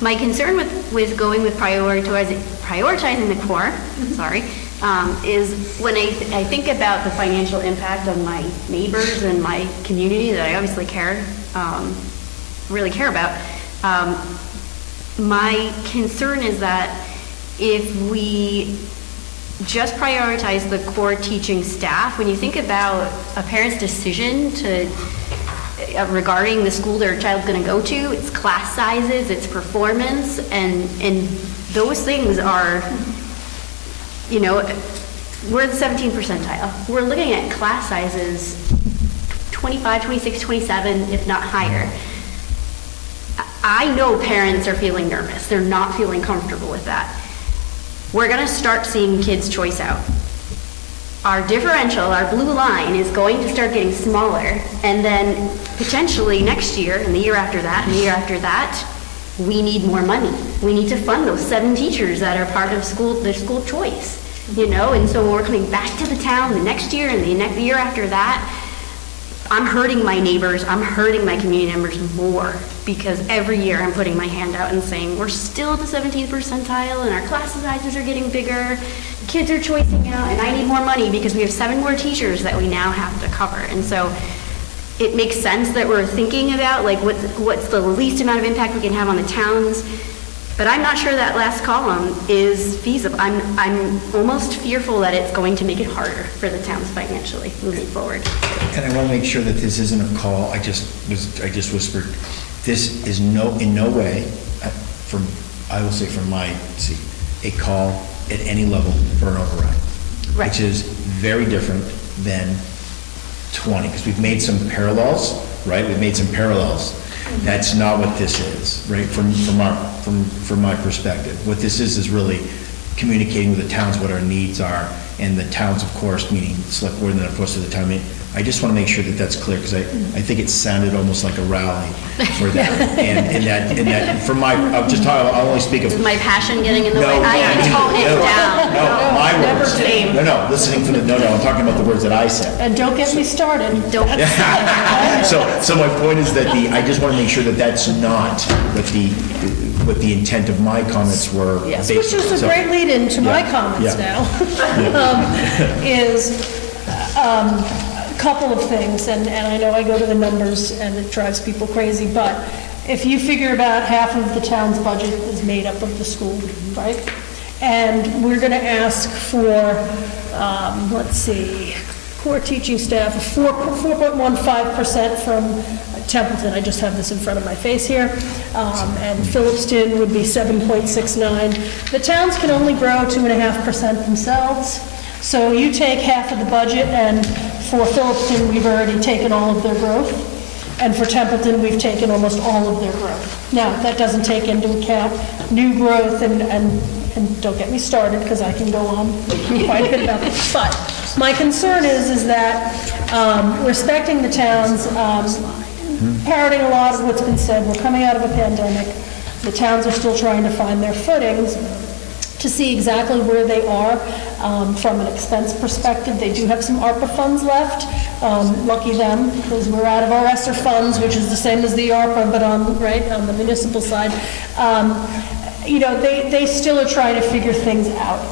My concern with going with prioritizing the core, sorry, is when I think about the financial impact on my neighbors and my community that I obviously really care about. My concern is that if we just prioritize the core teaching staff, when you think about a parent's decision regarding the school their child's going to go to, it's class sizes, it's performance, and those things are, we're the 17th percentile. We're looking at class sizes 25, 26, 27, if not higher. I know parents are feeling nervous. They're not feeling comfortable with that. We're going to start seeing kids choice out. Our differential, our blue line, is going to start getting smaller, and then potentially next year, and the year after that, and the year after that, we need more money. We need to fund those 7 teachers that are part of their school choice, and so when we're coming back to the town the next year and the year after that, I'm hurting my neighbors, I'm hurting my community members more, because every year I'm putting my hand out and saying, we're still at the 17th percentile and our class sizes are getting bigger, kids are choicing out, and I need more money because we have 7 more teachers that we now have to cover. And so it makes sense that we're thinking about what's the least amount of impact we can have on the towns, but I'm not sure that last column is feasible. I'm almost fearful that it's going to make it harder for the towns financially moving forward. And I want to make sure that this isn't a call, I just whispered, this is in no way, I will say from my seat, a call at any level for an override. Right. Which is very different than 20, because we've made some parallels, right? We've made some parallels. That's not what this is, right? From my perspective. What this is really communicating with the towns what our needs are, and the towns, of course, meaning select board and then of course to the town meeting. I just want to make sure that that's clear, because I think it sounded almost like a rally for that. and that from my, I'll only speak of. Is my passion getting in the way? I can tone it down. No, my words. No, listening from I'm talking about the words that I said. And don't get me started. Don't. So my point is that I just want to make sure that that's not what the intent of my comments were. Yes, which is a great lead into my comments now. A couple of things, and I know I go to the numbers and it drives people crazy, but if you figure about half of the town's budget is made up of the school, right? And we're going to ask for, core teaching staff, 4.15% from Templeton. I just have this in front of my face here. And Phillipston would be 7.69. The towns can only grow 2.5% themselves. So you take half of the budget, and for Phillipston, we've already taken all of their growth. And for Templeton, we've taken almost all of their growth. Now, that doesn't take into account new growth, and don't get me started, because I can go on quite a bit about this. But my concern is that respecting the towns, parroting a lot of what's been said, we're coming out of a pandemic, the towns are still trying to find their footings, to see exactly where they are from an expense perspective. They do have some ARPA funds left. Lucky them, because we're out of our ESSER funds, which is the same as the ARPA, but on the municipal side. They still are trying to figure things out.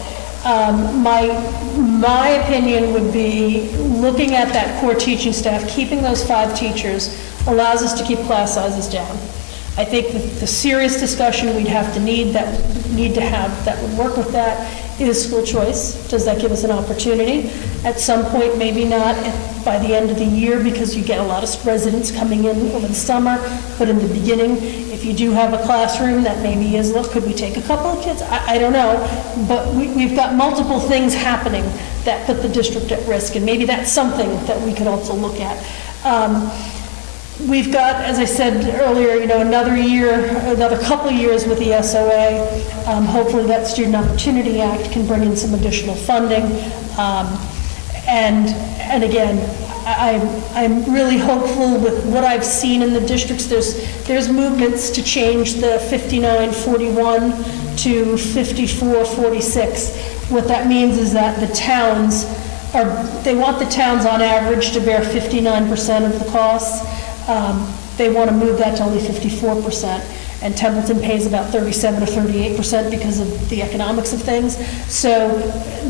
My opinion would be need at that core teaching staff, keeping those 5 teachers allows us to keep class sizes down. I think the serious discussion we'd have to need to have that would work with that is school choice. Does that give us an opportunity? At some point, maybe not by the end of the year, because you get a lot of residents coming in over the summer, but in the beginning, if you do have a classroom that maybe is, could we take a couple of kids? I don't know, but we've got multiple things happening that put the district at risk, and maybe that's something that we could also look at. We've got, as I said earlier, another couple of years with the SOA. Hopefully that Student Opportunity Act can bring in some additional funding. And again, I'm really hopeful with what I've seen in the districts. There's movements to change the 59-41 to 54-46. What that means is that the towns they want the towns on average to bear 59% of the costs. They want to move that to only 54%. And Templeton pays about 37 or 38% because of the economics of things. So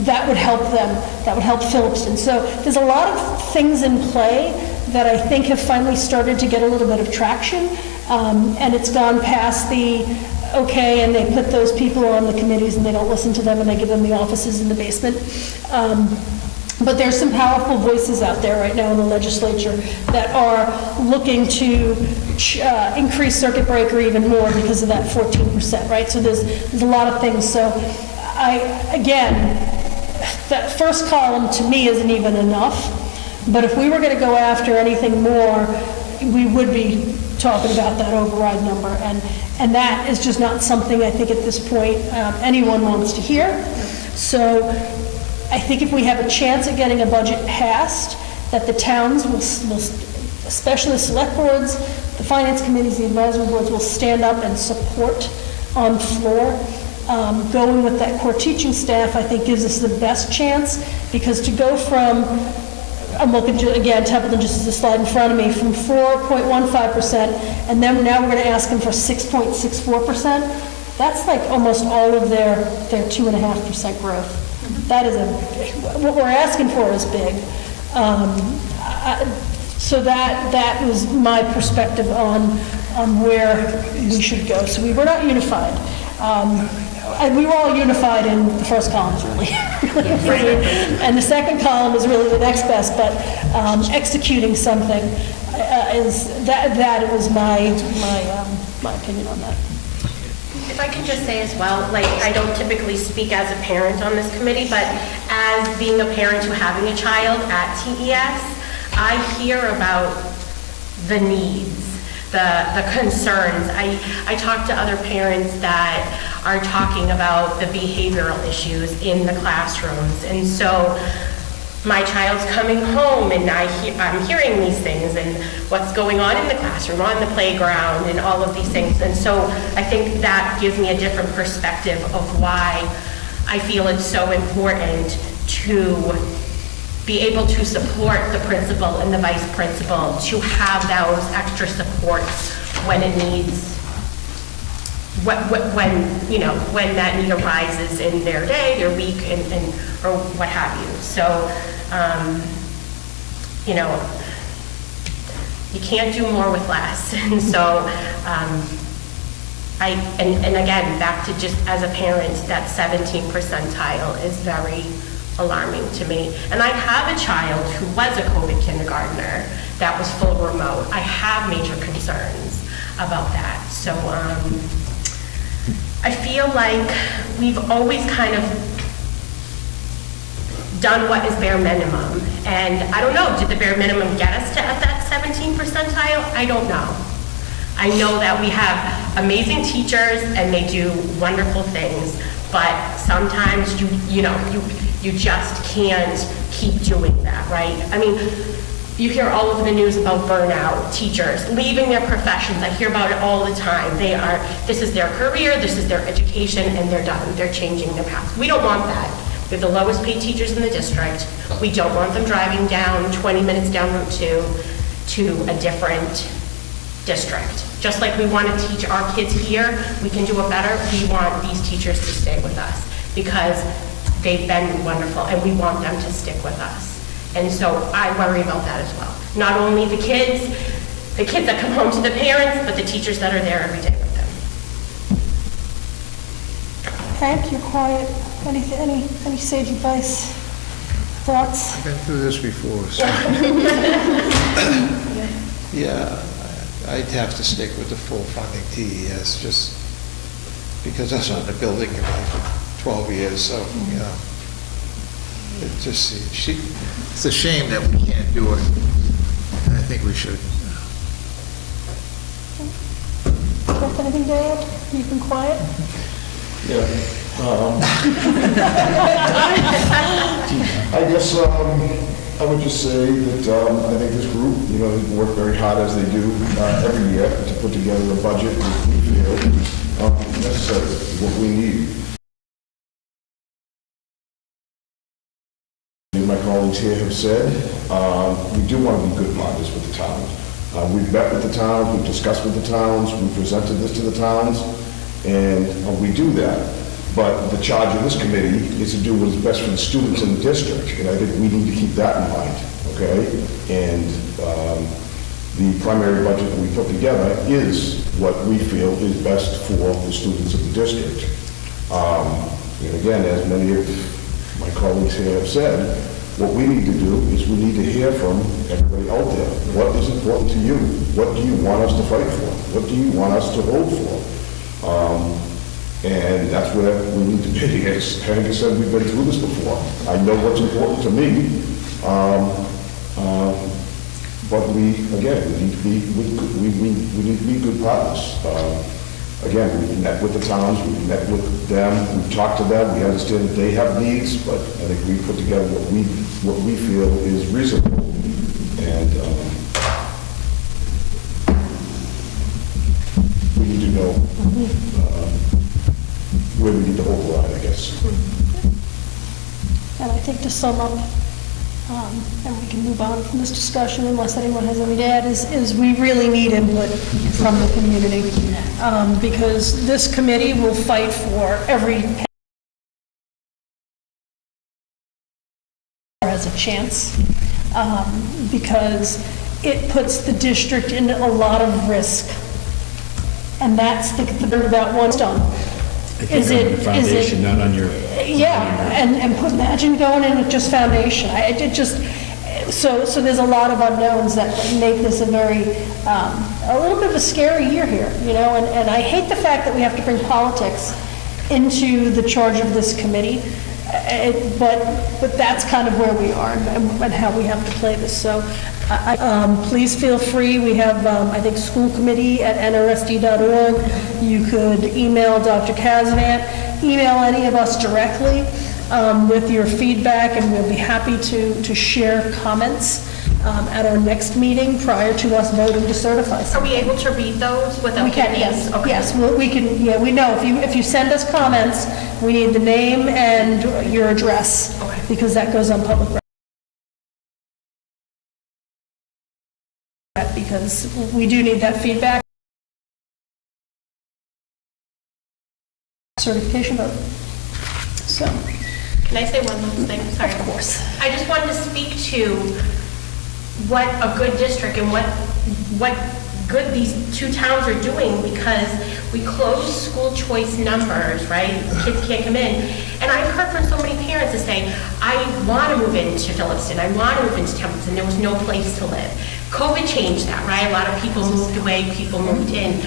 that would help them. That would help Phillipston. So there's a lot of things in play that I think have finally started to get a little bit of traction. And it's gone past the, okay, and they put those people on the committees and they don't listen to them and they give them the offices in the basement. But there's some powerful voices out there right now in the legislature that are looking to increase circuit breaker even more because of that 14%, right? So there's a lot of things. So again, that first column to me isn't even enough. But if we were going to go after anything more, we would be talking about that override number. And that is just not something I think at this point anyone wants to hear. So I think if we have a chance at getting a budget passed, that the towns will especially the select boards, the finance committees, the advisory boards will stand up and support on the floor. Going with that core teaching staff, I think, gives us the best chance, because to go from, I'm looking to, again, Templeton just as a slide in front of me, from 4.15%, and then now we're going to ask them for 6.64%. That's like almost all of their 2.5% growth. That is what we're asking for is big. So that was my perspective on where we should go. So we were not unified. And we were all unified in the first column, really. And the second column is really the next best, but executing something is that was my opinion on that. If I could just say as well, like, I don't typically speak as a parent on this committee, but as being a parent who having a child at TES, I hear about the needs, the concerns. I talk to other parents that are talking about the behavioral issues in the classrooms. And so my child's coming home and I'm hearing these things and what's going on in the classroom, on the playground, and all of these things. And so I think that gives me a different perspective of why I feel it's so important to be able to support the principal and the vice principal, to have those extra supports when it needs, when that need arises in their day, their week, and or what have you. So, you can't do more with less. And so, and again, back to just as a parent, that 17th percentile is very alarming to me. And I have a child who was a COVID kindergartner that was full remote. I have major concerns about that. So I feel like we've always kind of done what is bare minimum. And I don't know, did the bare minimum get us to at that 17th percentile? I don't know. I know that we have amazing teachers and they do wonderful things, but sometimes you just can't keep doing that, right? I mean, you hear all over the news about burnout, teachers leaving their professions. I hear about it all the time. This is their career, this is their education, and they're done. They're changing their path. We don't want that. We have the lowest paid teachers in the district. We don't want them driving down 20 minutes down Route 2 to a different district. Just like we want to teach our kids here, we can do it better. We want these teachers to stay with us because they've been wonderful and we want them to stick with us. And so I worry about that as well. Not only the kids that come home to the parents, but the teachers that are there every day with them. Hank, you're quiet. Any sage advice, thoughts? I've been through this before, so. Yeah, I'd have to stick with the full funding TES, just because that's on the building for 12 years, so, it's a shame that we can't do it. I think we should. Jeff, anything to add? You've been quiet? Yeah. I guess, I would just say that I think this group, you know, they work very hard as they do every year to put together a budget that we feel necessary, what we need. My colleagues here have said, we do want to be good partners with the towns. We've met with the towns, we've discussed with the towns, we've presented this to the towns, and we do that. But the charge of this committee is to do what is best for the students in the district, and I think we need to keep that in mind, okay? And the primary budget that we put together is what we feel is best for the students of the district. And again, as many of my colleagues here have said, what we need to do is we need to hear from everybody out there. What is important to you? What do you want us to fight for? What do you want us to hold for? And that's where we need to be. As Hank said, we've been through this before. I know what's important to me. But we need to be good partners. Again, we've met with the towns, we've met with them, we've talked to them, we understand that they have needs, but I think we put together what we feel is reasonable. And we need to know where we need to hold the line, I guess. And I think to sum up, and we can move on from this discussion unless anyone has any to add, is we really need input from the community. Because this committee will fight for every penny has a chance, because it puts the district in a lot of risk. And that's the thing about one stone. I think on the foundation, not on your... Yeah, and imagine going in with just foundation. So there's a lot of unknowns that make this a little bit of a scary year here, you know, and I hate the fact that we have to bring politics into the charge of this committee, but that's kind of where we are and how we have to play this. So please feel free. We have, I think, school committee at NRSD.org. You could email Dr. Kazanant, email any of us directly with your feedback, and we'll be happy to share comments at our next meeting prior to us voting to certify Are something. we able to read those without? We can, yes. Yes, we can, yeah, we know, if you send us comments, we need the name and your address, because that goes on public record. Because we do need that feedback. Certification vote. So. Can I say one last thing? Sorry. Of course. I just wanted to speak to what a good district and what good these two towns are doing, because we closed school choice numbers, right? Kids can't come in. And I've heard from so many parents that say, I want to move into Phillipston, I want to move into Templeton, there was no place to live. COVID changed that, right? A lot of people moved away, people moved in.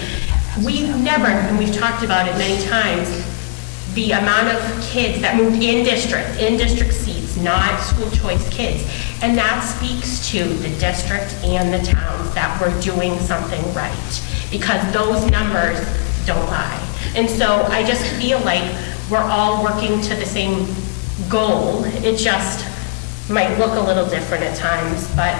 We've never, and we've talked about it many times, the amount of kids that moved in district seats, not school choice kids. And that speaks to the district and the towns that we're doing something right, because those numbers don't lie. And so I just feel like we're all working to the same goal. It just might look a little different at times, but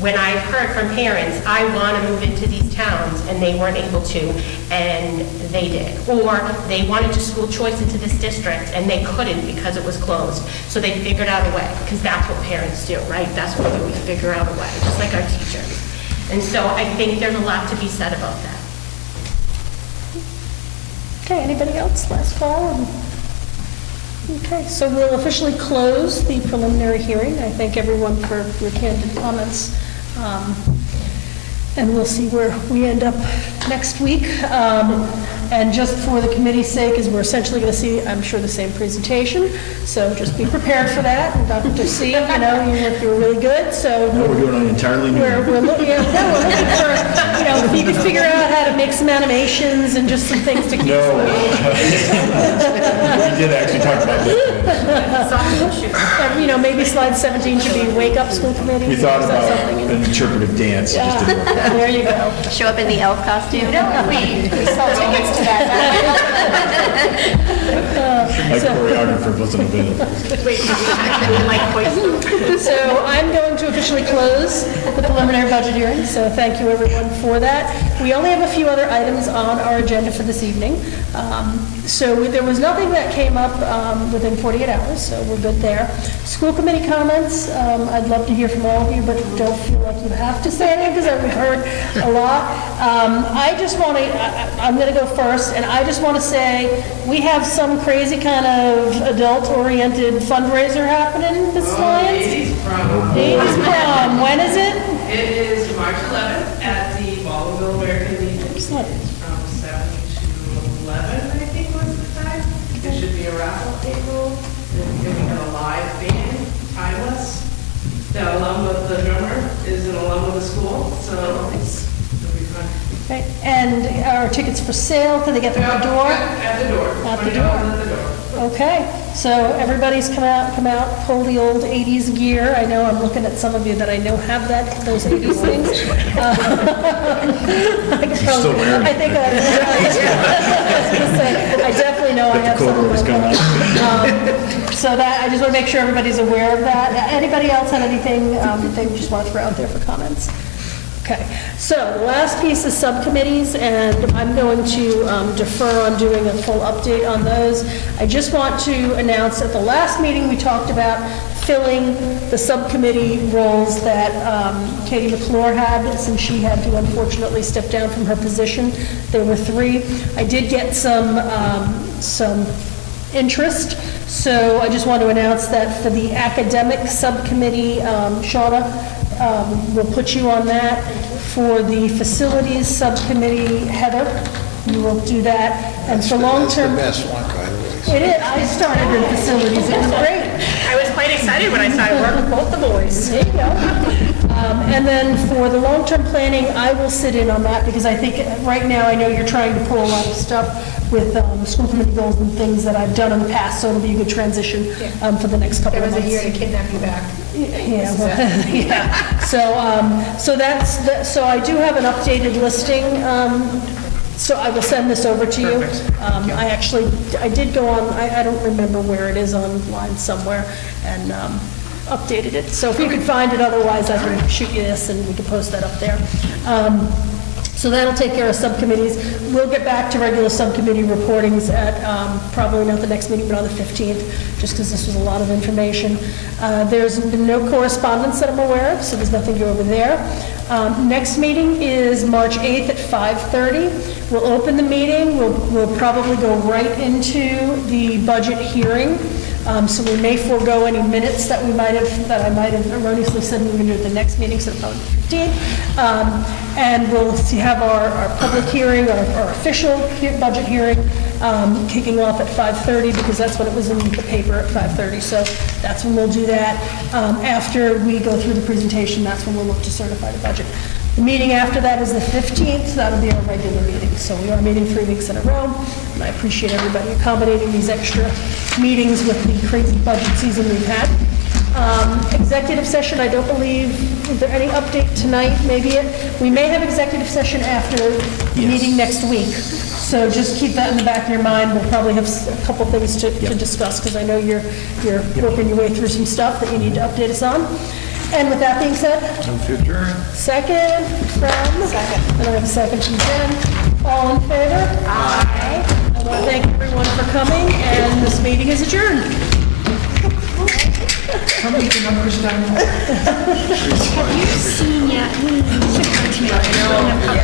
when I've heard from parents, I want to move into these towns, and they weren't able to, and they did. Or they wanted to school choice into this district, and they couldn't because it was closed. So they figured out a way, because that's what parents do, right? That's what we do, we figure out a way, just like our teachers. And so I think there's a lot to be said about that. Okay, anybody else? Last call? Okay, so we'll officially close the preliminary hearing. I thank everyone for your candid comments. And we'll see where we end up next week. And just for the committee's sake, is we're essentially going to see, I'm sure, the same presentation. So just be prepared for that. And Dr. C, you know, you're really good. So No, we're doing it entirely new. we're looking for, you know, if you could figure out how to make some animations and just some things to keep. No. We did actually talk about this. You know, maybe slide 17 should be wake up school committee. We thought Is that about something? an interpretive dance. It just didn't work. There you go. Show up in the elf costume. We sell tickets to that. I choreographer wasn't available. So I'm going to officially close the preliminary budget hearing, so thank you everyone for that. We only have a few other items on our agenda for this evening. There was nothing that came up within 48 hours, so we're good there. School committee comments, I'd love to hear from all of you, but don't feel like you have to say anything because we've heard a lot. I just want to, I'm going to go first, and I just want to say we have some crazy kind of adult-oriented fundraiser happening this Lions. 80s prom. 80s prom. When is it? It is March 11th at the Baldwinville American Legion. Excellent. It's from 7 to 11, I think was the time. There should be a raffle table. Then we have a live band, timeless. The drummer is an alum of the school, so it'll be fun. Okay. And are tickets for sale? Can they get them at the door? At the door. At the $20 door. at the door. Okay, so everybody's come out, pull the old 80s gear. I know I'm looking at some of you that I know have those 80s things. Still wearing it. I think I was gonna say, I definitely know I have some of corduroys those. coming. So that, I just want to make sure everybody's aware of that. Anybody else had anything that they just want to throw out there for comments? Okay, so the last piece is subcommittees, and I'm going to defer on doing a full update on those. I just want to announce at the last meeting, we talked about filling the subcommittee roles that Katie McClure had, since she had to unfortunately step down from her position. There were 3. I did get some interest, so I just want to announce that for the academic subcommittee, Shauna, we'll put you on that. For the facilities subcommittee, Heather, you will do that. And for long-term... That's the best one, by the way. It is. I started in facilities. It was great. I was quite excited when I started working with both the boys. There you go. And then for the long-term planning, I will sit in on that because I think right now I know you're trying to pull a lot of stuff with school committee goals and things that I've done in the past, so it'll be a good transition for the next couple of months. There was a year to kidnap you back. Yeah, well, yeah. So so I do have an updated listing. So I will send this over to you. I did go on, I don't remember where it is online somewhere, and updated it. So if you can find it, otherwise I can shoot you this and we can post that up there. So that'll take care of subcommittees. We'll get back to regular subcommittee reportings at probably not the next meeting, but on the 15th, just because this was a lot of information. There's been no correspondence that I'm aware of, so there's nothing to go over there. Next meeting is March 8th at 5:30. We'll open the meeting. We'll probably go right into the budget hearing. So we may forego any minutes that I might have erroneously said we were going to do at the next meeting, so probably the 15th. And we'll have our public hearing, our official budget hearing, kicking off at 5:30 because that's when it was in the paper at 5:30. So that's when we'll do that. After we go through the presentation, that's when we'll look to certify the budget. The meeting after that is the 15th. That'll be our regular meeting. So we are meeting 3 weeks in a row, and I appreciate everybody accommodating these extra meetings with the crazy budget season we've had. Executive session, I don't believe, is there any update tonight? We may have executive session after the meeting next week. So just keep that in the back of your mind. We'll probably have a couple things to discuss because I know you're working your way through some stuff that you need to update us on. And with that being said, second from? Second. And I have a second from Jen. All in favor? Aye. I want to thank everyone for coming, and this meeting is adjourned. Come meet the numbers down. Have you seen yet?